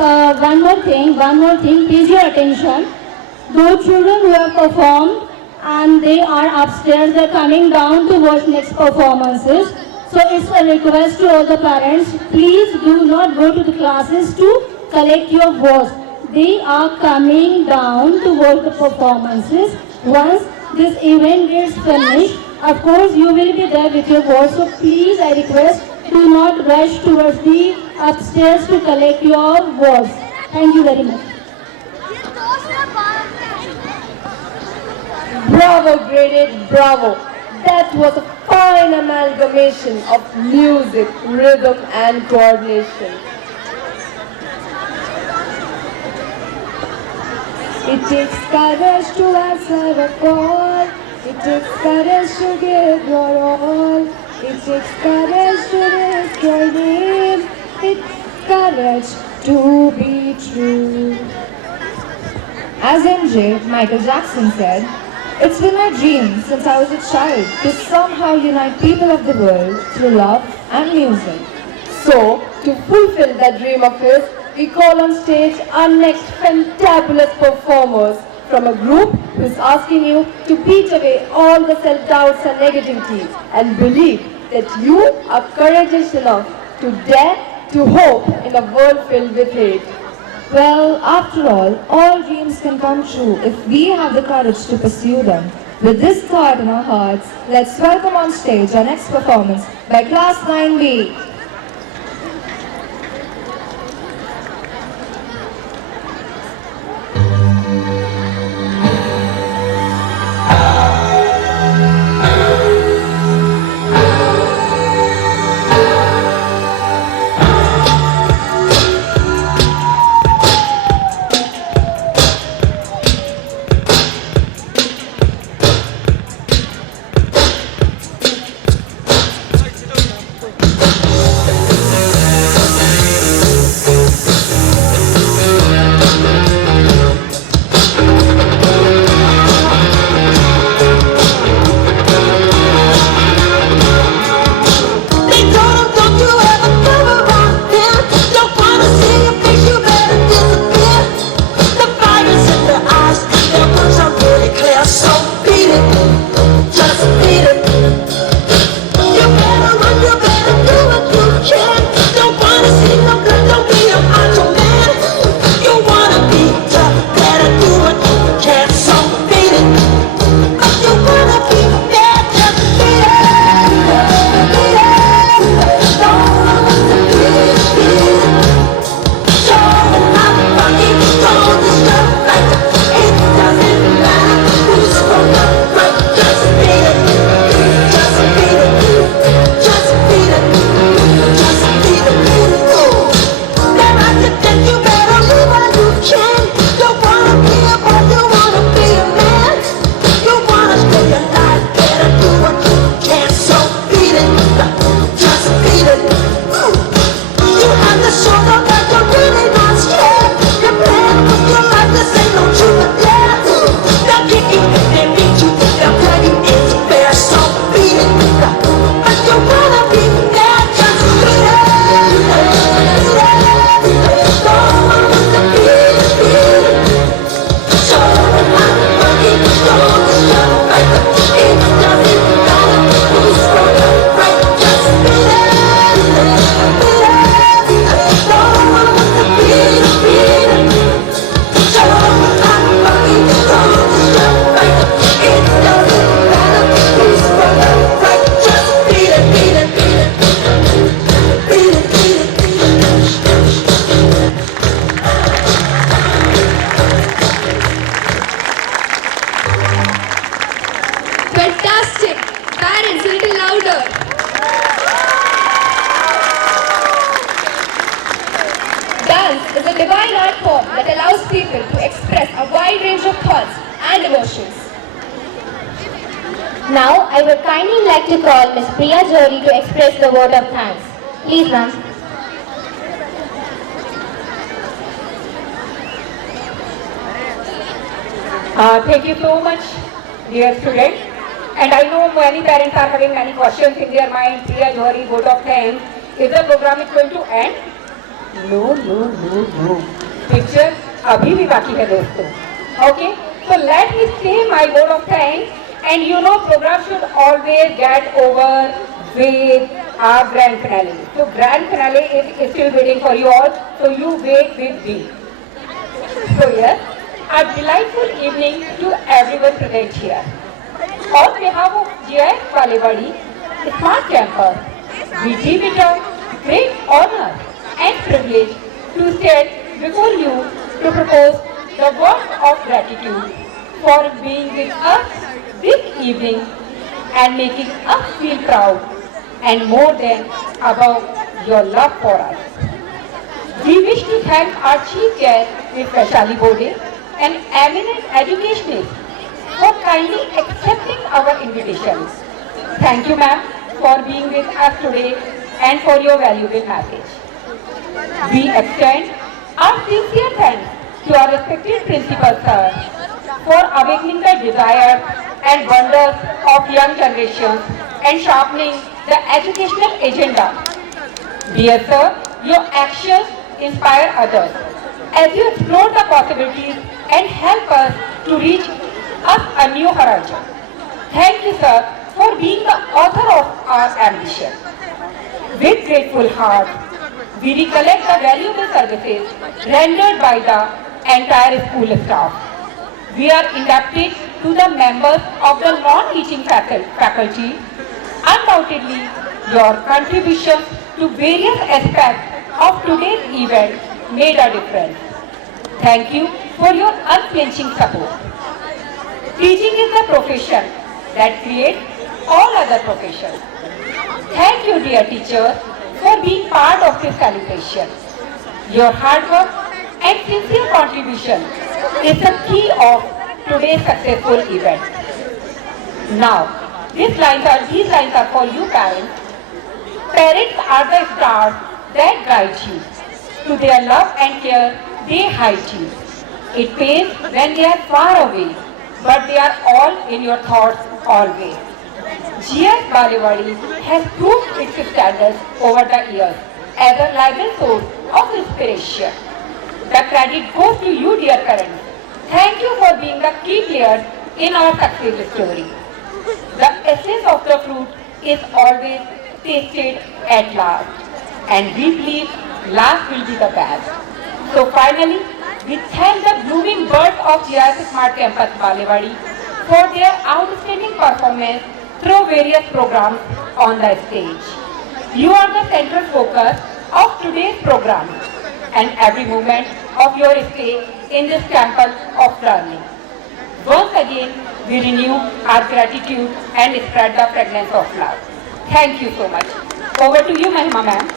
one more thing, please your attention. Those children who have performed and they are upstairs, they're coming down to watch next performances. So it's a request to all the parents, please do not go to the classes to collect your votes. They are coming down to watch the performances. Once this event gets finished, of course you will be there with your votes. So please, I request, do not rush towards the upstairs to collect your votes. Thank you very much. Bravo, graded, bravo. That was a fine amalgamation of music, rhythm and coordination. It takes courage to answer a call. It takes courage to give your all. It takes courage to risk your name. It's courage to be true. As MJ, Michael Jackson said, "It's been my dream since I was a child to somehow unite people of the world through love and music." So, to fulfill that dream of his, we call on stage our next fantabulous performers from a group who is asking you to beat away all the self-doubts and negativities and believe that you are courageous enough to dare to hope in a world filled with hate. Well, after all dreams can come true if we have the courage to pursue them. With this thought in our hearts, let's welcome on stage our next performance by Class 9B. Dance is a divine art form that allows people to express a wide range of thoughts and emotions. Now, I would kindly like to call Ms. Priya Johri to express the word of thanks. Please, ma'am. Thank you so much, dear students. And I know many parents are having many questions in their mind. Priya Johri, vote of thanks. Is the program is going to end? No. Picture abhi bhi baki hai dosto. Okay. So let me say my vote of thanks. And you know, program should always get over with our grand finale. So grand finale is still waiting for you all. So you wait with me. So yes, a delightful evening to everyone present here. On behalf of GIIS Balewadi Smart Campus, we deem it a great honor and privilege to stand before you to propose the words of gratitude for being with us this evening and making us feel proud and more than above your love for us. We wish to thank our Chief Guest, Ms. Vaishali Bode, an eminent educationist, for kindly accepting our invitation. Thank you, ma'am, for being with us today and for your valuable message. We extend our sincere thanks to our respected principal, sir, for awakening the desires and wonders of young generations and sharpening the educational agenda. Dear sir, your actions inspire others as you explore the possibilities and help us to reach us a new horizon. Thank you, sir, for being the author of our ambition. With grateful heart, we recollect the valuable services rendered by the entire school staff. We are indebted to the members of the non-teaching faculty. Undoubtedly, your contributions to various aspects of today's event made a difference. Thank you for your unflinching support. Teaching is the profession that creates all other professions. Thank you, dear teachers, for being part of this celebration. Your hard work and sincere contribution is the key of today's successful event. Now, these lines are for you parents. Parents are the stars that guide you. To their love and care, they hide you. It pains when they are far away, but they are all in your thoughts always. GIIS Balewadi has proved its standards over the years as a reliable source of inspiration. The credit goes to you, dear parents. Thank you for being the key players in our success story. The essence of the fruit is always tasted at last, and we believe last will be the best. So finally, we thank the blooming birds of GIIS Smart Campus Balewadi for their outstanding performance through various programs on the stage. You are the central focus of today's program and every moment of your stay in this temple of learning. Once again, we renew our gratitude and spread the fragrance of love. Thank you so much. Over to you, Mahima ma'am.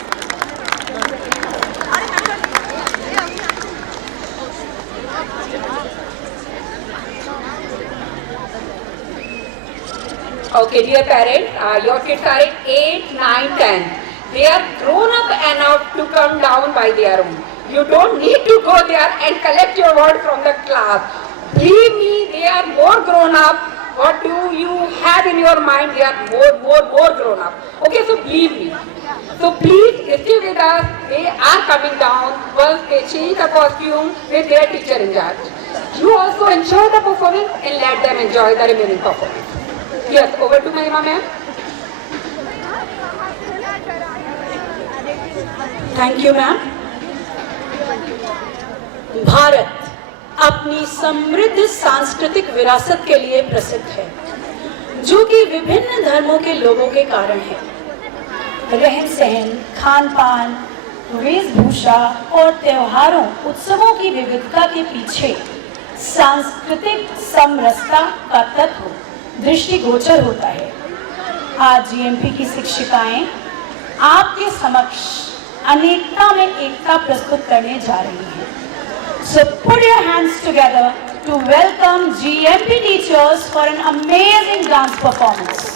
Okay, dear parents, your kids are in 8, 9, 10. They are grown up enough to come down by their own. You don't need to go there and collect your word from the class. Believe me, they are more grown up. What do you have in your mind? They are more grown up. Okay, so believe me. So please stay with us. They are coming down once they change the costume with their teacher in charge. You also enjoy the performance and let them enjoy the remaining performance. Yes, over to Mahima ma'am. Thank you, ma'am. Bharat अपनी समृद्ध सांस्कृतिक विरासत के लिए प्रसिद्ध है, जो कि विभिन्न धर्मों के लोगों के कारण है। रहन सहन, खान पान, वेशभूषा और त्योहारों उत्सवों की विविधता के पीछे सांस्कृतिक समरसता का तत्व दृष्टिगोचर होता है। आज जीएमपी की शिक्षिकाएं आपके समक्ष अनेकता में एकता प्रस्तुत करने जा रही हैं। So put your hands together to welcome GMP teachers for an amazing dance performance.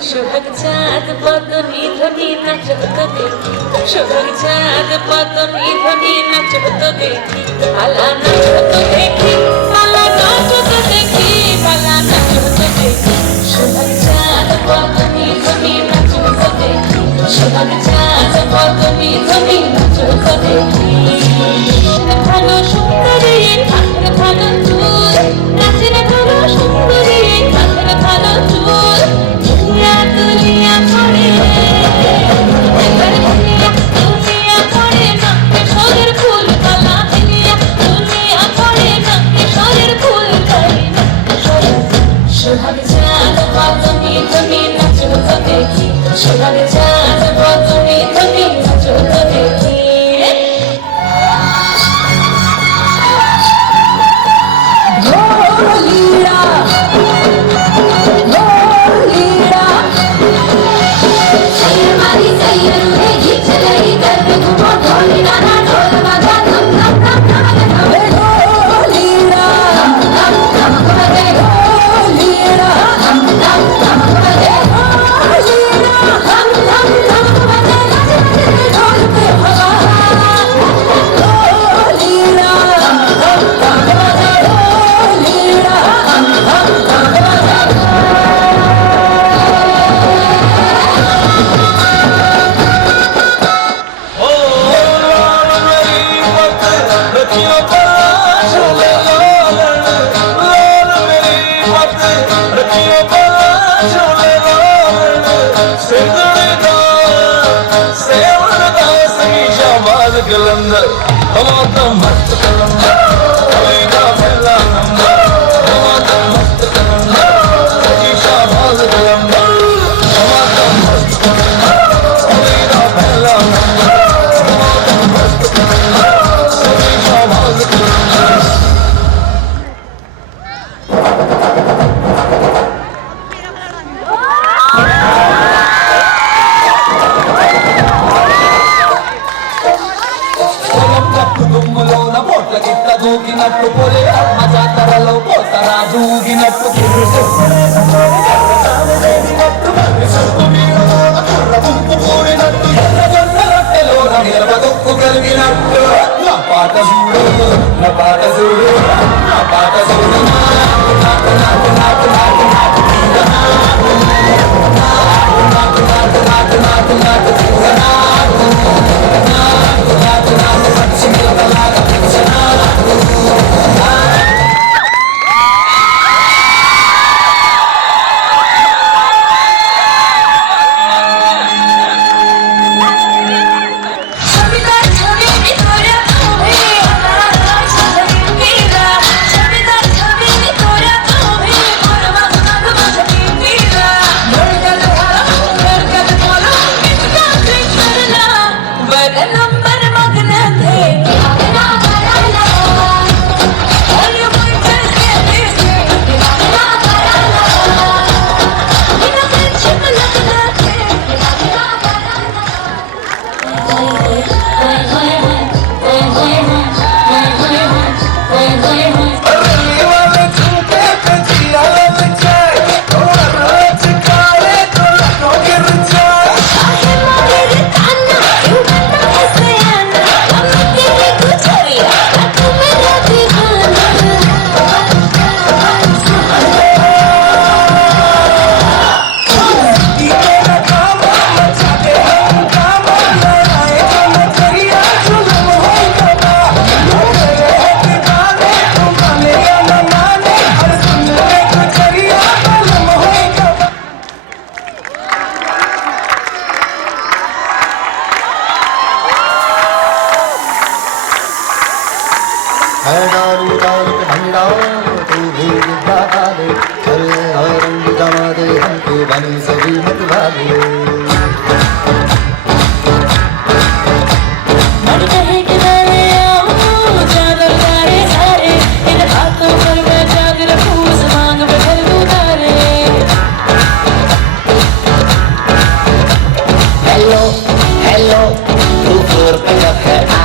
सुहाग चाँद बदनी ध्वनि नाचत देखी सुहाग चाँद बदनी ध्वनि नाचत देखी आला नाचत देखी आला नाचत देखी आला नाचत देखी सुहाग चाँद बदनी ध्वनि नाचत देखी सुहाग चाँद बदनी ध्वनि नाचत देखी ভালো সুন্দরী ঠাকুর ভালো চুল নাচের ভালো সুন্দরী ঠাকুর ভালো চুল দুনিয়া দুনিয়া পড়ে এবার দুনিয়া পড়ে না কেশরের ফুল কালা দুনিয়া পড়ে না কেশরের ফুল কালা সোহাগ চাঁদ বদনি তুমি নাচত দেখি সোহাগ চাঁদ বদনি তুমি নাচত দেখি कलंदर हमारा मस्त कलंदर अली का पहला नंबर हमारा मस्त कलंदर सजी शाहबाज कलंदर हमारा मस्त कलंदर अली का पहला नंबर हमारा मस्त कलंदर सजी शाहबाज कलंदर దూకినట్టు పోలే మజా తరలో పోతరా దూగినట్టు గుంపు కూడినట్టు ఎర్రజొన్న రొట్టెలో నిలబదొక్కు కలిగినట్టు నా పాట చూడు నా పాట చూడు నా పాట చూడు నాకు నాకు నాకు నాకు నాకు నాకు నాకు నాకు నాకు నాకు నాకు నాకు పచ్చి మిలకలాగా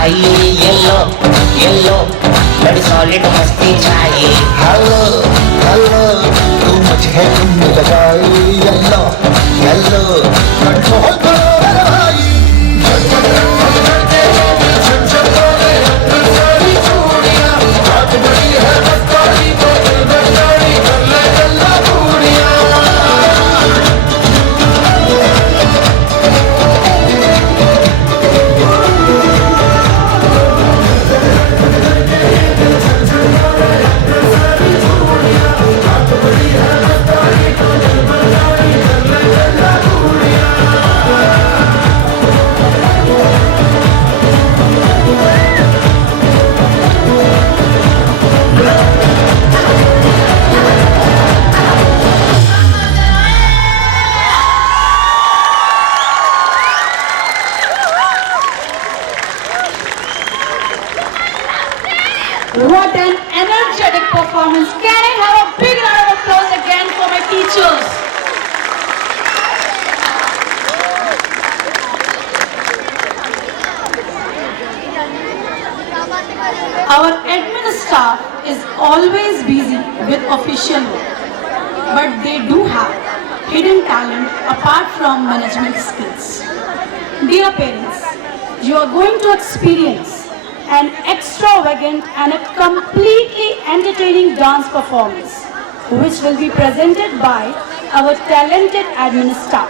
भाई येलो येलो बड़ी सॉलिड मस्ती चाहिए हेलो हेलो तू मुझे तुम लगाई येलो येलो कंट्रोल करो मेरे भाई What an energetic performance. Can I have a big round of applause again for my teachers? Our admin staff is always busy with official work, but they do have hidden talent apart from management skills. Dear parents, you are going to experience an extravagant and a completely entertaining dance performance, which will be presented by our talented admin staff.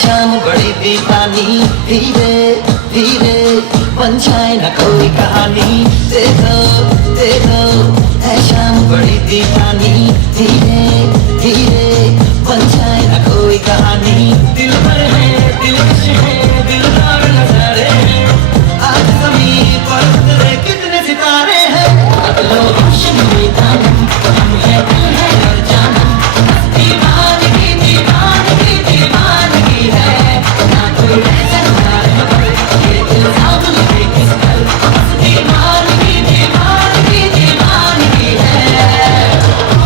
शाम बड़ी दीवानी धीरे धीरे बन जाए न कोई कहानी देखो है शाम बड़ी दीवानी धीरे धीरे बन जाए न कोई कहानी दिल भर है दिलकश है दिलदार नजारे हैं आज ज़मीं पर उतरे कितने सितारे हैं बदलो रोशन में दानम हम है दिल है और जानम दीवानगी दीवानगी दीवानगी है ना कोई ऐसा है ये दिल सामने लगे किस कल दीवानगी दीवानगी दीवानगी है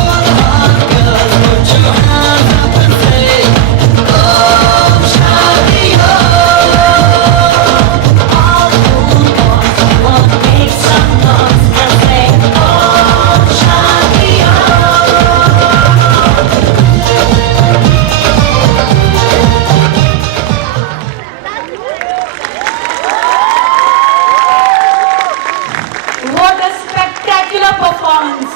all hot girls put your hands up and say oh शादी हो all cool boys want to make some noise and say oh शादी हो What a spectacular performance.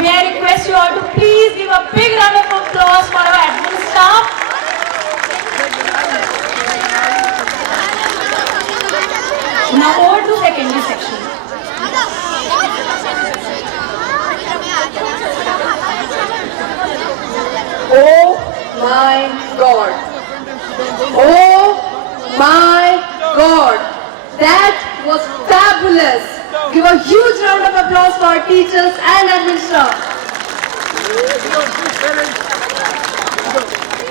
May I request you all to please give a big round of applause for our admin staff. Now over to secondary section. Oh my God. Oh my God. That was fabulous. Give a huge round of applause for our teachers and admin staff.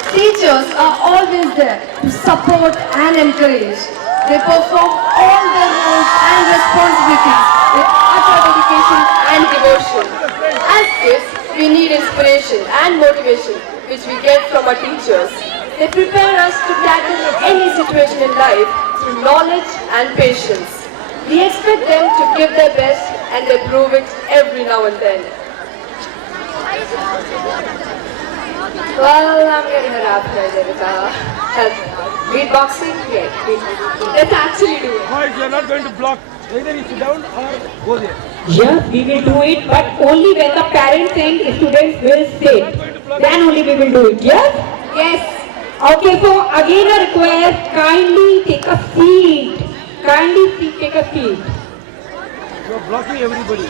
Teachers are always there to support and encourage. They perform all their roles and responsibilities with utter dedication and devotion. As kids, we need inspiration and motivation, which we get from our teachers. They prepare us to tackle any situation in life through knowledge and patience. We expect them to give their best, and they prove it every now and then. Well, I'm getting a rap here, Devika. Beatboxing? Yeah, beatboxing. Let's actually do it. Boys, you're not going to block. Either you sit down or go there. Yes, we will do it, but only when the parents and students will sit. Then only we will do it, yes? Yes. Okay, so again a request, kindly take a seat. Take a seat. You're blocking everybody.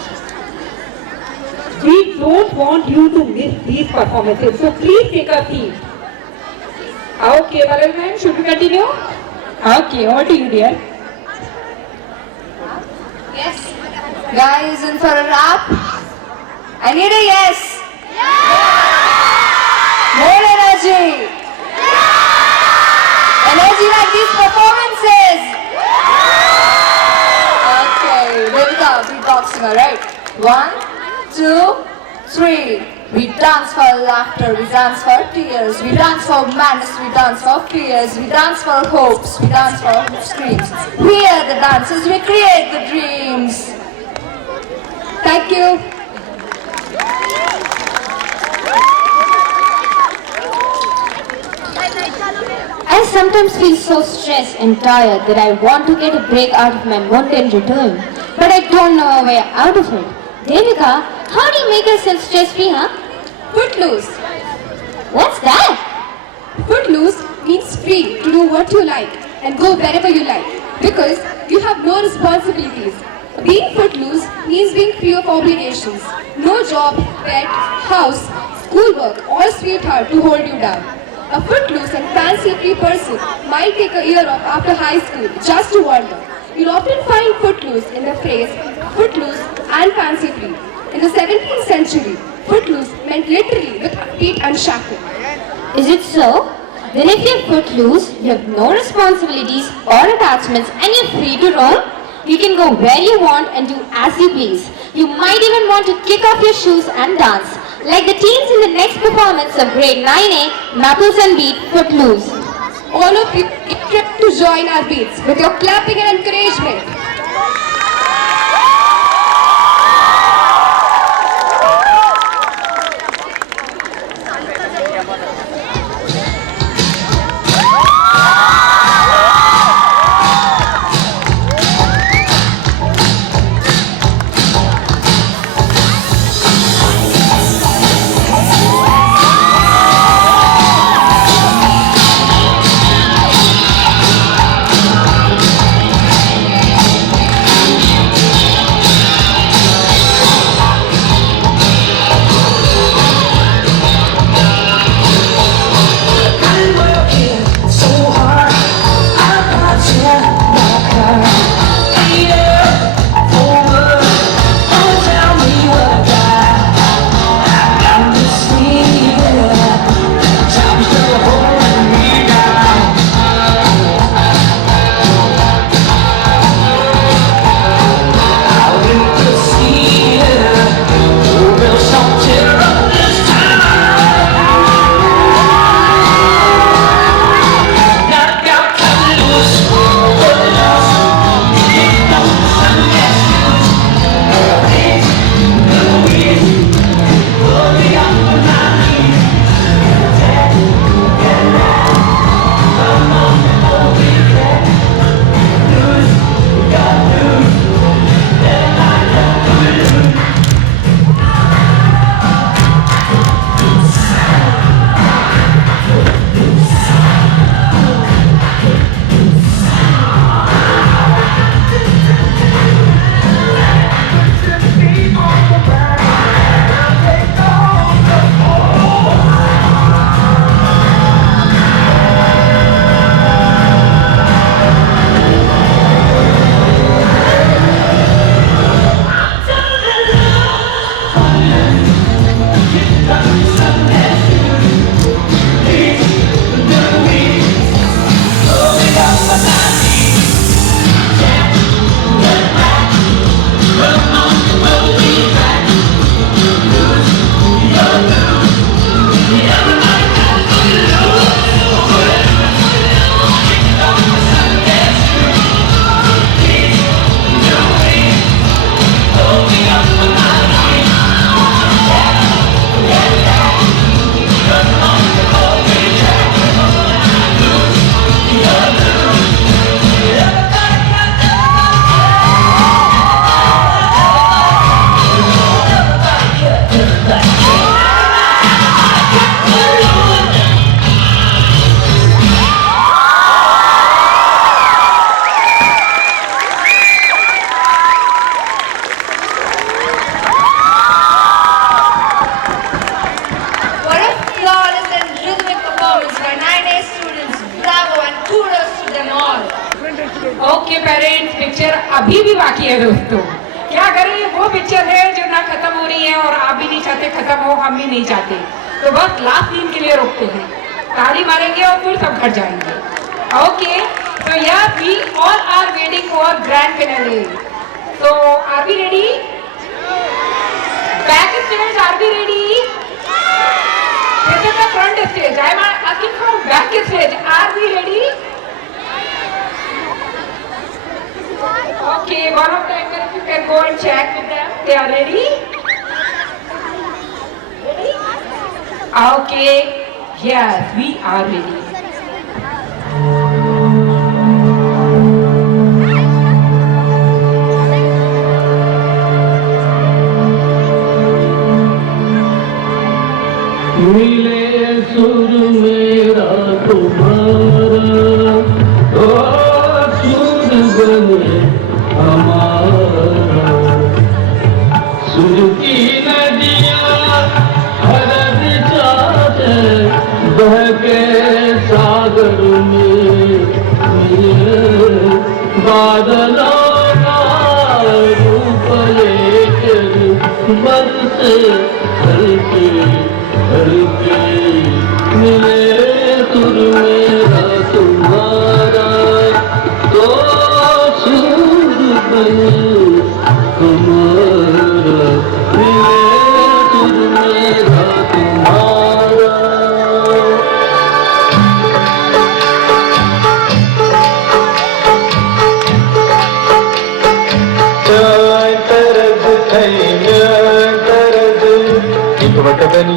We don't want you to miss these performances, so please take a seat. Okay, Balewadi, should we continue? Okay, over to you, dear. Yes. Guys, in for a rap? I need a yes. More energy. Energy like these performances. Okay, here we go. Beatboxing, alright? 1, 2, 3. We dance for laughter, we dance for tears, we dance for madness, we dance for fears, we dance for hopes, we dance for screams. We are the dancers, we create the dreams. Thank you. I sometimes feel so stressed and tired that I want to get a break out of my mundane routine, but I don't know a way out of it. Devika, how do you make yourself stress-free, huh? Footloose. What's that? Footloose means free to do what you like and go wherever you like because you have no responsibilities. Being footloose means being free of obligations. No job, pet, house, schoolwork or sweetheart to hold you down. A footloose and fancy-free person might take a year off after high school just to wander. You'll often find footloose in the phrase footloose and fancy-free. In the 17th century, footloose meant literally with feet unshackled. Is it so? Then if you're footloose, you have no responsibilities or attachments and you're free to roam, you can go where you want and do as you please. You might even want to kick off your shoes and dance, like the teens in the next performance of grade 9A, Knuckles and Beat Footloose. All of you get to join our beats with your clapping and encouragement. अभी भी बाकी है दोस्तों। क्या करें, ये वो picture है जो ना खत्म हो रही है और आप भी नहीं चाहते खत्म हो, हम भी नहीं चाहते, तो बस लास्ट सीन के लिए रोकते हैं, ताली मारेंगे और फिर सब घर जाएंगे। Okay, so yeah, we all are waiting for grand finale. So are we ready? Back stage, are we ready? This is the front stage. I am asking from back stage. Are we ready? Okay, one of the actors, you can go and check with them. They are ready? Ready? Okay. Yes, we are ready. मिले सुर मेरा तुम्हारा, ओ सुर बने हमारा, सुर की नदियाँ हरद चाहे बह के सागर में, बादलों का रूप लेकर बरसे हल्के हल्के, मिले सुर मेरा तुम्हारा, तो सुर बने हमारा, मिले सुर मेरा तुम्हारा।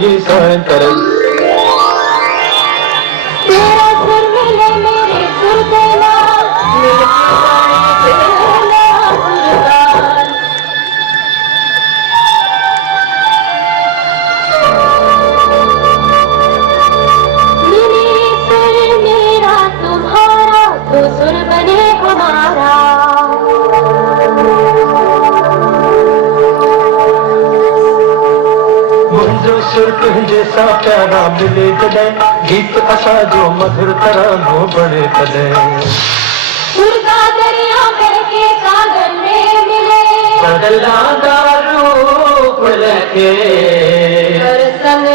ये सहन करल तेरा सुर मिले मेरे सुर देना, मिले सुर मेरा तुम्हारा, तो सुर बने हमारा। मुंहिंजो सुर तुंहिंजे सां प्यारा मिले तॾहिं, गीत असां जो मधुर तरानो बणे तॾहिं। सुर का दरिया बहके सागर में मिले, बदलांदा रूप लखे, हर संग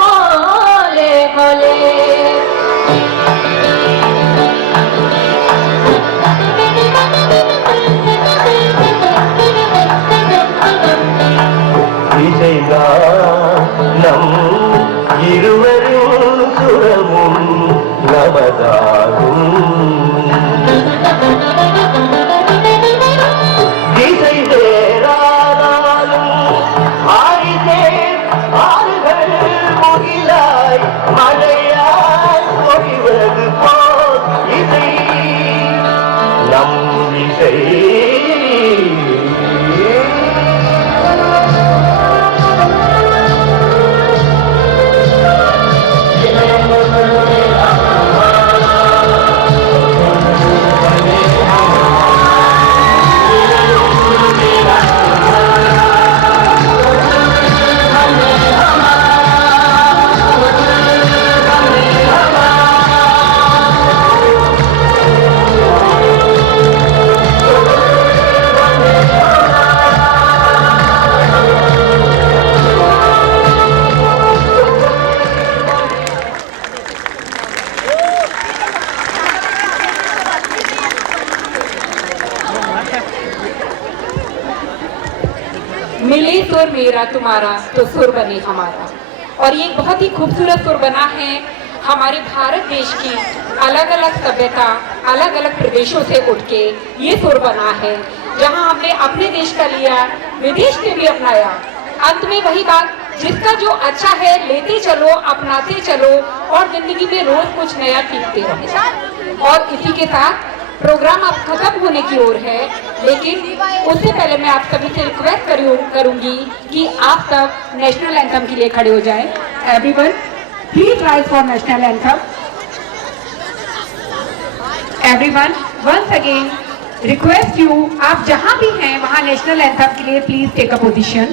होले होले। நம் இருவரின் சுரமும் நமதாகும், திசை வேறானாலும் ஆடிதே ஆறுகள் முகிலாய் மழையாய் பொழிவது போல் இசை நம் இசை। मिले सुर मेरा तुम्हारा, तो सुर बने हमारा। और ये बहुत ही खूबसूरत सुर बना है हमारे भारत देश की अलग अलग सभ्यता, अलग अलग प्रदेशों से उठ के ये सुर बना है, जहाँ हमने अपने देश का लिया, विदेश ने भी अपनाया। अंत में वही बात, जिसका जो अच्छा है लेते चलो, अपनाते चलो और जिंदगी में रोज कुछ नया सीखते रहो। और इसी के साथ प्रोग्राम अब खत्म होने की ओर है, लेकिन उससे पहले मैं आप सभी से रिक्वेस्ट करूंगी कि आप सब नेशनल एंथम के लिए खड़े हो जाएं। Everyone please rise for national anthem. Everyone once again request you, आप जहां भी हैं वहां नेशनल एंथम के लिए please take a position.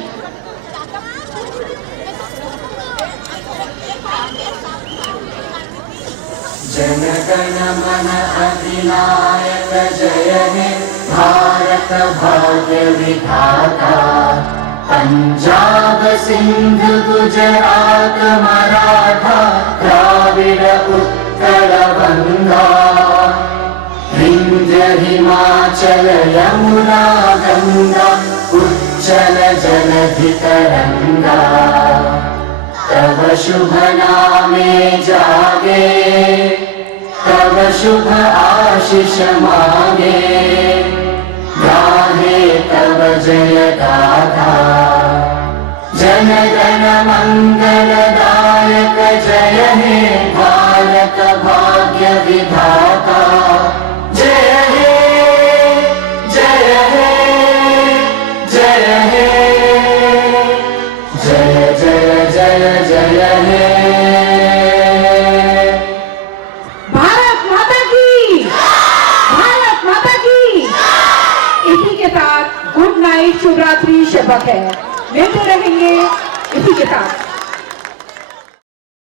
Jana Gana मन अधिनायक जय हे, भारत भाग्य विधाता पंजाब सिंध गुजरात मराठा द्राविड़ उत्कल बंगा विंध्य हिमाचल यमुना गंगा उच्चल जलधि तरंगा तव शुभ नामे जागे तव शुभ आशीष मांगे गाहे तव जय गाथा जन गण मंगलदायक जय हे भारत भाग्य विधाता जय हे जय हे जय हे जय जय जय जय हे भारत माता की इसी के साथ गुड नाइट शुभ रात्रि शबक है। मिलते रहेंगे इसी के साथ।